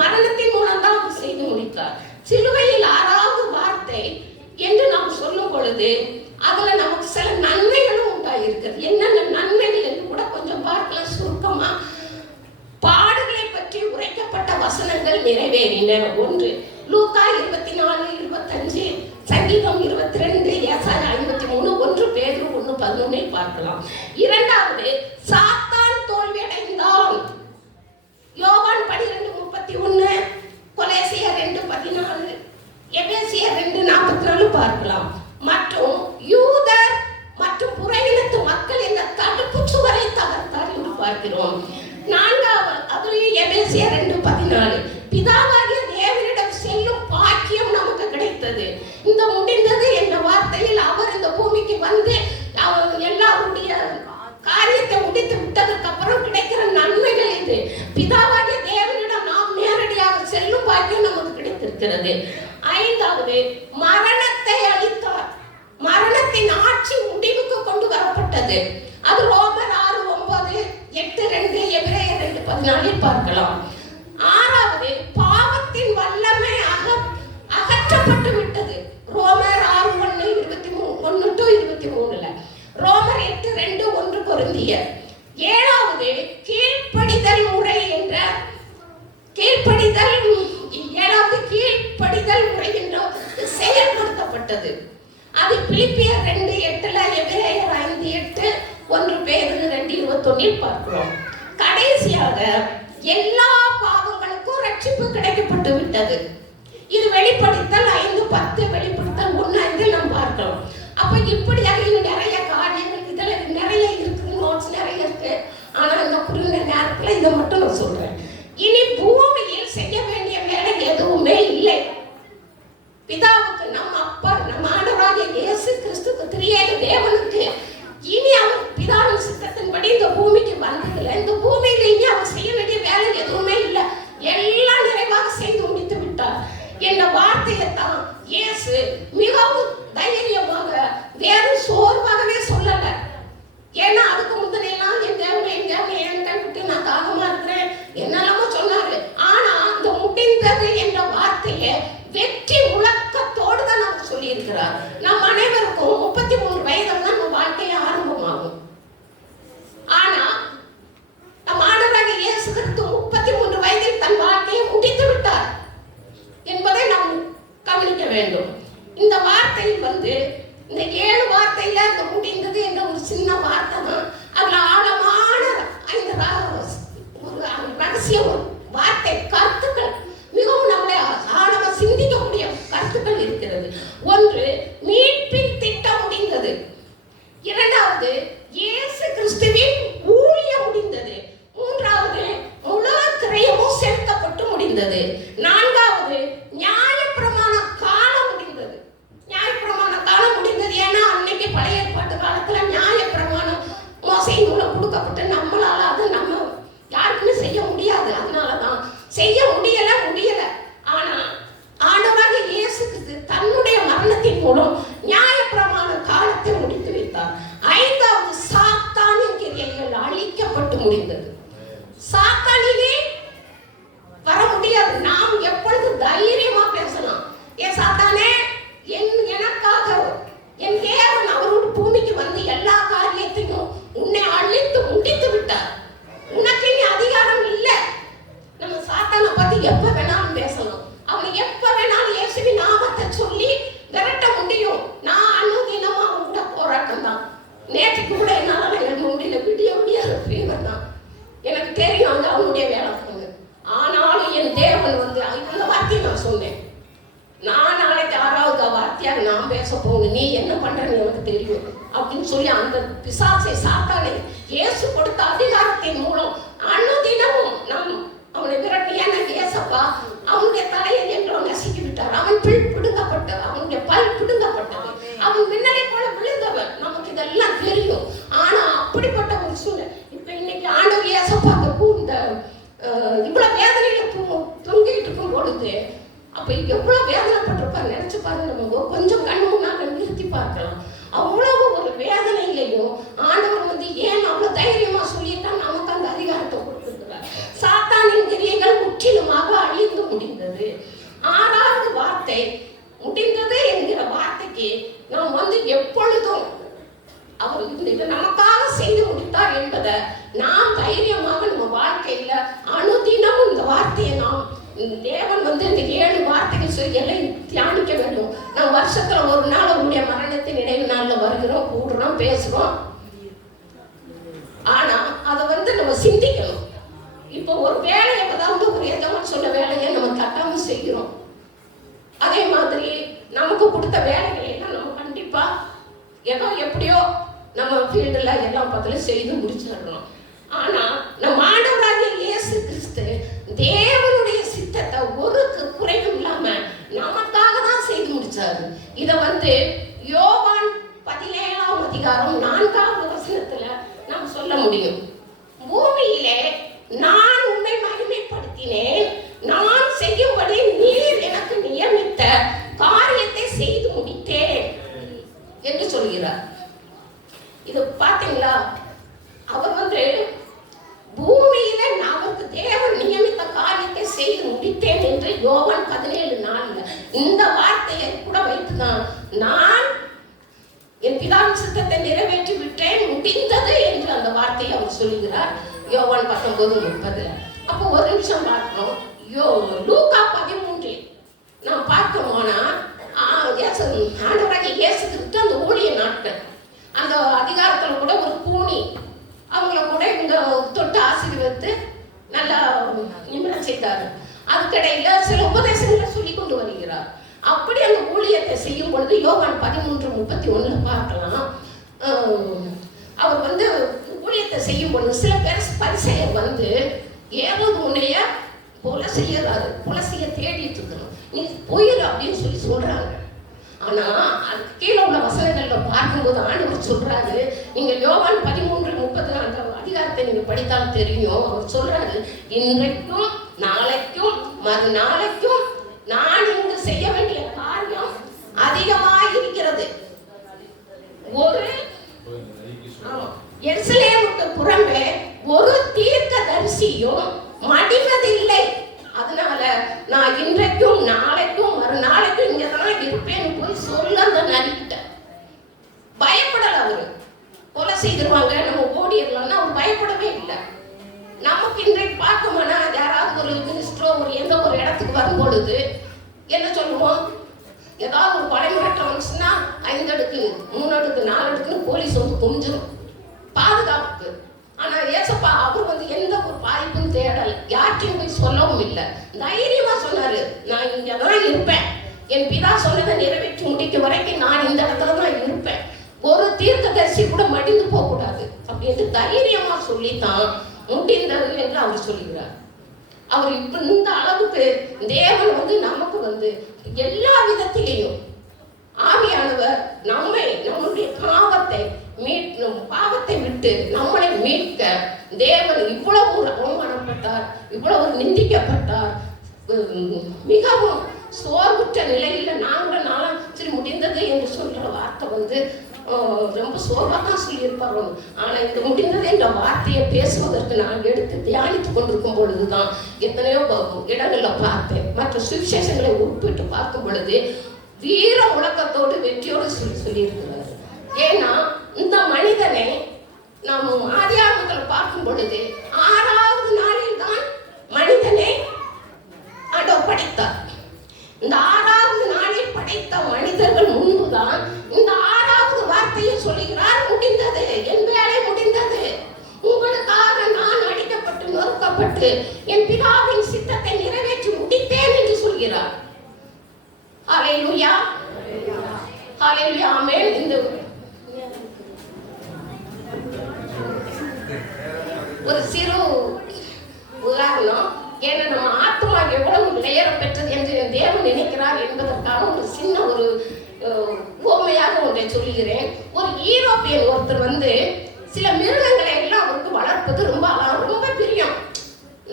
மரணத்தின் மூலம் தான் அவர் செய்து முடித்தார். சிலுவையில் 6வது வார்த்தை என்று நாம் சொல்லும் பொழுது அதுல நமக்கு சில நன்மைகளும் உண்டாயிருக்கிறது. என்னென்ன நன்மைகள் என்று கூட கொஞ்சம் பார்க்கலாம் சுருக்கமா. பாடுகளை பற்றி உரைக்கப்பட்ட வசனங்கள் நிறைவேறின. 1 லூக்கா 24:25, சங்கீதம் 22, ஏசாயா 53, 1 பேதுரு 1:11 பார்க்கலாம். 2வது சாத்தான் தோல்வி அடைந்தான். யோவான் 12:31, கொலோசியர் 2:14, எபேசியர் 2:44 பார்க்கலாம். மற்றும் யூதர் மற்றும் புறவினர் பார்க்கிறோம். 4வது அதுலயும் எபேசியர் 2:14 பிதாவாகிய தேவனிடம் செல்லும் பாக்கியம் நமக்கு கிடைத்தது. இந்த முடிந்தது என்ற வார்த்தையில் அவர் இந்த பூமிக்கு வந்து அவர் எல்லாருடைய காரியத்தை முடித்து விட்டதற்கு அப்புறம் கிடைக்கிற நன்மைகள் இது. பிதாவாகிய தேவனிடம் நாம் நேரடியாக செல்லும் பாக்கியம் நமக்கு கிடைத்திருக்கிறது. 5வது மரணத்தை அழித்தார். மரணத்தின் ஆட்சி முடிவுக்கு கொண்டு வரப்பட்டது. அது ரோமர் 6:9, 8:2, எபிரேயர் 2:14 பார்க்கலாம். 6வது பாவத்தின் வல்லமை அகற்றப்பட்டு விட்டது. ரோமர் 6:1-23, ரோமர் 8:2, 1 கொரிந்தியர். 7வது கீழ்ப்படிதல் முறை என்ற செயல்படுத்தப்பட்டது. அது பிலிப்பியர் 2:8, எபிரேயர் 5:8, 1 பேதுரு 2:21 பார்க்கிறோம். கடைசியாக எல்லா பாவங்களுக்கும் ரட்சிப்பு கிடைக்கப்பட்டு விட்டது. இது வெளிப்படுத்தல் 5:10, வெளிப்படுத்தல் 1:5 நாம் பார்க்கிறோம். அப்ப இப்படியாக இன்னும் நிறைய காரியங்கள் இதுல நிறைய இருக்கு, நோட்ஸ் நிறைய இருக்கு. ஆனா இந்த குறுகிய நேரத்துல இதை மட்டும் நான் சொல்றேன். இனி பூமியில் செய்ய வேண்டிய வேலை எதுவுமே இல்லை. பிதாவுக்கு நம்ம அப்பா, நம்ம ஆண்டவராகிய இயேசு கிறிஸ்துக்கு, திரியேக தேவனுக்கு இனி அவர் பிதாவின் சித்தத்தின்படி இந்த பூமிக்கு வந்ததில்லை. இந்த பூமியில இனி அவர் செய்ய வேண்டிய வேலை எதுவுமே இல்லை. எல்லாம் நிறைவாக செய்து முடித்து விட்டார் என்ற வார்த்தையைத்தான் இயேசு மிகவும் தைரியமாக, வேறு சோர்வாகவே சொல்லல. ஏன்னா அதுக்கு முந்தினெல்லாம் என் தேவனை விட்டு நான் தாகமா இருக்கிறேன் என்னெல்லாமோ சொன்னாரு. ஆனா அந்த முடிந்தது என்ற வார்த்தையை வெற்றி முழக்கத்தோடு தான் அவர் சொல்லி இருக்கிறார். நம் அனைவருக்கும் 33 வயதில் தான் நம்ம வாழ்க்கையை ஆரம்பமாகும். ஆனா நம் ஆண்டவராகிய இயேசு கிறிஸ்து 33 வயதில் தன் வாழ்க்கையை முடித்து விட்டார் என்பதை நாம் கவனிக்க வேண்டும். இந்த வார்த்தையில் இந்த 7 வார்த்தையில அந்த முடிந்தது என்ற ஒரு சின்ன வார்த்தை தான். அதுல ஆழமான ஒரு ரகசிய ஒரு வார்த்தை, கருத்துக்கள், மிகவும் நம்மளை ஆழமா சிந்திக்கக்கூடிய கருத்துக்கள் இருக்கிறது. ஒன்று, மீட்பின் திட்டம் முடிந்தது. 2வது, இயேசு கிறிஸ்துவின் ஊழியம் முடிந்தது. 3வது, முழு கிரயமும் செலுத்தப்பட்டு முடிந்தது. 4வது, நியாயப்பிரமாண காலம் முடிந்தது. நியாயப்பிரமாண காலம் முடிந்தது. ஏன்னா அன்னைக்கு பழைய ஏற்பாட்டு காலத்துல நியாயப்பிரமாணம் மோசையின் மூலம் கொடுக்கப்பட்டு நம்மளால அது நம்ம யாருக்குமே செய்ய முடியாது. அதனாலதான் செய்ய முடியல. ஆனா ஆண்டவராகிய இயேசு கிறிஸ்து தன்னுடைய மரணத்தின் மூலம் நியாயப்பிரமாண காலத்தை முடித்து வைத்தார். 5வது, சாத்தானின் கிரியைகள் அழிக்கப்பட்டு முடிந்தது. சாத்தானிலே வர முடியாது. நாம் எப்பொழுது தைரியமா பேசலாம். ஏன் சாத்தானே, எனக்காக என் தேவன் அவரோட பூமிக்கு வந்து எல்லா காரியத்தையும் உன்னை அழித்து முடித்து விட்டார். உனக்கு இனி அதிகாரம் இல்லை. நம்ம சாத்தானை பத்தி எப்ப வேணாலும் பேசலாம். அவனை எப்ப வேணாலும் இயேசுவின் நாமத்தை சொல்லி விரட்ட முடியும். நான் அனுதினமா அவன் கூட போராட்டம் தான். நேற்றுக்கு கூட என்னால எனக்கு முடியல. விடிய ஃபீவர் தான். எனக்கு தெரியும் அங்க அவனுடைய வேலை பண்ணு. ஆனாலும் என் தேவன் அந்த வார்த்தையை நான் சொன்னேன். நான் நாளைக்கு 6வது வார்த்தையாக நான் பேச போகணும். நீ என்ன பண்றன்னு எனக்கு தெரியும் அப்படின்னு சொல்லி அந்த பிசாசை, சாத்தானை இயேசு கொடுத்த அதிகாரத்தின் மூலம் அனுதினமும் நாம் அவனை விரட்டிய ஏசப்பா அவனுடைய தலையை என்றோ நசுக்கி விட்டார். அவன் பிடுங்கப்பட்டது, அவனுடைய பல் பிடுங்கப்பட்டது. அவன் மின்னலை போல விழுந்தவன். நமக்கு இதெல்லாம் தெரியும். ஆனா அப்படிப்பட்ட ஒரு சூழ்நிலை இப்ப இன்னைக்கு ஆண்டவர் ஏசப்பா இந்த இவ்வளவு வேதனையில தொங்கிட்டு இருக்கும் பொழுது அப்ப எவ்வளவு வேதனைப்பட்டிருப்பார் நினைச்சு பாருங்க. நம்ம கொஞ்சம் கண்ணு முன்னால நிறுத்தி பார்க்கலாம். அவ்வளவு ஒரு வேதனையிலையும் ஆண்டவர் ஏன் அவ்வளவு தைரியமா சொல்லியிருக்காங்க, நமக்கு அந்த அதிகாரத்தை கொடுத்திருக்கிறார். சாத்தானின் கிரியைகள் முற்றிலுமாக அழிந்து முடிந்தது. 6வது வார்த்தை முடிந்தது என்கிற வார்த்தைக்கு நாம் எப்பொழுதும் அவர் இதை நமக்காக செய்து முடித்தார் என்பதை நாம் தைரியமாக நம்ம வாழ்க்கையில அனுதினமும் இந்த வார்த்தையை நாம் தேவன் இந்த 7 வார்த்தைகள் சொல்லி எல்லாம் தியானிக்க வேண்டும். நாம் வருஷத்துல ஒரு நாள் அவருடைய மரணத்தின் நினைவு நாள்ல வருகிறோம், கூடுறோம், பேசுறோம். ஆனா அதை நம்ம சிந்திக்கணும். இப்போ ஒரு வேலையை ஒரு எதவன் சொன்ன வேலையை நம்ம தட்டாம செய்கிறோம். அதே மாதிரி நமக்கு கொடுத்த வேலைகளை எல்லாம் நம்ம கண்டிப்பா ஏதோ எப்படியோ நம்ம ஃபீல்டில் எல்லாம் பார்த்தாலும் செய்து முடிச்சிடணும். ஆனா நம் ஆண்டவராகிய இயேசு கிறிஸ்து தேவனுடைய சித்தத்தை ஒரு குறையும் இல்லாம நமக்காக தான் செய்து முடிச்சாரு. இத யோவான் 17ஆம் அதிகாரம் 4வது வசனத்துல நாம் சொல்ல முடியும். பூமியிலே நான் உன்னை மகிமைப்படுத்தினேன், நான் செய்யும்படி நீர் எனக்கு நியமித்த காரியத்தை செய்து முடித்தேன் என்று சொல்கிறார். இது பாத்தீங்களா? அவர் பூமியில நமக்கு தேவன் நியமித்த காரியத்தை செய்து முடித்தேன் என்று யோவான் 17:4 இந்த வார்த்தையை கூட வைத்துதான் நான் என் பிதாவின் சித்தத்தை நிறைவேற்றி விட்டேன், முடிந்தது என்று அந்த வார்த்தையை அவர் சொல்லுகிறார் யோவான் 19:30. அப்போ ஒரு நிமிஷம் பார்க்கணும். லூக்கா 13 நாம் பார்க்கணும்னா ஆண்டவராகிய இயேசு கிறிஸ்து அந்த ஊழிய நாட்கள் அந்த அதிகாரத்துல கூட ஒரு கூனி அவங்கள கூட இந்த தொட்டு ஆசீர்வதித்து நல்லா நிமிடம் செய்தார். அதுக்கிடையில சில உபதேசங்களை சொல்லி கொண்டு வருகிறார். அப்படி அந்த ஊழியத்தை செய்யும் பொழுது யோவான் 13:31 பார்க்கலாம். அவர் ஊழியத்தை செய்யும் பொழுது சில பேர் பரிசேயர் ஏதாவது உன்னைய கொலை செய்ய தேடிட்டு இருக்கணும், நீ போயிரு அப்படின்னு சொல்லி சொல்றாங்க. ஆனா கீழே உள்ள வசனங்கள்ல பார்க்கும்போது ஆண்டவர் சொல்றாரு, நீங்க யோவான் 13:30 அந்த அதிகாரத்தை நீங்க படித்தால் தெரியும். அவர் சொல்றாரு, இன்றைக்கும் நாளைக்கும் மறுநாளைக்கும் நான் இங்கு செய்ய வேண்டிய காரியம் அதிகமாக இருக்கிறது. ஒரு எருசலேமுக்கு புறம்பே ஒரு தீர்க்கதரிசியும் மடிவதில்லை. அதனால நான் இன்றைக்கும் நாளைக்கும் மறுநாளைக்கும் இங்கதான் இருப்பேன்னு போய் சொல்ல அந்த நரிக்கிட்ட பயப்படல. அவரு கொலை செய்திருவாங்க, நம்ம ஓடிடலாம்னா அவர் பயப்படவே இல்லை. நமக்கு இன்றைக்கு பார்க்கணும்னா யாராவது ஒரு மினிஸ்டரோ எந்த ஒரு இடத்துக்கு வரும் பொழுது என்ன சொல்லுவோம்? ஏதாவது ஒரு கொலை மிரட்ட வந்துச்சுன்னா 5 அடுக்கு 3 அடுக்கு 4 அடுக்குன்னு போலீஸ் குமிஞ்சிடும் பாதுகாப்புக்கு. ஆனா ஏசப்பா அவர் எந்த ஒரு பாதிப்பும் தேடல, யார்ட்டையும் போய் சொல்லவும் இல்லை. தைரியமா சொன்னாரு, நான் இங்கதான் இருப்பேன், என் பிதா சொன்னதை நிறைவேற்றி முடிக்க வரைக்கும் நான் இந்த இடத்துல தான் இருப்பேன், ஒரு தீர்க்கதரிசி கூட மடிந்து போக கூடாது அப்படின்னு தைரியமா சொல்லித்தான் முடிந்தது என்று அவர் சொல்லுகிறார். அவர் இப்ப இந்த அளவுக்கு தேவன் நமக்கு எல்லா விதத்திலையும் ஆவியானவர் நம்முடைய பாவத்தை விட்டு நம்மளை மீட்க தேவன் இவ்வளவு அவமானப்பட்டார், இவ்வளவு நிந்திக்கப்பட்டார். மிகவும் சோர்வுற்ற நிலையில நாங்களும் சரி முடிந்தது என்று சொல்ற வார்த்தை ரொம்ப சோர்வாக தான் சொல்லியிருப்பார். ஆனா இந்த முடிந்தது என்ற வார்த்தையை பேசுவதற்கு நான் எடுத்து தியானித்துக் கொண்டிருக்கும் பொழுதுதான் எத்தனையோ இடங்கள்ல பார்த்தேன். மற்ற சுவிசேஷங்களை ஒப்பிட்டு பார்க்கும் பொழுது வீர முழக்கத்தோடு வெற்றியோடு சொல்லியிருக்கிறார். ஏன்னா இந்த மனிதனை நாம் ஆதியாகமத்தில் பார்க்கும் பொழுது 6வது நாளில் தான் மனிதனை ஆண்டவர் படைத்தார். இந்த 6வது நாளில் படைத்த மனிதர்கள் முன்புதான் இந்த 6வது வார்த்தையை சொல்லுகிறார், முடிந்தது, என் வேலை முடிந்தது, உங்களுக்காக நான் அடிக்கப்பட்டு நொறுக்கப்பட்டு என் பிதாவின் சித்தத்தை நிறைவேற்றி முடித்தேன் என்று சொல்கிறார். ஹல்லேலூயா, ஹல்லேலூயா, ஆமென். இந்த ஒரு சிறு உதாரணம், ஏன்னா நம்ம ஆத்மா எவ்வளவு விலையேற பெற்றது என்று தேவன் நினைக்கிறார் என்பதற்காக ஒரு சின்ன ஒரு உவமையாக ஒன்றை சொல்கிறேன். ஒரு ஈரோப்பியன் ஒருத்தர் சில மிருகங்களை எல்லாம் அவருக்கு வளர்ப்பது ரொம்ப பிரியம்.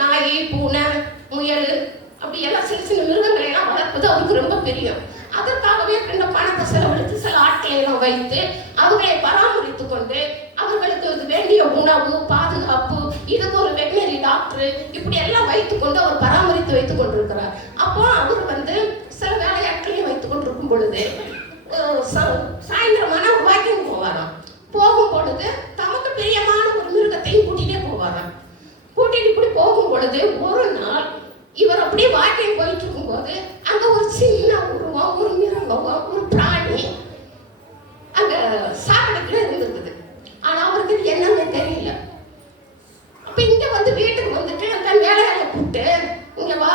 நாய், பூனை, முயல் அப்படி எல்லாம் சில சில மிருகங்களை எல்லாம் வளர்ப்பது அவருக்கு ரொம்ப பிரியம். அதற்காகவே ரெண்டு பணத்தை செலவழித்து சில ஆட்களை எல்லாம் வைத்து அவர்களை பராமரித்து கொண்டு அவர்களுக்கு வேண்டிய உணவு, பாதுகாப்பு, இதுக்கு ஒரு வெட்டினரி டாக்டர் இப்படி எல்லாம் வைத்துக் கொண்டு அவர் பராமரித்து வைத்துக் கொண்டிருக்கிறார். அப்போ அவர் சில வேலையாட்களையும் வைத்துக் கொண்டிருக்கும் பொழுது சாயந்தரமான வாக்கிங் போவாராம். போகும் பொழுது தமக்கு பிரியமான ஒரு மிருகத்தையும் கூட்டிகிட்டே போவாராம். கூட்டிட்டு இப்படி போகும் பொழுது ஒரு நாள் இவர் அப்படியே வாக்கிங் போயிட்டு இருக்கும் போது அங்க ஒரு சின்ன உருவம், ஒரு மிருகம், ஒரு பிராணி அங்க சாக்கடைக்குள்ள இருந்திருக்குது. ஆனா அவருக்கு என்னன்னு தெரியல. அப்ப இங்க வீட்டுக்கு வந்துட்டு அந்த வேலையாளை கூப்பிட்டு, இங்க வா,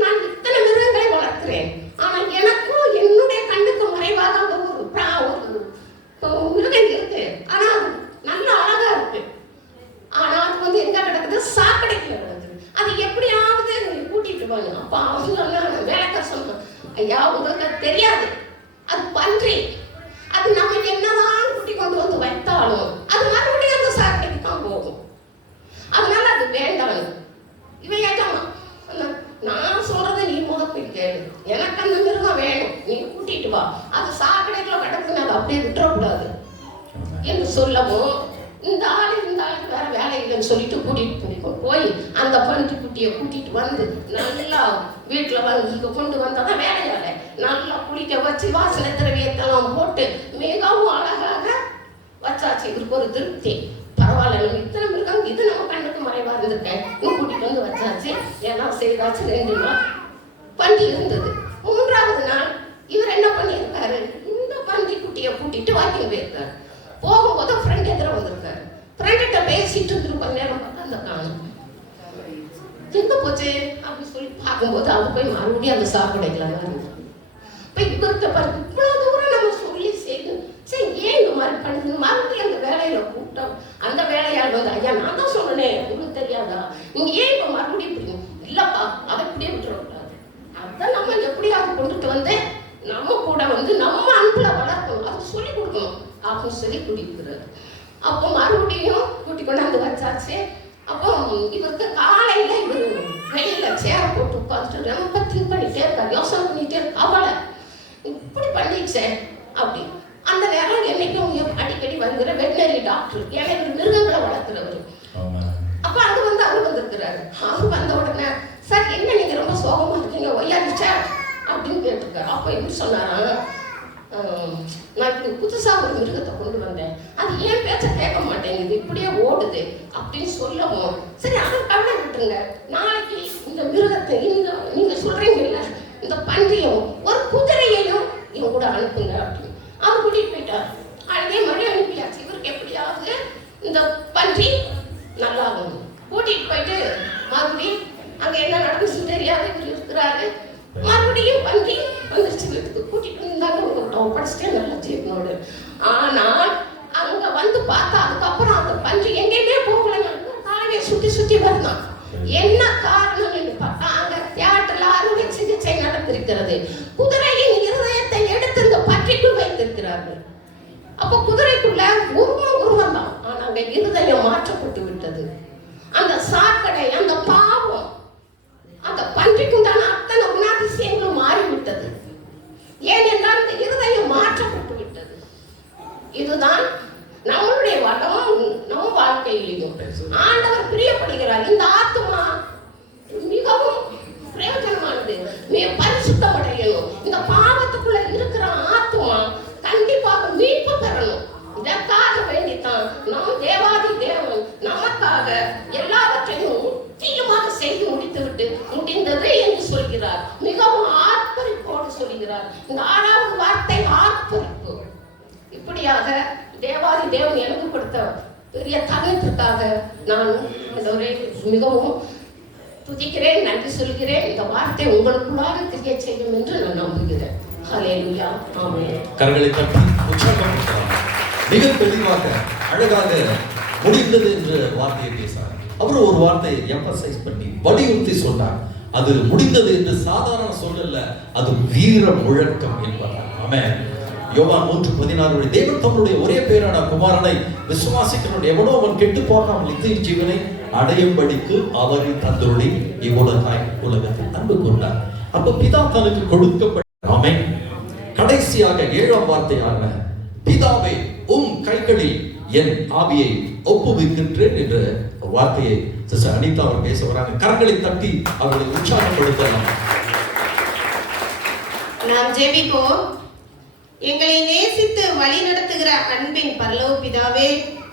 நான் இத்தனை மிருகங்களை வளர்க்கிறேன், ஆனா எனக்கும் என்னுடைய கண்ணுக்கு மறைவாக ஒரு மிருகம் இருக்கு, ஆனா நல்ல அழகா இருக்கு, ஆனா எப்படியாவது கூட்டிட்டு வாங்க. அப்ப அவங்க வேலைக்கார சொன்னாங்க, ஐயா உங்களுக்கு தெரியாது, அது பன்றி, அது நம்ம என்னதான் கூட்டி கொண்டு வந்து வைத்தாலும் அது மறுபடியும் அந்த சாக்கடைக்கு தான் போகும், அதனால அது வேண்டாம். இவன் ஏற்றாமா, நான் சொல்றதை நீ முதல் கேளு, எனக்கு அந்த மிருகம் வேணும், நீ கூட்டிட்டு வா, அது சாக்கடைக்குள்ள கிடக்குன்னு அதை அப்படியே விட்டுறக்கூடாது என்று சொல்லவும், இந்த ஆளுக்கு வேற வேலை இல்லைன்னு சொல்லிட்டு கூட்டிட்டு போய் அந்த பன்றி குட்டியை கூட்டிட்டு வந்து நல்லா வீட்டுல வந்து இங்க கொண்டு வந்ததான் வேலையால நல்லா குளிக்க வச்சு வாசனை திரவியத்தெல்லாம் போட்டு மிகவும் அழகாக வச்சாச்சு. இவருக்கு ஒரு திருப்தி, பரவாயில்ல நம்ம இத்தனை மிருகம் இது நம்ம கண்ணுக்கு மறைவா இருந்திருக்கேன், கூட்டிட்டு வந்து வச்சாச்சு, எல்லாம் செய்தாச்சு. 2 நாள் பன்றி இருந்தது. 3ஆவது நாள் இவர் என்ன பண்ணியிருக்காரு, இந்த பன்றி குட்டியை கூட்டிட்டு வாக்கிங் போயிருக்காரு. போகும்போது ஃப்ரெண்ட் எதிர வந்திருக்காரு. ஃப்ரெண்ட்ட பேசிட்டு இருந்து கொஞ்ச நேரம் பார்த்தா அந்த காணும், எங்க போச்சு அப்படின்னு சொல்லி பார்க்கும்போது அவ போய் மறுபடியும் அந்த சாக்கடைக்குள்ள தான் இருந்தா. இப்ப இவர்கிட்ட பாருங்க, இவ்வளவு தூரம் நம்ம சொல்லி செய்யணும், சரி ஏன் இந்த மாதிரி பண்ணுது, மறுபடியும் அந்த வேலையில கூட்டம். அந்த வேலையால் வந்து, ஐயா நான் தான் சொன்னேன் உங்களுக்கு தெரியாதா, நீங்க ஏன் இப்ப மறுபடியும் இப்படி, இல்லப்பா அதை இப்படியே விட்டுறக்கூடாது, அதான் நம்ம எப்படியாவது கொண்டுட்டு வந்து நம்ம கூட வந்து நம்ம அன்புல வளர்க்கணும், அதை சொல்லி கொடுக்கணும் அப்படின்னு சொல்லி கூட்டிட்டு. அப்போ மறுபடியும் கூட்டி கொண்டாந்து வச்சாச்சு. அப்போ இவருக்கு காலையில இவர் வெளியில சேர போட்டு உட்காந்துட்டு ரொம்ப திங்க் பண்ணிட்டே இருக்காரு, யோசனை பண்ணிட்டே இருக்க, அவளை இப்படி பண்ணிச்சேன் அப்படி. அந்த நேரம் என்னைக்கும் அடிக்கடி வந்துற வெட்டினரி டாக்டர், ஏன்னா இவர் மிருகங்களை வளர்க்குறவர். அப்ப அங்க வந்து அவர் வந்திருக்கிறாரு. அவர் வந்த உடனே, சார் என்ன நீங்க ரொம்ப சோகமா இருக்கீங்க, ஒய்யாரிச்சா அப்படின்னு கேட்டிருக்காரு. அப்ப எப்படி சொன்னாரா, நான் இப்படி புதுசா ஒரு மிருகத்தை கொண்டு வந்தேன், அது ஏன் பேச்ச கேட்க மாட்டேங்குது, இப்படியே ஓடுது அப்படின்னு சொல்லவும், சரி அதை கவலை விட்டுருங்க, நாளைக்கு இந்த மிருகத்தை இந்த நீங்க சொல்றீங்கல்ல இந்த பன்றியும் ஒரு குதிரையையும் இவங்க கூட அனுப்புங்க அப்படின்னு அவர் கூட்டிட்டு போயிட்டார். அதே மாதிரி அனுப்பியாச்சு. இவருக்கு எப்படியாவது இந்த பன்றி நல்லா கூட்டிட்டு போயிட்டு மறுபடியும் அங்க என்ன நடந்துச்சு தெரியாது, இவர் இருக்கிறாரு. மறுபடியும் பன்றி வந்துருச்சு, வீட்டுக்கு கூட்டிட்டு இருந்தாங்க, படிச்சுட்டே நல்ல ஜீவனோடு. ஆனால் அங்க வந்து பார்த்தா அதுக்கப்புறம் அந்த பன்றி எங்கேயுமே போகலைங்க, காலையை சுத்தி சுத்தி வரலாம். என்ன காரணம் பார்த்தா அங்க தியேட்டர்ல அறுவை சிகிச்சை நடந்திருக்கிறது. குதிரையின் இருதயத்தை எடுத்து இந்த பன்றிக்குள் வைத்திருக்கிறார்கள். அப்ப குதிரைக்குள்ள உருவம் தான், ஆனா அங்க இருதயம் மாற்றப்பட்டு விட்டது. அந்த சாக்கடை, அந்த பாவம், அந்த பன்றிக்குண்டான அத்தனை குணாதிசயங்களும் மாறிவிட்டது. ஏனென்றால் இந்த இருதயம் மாற்றப்பட்டு விட்டது. இதுதான் நம்மளுடைய வளம். நம்ம வாழ்க்கையிலும் ஆண்டவர் பிரியப்படுகிறார். இந்த ஆத்மா மிகவும் பிரயோஜனமானது, மிக பரிசுத்தம் அடையணும். இந்த பாவத்துக்குள்ள இருக்கிற ஆத்மா கண்டிப்பாக மீட்பு பெறணும். இதற்காக வேண்டித்தான் நம் தேவாதி தேவன் நமக்காக எல்லாவற்றையும் முற்றிலுமாக செய்து முடிந்தது என்று சொல்கிறார். மிகவும் ஆர்ப்பரிப்போடு சொல்கிறார். இந்த 6வது வார்த்தை ஆர்ப்பரிப்பு. இப்படியாக தேவாதி தேவன் எனக்கு கொடுத்த பெரிய தருணத்திற்காக நான் மிகவும் துதிக்கிறேன், நன்றி சொல்கிறேன். இந்த வார்த்தை உங்களுக்குள்ளாக கிரிய செய்யும் என்று நான் நம்புகிறேன். ஹல்லேலூயா, ஆமென். கரங்களை தட்டி உற்சாகப்படுத்தலாம். மிக தெளிவாக அழகாக முடிந்தது என்ற வார்த்தையை பேசினார். அவர் ஒரு வார்த்தையை எம்பசைஸ் பண்ணி வலியுறுத்தி சொன்னார். அது முடிந்தது என்று சாதாரண சொல்லல, அது வீர முழக்கம் என்பதால். ஆமென். யோவான் 3:16 தேவன் தம்முடைய ஒரே பேரான குமாரனை விசுவாசிக்கிறவன் எவனோ அவன் கெட்டு போகாமல் நித்திய ஜீவனை அடையும்படிக்கு அவரை தந்தருளி உலகத்தில் அன்பு கொண்டார். அப்ப பிதா தனக்கு கொடுக்கப்பட்ட ஆமென். கடைசியாக 7ஆம் வார்த்தையான பிதாவே உம் கைகளில் என் ஆவியை ஒப்புவிக்கின்றேன் என்ற வார்த்தையை சிஸ்டர் அனிதா அவர் பேச வராங்க. கரங்களை தட்டி அவர்களை உற்சாகப்படுத்தலாம். நாம் ஜெபிப்போம். எங்களை நேசித்து வழி நடத்துகிற அன்பின் பரலோக பிதாவே,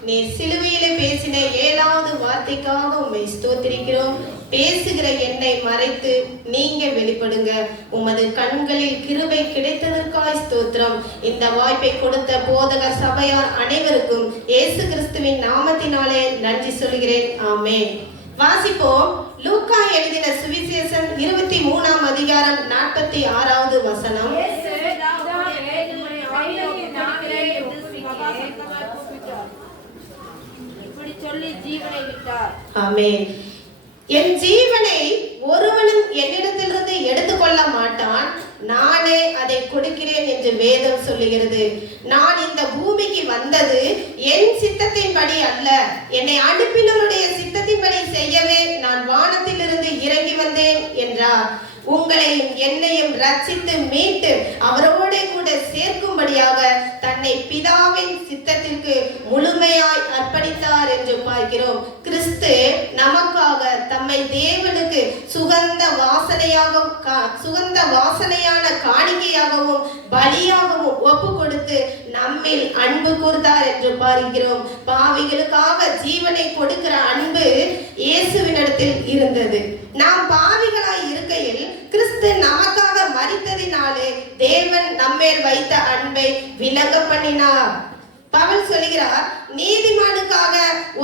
நீர் சிலுவையிலே பேசின 7வது வார்த்தைக்காக உம்மை ஸ்தோத்திரிக்கிறோம். பேசுகிற என்னை மறைத்து நீங்க வெளிப்படுங்க. உமது கண்களில் கிருபை கிடைத்ததற்காய் ஸ்தோத்திரம். இந்த வாய்ப்பை கொடுத்த போதகர் சபையார் அனைவருக்கும் இயேசு கிறிஸ்துவின் நாமத்தினாலே நன்றி சொல்கிறேன். ஆமென். வாசிப்போம். லூக்கா எழுதின சுவிசேஷம் 23ஆம் அதிகாரம் 46வது வசனம். இப்படி சொல்லி ஜீவனை விட்டார். ஆமென். என் ஜீவனை ஒருவனும் என்னிடத்திலிருந்து எடுத்துக்கொள்ள மாட்டான், நானே அதை கொடுக்கிறேன் என்று வேதம் சொல்லுகிறது. நான் இந்த பூமிக்கு வந்தது என் சித்தத்தின்படி அல்ல, என்னை அனுப்பினவருடைய சித்தத்தின்படி செய்யவே நான் வானத்திலிருந்து இறங்கி வந்தேன் என்றார். உங்களையும் என்னையும் ரட்சித்து மீட்டு அவரோட கூட சேர்க்கும்படியாக தன்னை பிதாவின் சித்தத்திற்கு முழுமையாய் அர்ப்பணித்தார் என்று பார்க்கிறோம். கிறிஸ்து நமக்காக தம்மை தேவனுக்கு சுகந்த வாசனையான காணிக்கையாகவும் பலியாகவும் ஒப்பு கொடுத்து நம்மில் அன்பு கூர்ந்தார் என்று பார்க்கிறோம். பாவிகளுக்காக ஜீவனை கொடுக்கிற அன்பு இயேசுவினிடத்தில் இருந்தது. நாம் பாவிகளாய் இருக்கையில் கிறிஸ்து நமக்காக மரித்ததினாலே தேவன் நம்மேல் வைத்த அன்பை விளங்க பண்ணினார். பவுல் சொல்கிறார், நீதிமானுக்காக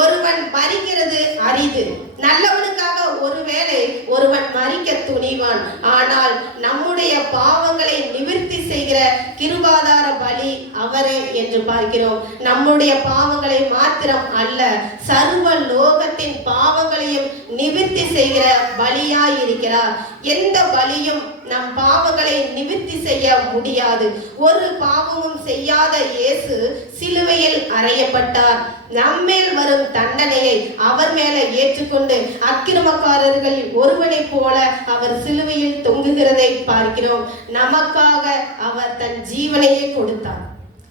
ஒருவன் மரிக்கிறது அரிது, நல்லவனுக்காக ஒருவேளை ஒருவன் மரிக்க துணிவான். ஆனால் நம்முடைய பாவங்களை நிவர்த்தி செய்கிற கிருபாதார பலி அவரே என்று பார்க்கிறோம். நம்முடைய பாவங்களை மாத்திரம் அல்ல, சர்வ லோகத்தின் பாவங்களையும் நிவர்த்தி செய்கிற பலியாய் இருக்கிறார். எந்த பலியும் நம் பாவங்களை நிவர்த்தி செய்ய முடியாது. ஒரு பாவமும் செய்யாத இயேசு சிலுவையில் அறையப்பட்டார். நம்மேல் வரும் தண்டனையை அவர் மேலே ஏற்றுக்கொண்டு அக்கிரமக்காரர்கள் ஒருவனை போல அவர் சிலுவையில் தொங்குகிறதை பார்க்கிறோம். நமக்காக அவர் தன் ஜீவனையே கொடுத்தார்.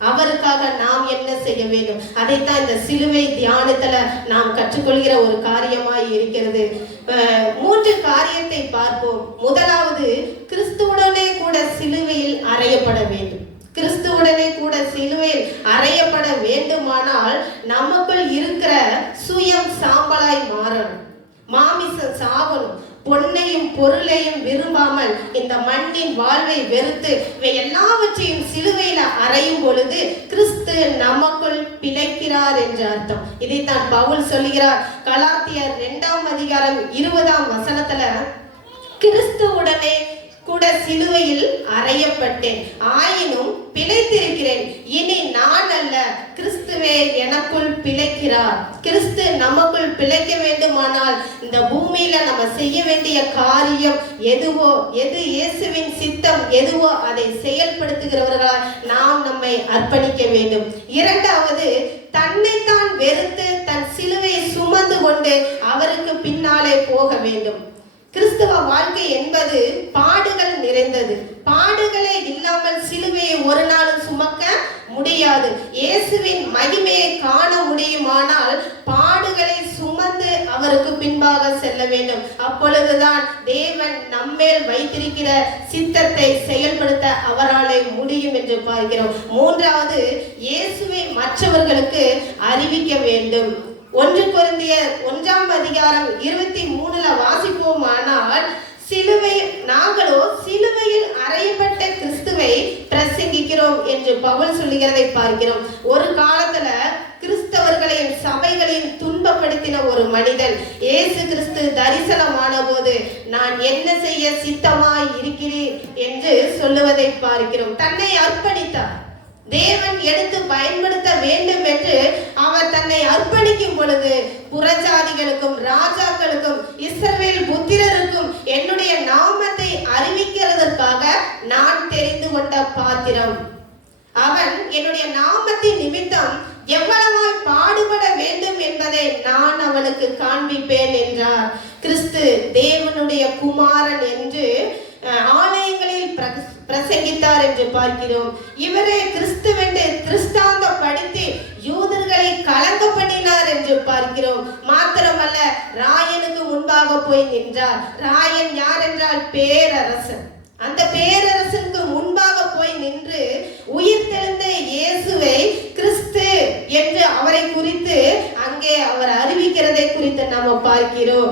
அவருக்காக நாம் என்ன செய்ய வேண்டும்? அதைத்தான் இந்த சிலுவை தியானத்துல நாம் கற்றுக்கொள்கிற ஒரு காரியமாய் இருக்கிறது. 3 காரியத்தை பார்ப்போம். முதலாவது, கிறிஸ்துவுடனே கூட சிலுவையில் அறையப்பட வேண்டும். கிறிஸ்துவுடனே கூட சிலுவையில் அறையப்பட வேண்டுமானால் நமக்குள் இருக்கிற சுயம் சாம்பலாய் மாறணும், மாமிசம் சாகணும். பொன்னையும் பொருளையும் விரும்பாமல் இந்த மண்ணின் வாழ்வை வெறுத்து இவை எல்லாவற்றையும் சிலுவையில அறையும் பொழுது கிறிஸ்து நமக்குள் பிழைக்கிறார் என்று அர்த்தம். இதைத்தான் பவுல் சொல்லுகிறார். கலாத்தியர் 2ஆம் அதிகாரம் 20ஆம் வசனத்துல, கிறிஸ்துவுடனே கூட சிலுவையில் அறையப்பட்டேன், ஆயினும் பிழைத்திருக்கிறேன். இனி நான் அல்ல, கிறிஸ்துவே எனக்குள் பிழைக்கிறார். கிறிஸ்து நமக்குள் பிழைக்க வேண்டுமானால் இந்த பூமியில நம்ம செய்ய வேண்டிய காரியம் எது இயேசுவின் சித்தம் எதுவோ அதை செயல்படுத்துகிறவர்களால் நாம் நம்மை அர்ப்பணிக்க வேண்டும். இரண்டாவது, தன்னைத்தான் வெறுத்து தன் சிலுவையை சுமந்து கொண்டு அவருக்கு பின்னாலே போக வேண்டும். கிறிஸ்தவ வாழ்க்கை என்பது பாடுகள் நிறைந்தது. பாடுகளே இல்லாமல் சிலுவையை ஒரு நாளும் சுமக்க முடியாது. இயேசுவின் மகிமையை காண முடியுமானால் பாடுகளை சுமந்து அவருக்கு பின்பாக செல்ல வேண்டும். அப்பொழுதுதான் தேவன் நம்மேல் வைத்திருக்கிற சித்தத்தை செயல்படுத்த அவராலே முடியும் என்று பார்க்கிறோம். மூன்றாவது, இயேசுவை மற்றவர்களுக்கு அறிவிக்க வேண்டும். 1 கொரிந்தியர் 1ஆம் அதிகாரம் 23ல வாசிப்போமானால், நாங்களோ சிலுவையில் அறையப்பட்ட கிறிஸ்துவை பிரசங்கிக்கிறோம் என்று பவுல் சொல்லுகிறதை பார்க்கிறோம். ஒரு காலத்துல கிறிஸ்தவர்களையும் சபைகளையும் துன்பப்படுத்தின ஒரு மனிதன் இயேசு கிறிஸ்து தரிசனமான போது, நான் என்ன செய்ய சித்தமாய் இருக்கிறேன் என்று சொல்லுவதை பார்க்கிறோம். தன்னை அர்ப்பணித்தார். தேவன் எடுத்து பயன்படுத்த வேண்டும் என்று அவர் தன்னை அர்ப்பணிக்கும் பொழுது புறஜாதிகளுக்கும் ராஜாக்களுக்கும் இஸ்ரவேல் புத்திரருக்கும் என்னுடைய நாமத்தை அறிவிக்கிறதற்காக நான் தெரிந்து கொண்ட பாத்திரம். அவன் என்னுடைய நாமத்தின் நிமித்தம் எவ்வளவாய் பாடுபட வேண்டும் என்பதை நான் அவனுக்கு காண்பிப்பேன் என்றார். கிறிஸ்து தேவனுடைய குமாரன் என்று ஆலயங்களில் பிரசங்கித்தார் என்று பார்க்கிறோம். இவரே கிறிஸ்துவென்று திருஷ்டாந்தப்படுத்தி யூதர்களை கலங்க பண்ணினார் என்று பார்க்கிறோம். மாத்திரமல்ல, ராயனுக்கு முன்பாக போய் நின்றார். ராயன் யார் என்றால் பேரரசன். அந்த பேரரசனுக்கு முன்பாக போய் நின்று உயிர்த்தெழுந்த இயேசுவை கிறிஸ்து என்று அவரை குறித்து அங்கே அவர் அறிவிக்கிறதை குறித்து நாம் பார்க்கிறோம்.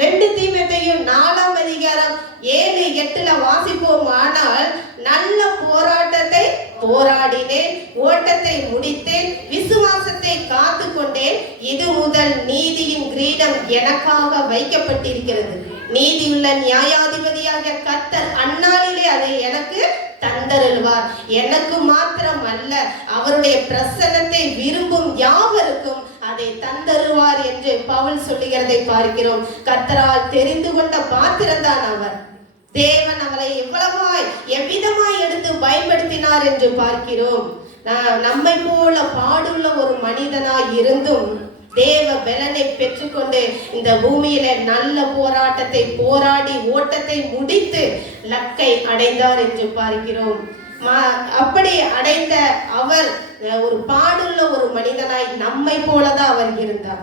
2 தீமோத்தேயு 4ஆம் அதிகாரம் 7-8ல வாசிப்போம். ஆனால் நல்ல போராட்டத்தை போராடினேன், ஓட்டத்தை முடித்தேன், விசுவாசத்தை காத்து கொண்டேன். இது முதல் நீதியின் கிரீடம் எனக்காக வைக்கப்பட்டிருக்கிறது. நீதியுள்ள நியாயாதிபதியாக கர்த்தர் அந்நாளிலே அதை எனக்கு தந்தருள்வார். எனக்கு மாத்திரம் அல்ல, அவருடைய பிரசன்னத்தை விரும்பும் யாவருக்கும் அதை தந்தருவார் என்று பவுல் சொல்லுகிறதை பார்க்கிறோம். கர்த்தரால் தெரிந்து கொண்ட பாத்திரம்தான் அவர். தேவன் அவரை எவ்விதமாய் எடுத்து பயன்படுத்தினார் என்று பார்க்கிறோம். நம்மை போல பாடுள்ள ஒரு மனிதனாய் இருந்தும் தேவ பலனை பெற்றுக்கொண்டு இந்த பூமியில நல்ல போராட்டத்தை போராடி ஓட்டத்தை முடித்து லக்கை அடைந்தார் என்று பார்க்கிறோம். அப்படி அடைந்த அவர் ஒரு பாடுள்ள ஒரு மனிதனாய் நம்மை போலதான் அவர் இருந்தார்.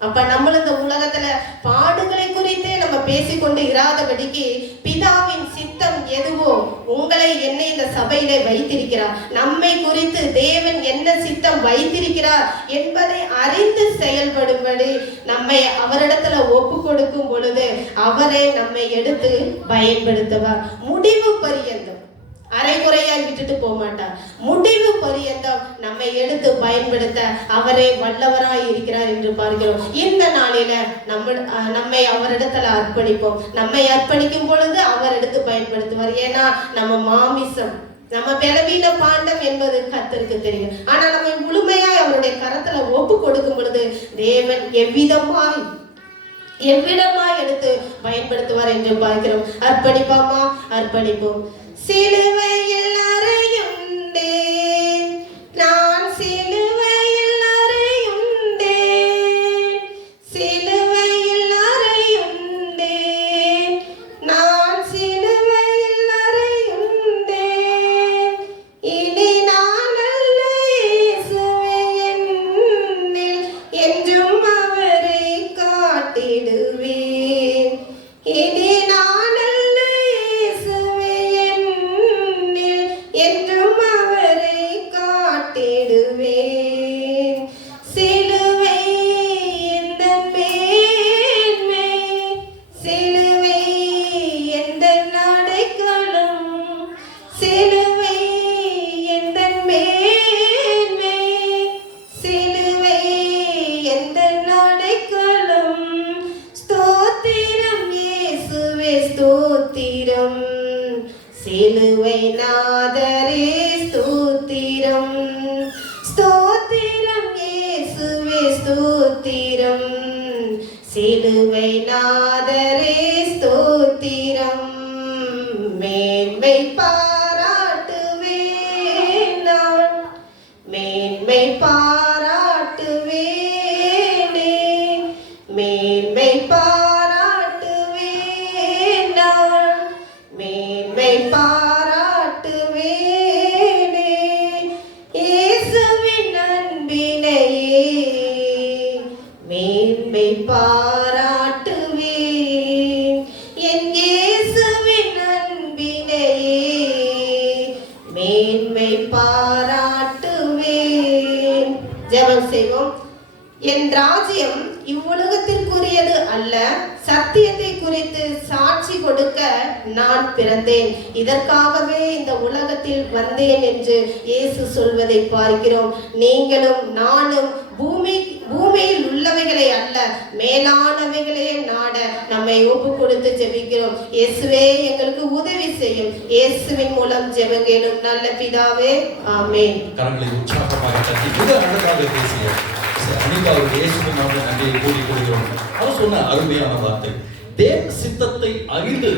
அப்ப நம்மளும் இந்த உலகத்துல பாடுகளை குறித்தே நம்ம பேசிக்கொண்டு இராதபடிக்கு பிதாவின் சித்தம் எதுவோ உங்களை என்னை இந்த சபையிலே வைத்திருக்கிறார், நம்மை குறித்து தேவன் என்ன சித்தம் வைத்திருக்கிறார் என்பதை அறிந்து செயல்படும்படி நம்மை அவரிடத்துல ஒப்பு கொடுக்கும் பொழுது அவரே நம்மை எடுத்து பயன்படுத்துவார். முடிவு பரியந்தம் அரைகுறையாய் விட்டுட்டு போக மாட்டார். முடிவு பரியந்தம் நம்மை எடுத்து பயன்படுத்த அவரே வல்லவராய் இருக்கிறார் என்று பார்க்கிறோம். இந்த நாளில நம்மை அவரிடத்துல அர்ப்பணிப்போம். நம்மை அர்ப்பணிக்கும் பொழுது அவர் எடுத்து பயன்படுத்துவார். ஏன்னா நம்ம மாமிசம், நம்ம பலவீன பாண்டம் என்பது கர்த்தருக்கு தெரியும். ஆனா நம்மை முழுமையாய் அவருடைய கரத்துல ஒப்பு கொடுக்கும் பொழுது தேவன் எவ்விதமாய் எடுத்து பயன்படுத்துவார் என்று பார்க்கிறோம். அர்ப்பணிப்போமா? அர்ப்பணிப்போம். சிலுவையில் அறையுண்டேன், நான் சிலுவையில் அறையுண்டேன், சிலுவையில் அறையுண்டேன், நான் சிலுவையில் அறையுண்டேன். இனி நான் அல்ல இயேசுவே என்னில் என்றும் அவரை காட்டிடுவேன். இனி சிலுவை நாதரே ஸ்தோத்திரம், ஸ்தோத்திரம் இயேசுவே ஸ்தோத்திரம், சிலுவை நாதரே ஸ்தோத்திரம். மேன்மை பாராட்டுவேன் நான், மேன்மை பாராட்டுவேனே, மேன்மை பாராட்டுவேன் நான், மேன்மை பாராட்டுவேனே. இயேசுவின் அன்பினையே மேன்மை பாராட்டுவேன், என் இயேசுவின் அன்பினையே மேன்மை பாராட்டுவேன். ஜெபம் செய்வோம். என் ராஜ்யம் இவ்வுலகத்திற்குரியது அல்ல, சத்தியத்தை குறித்து சாட்சி கொடுக்க நான் பிறந்தேன், இதற்காகவே இந்த உலகத்தில் வந்தேன் என்று இயேசு சொல்வதை பார்க்கிறோம். நீங்களும் நானும் பூமியில் உள்ளவைகளை அல்ல மேலானவைகளே நாட நம்மை ஒப்பு கொடுத்து ஜெபிக்கிறோம். இயேசுவே எங்களுக்கு உதவி செய்யும். இயேசுவின் மூலம் ஜெபங்கேளும் நல்ல பிதாவே, ஆமென். கரங்களை உற்சாகமாக தட்டி மிக அழகாக பேசிய அனிதாவுக்கு இயேசுவின் நாமத்தில் நன்றியை கூறிக் கொள்கிறோம். அவர் சொன்ன அருமையான வார்த்தை, தேவ சித்தத்தை அறிந்து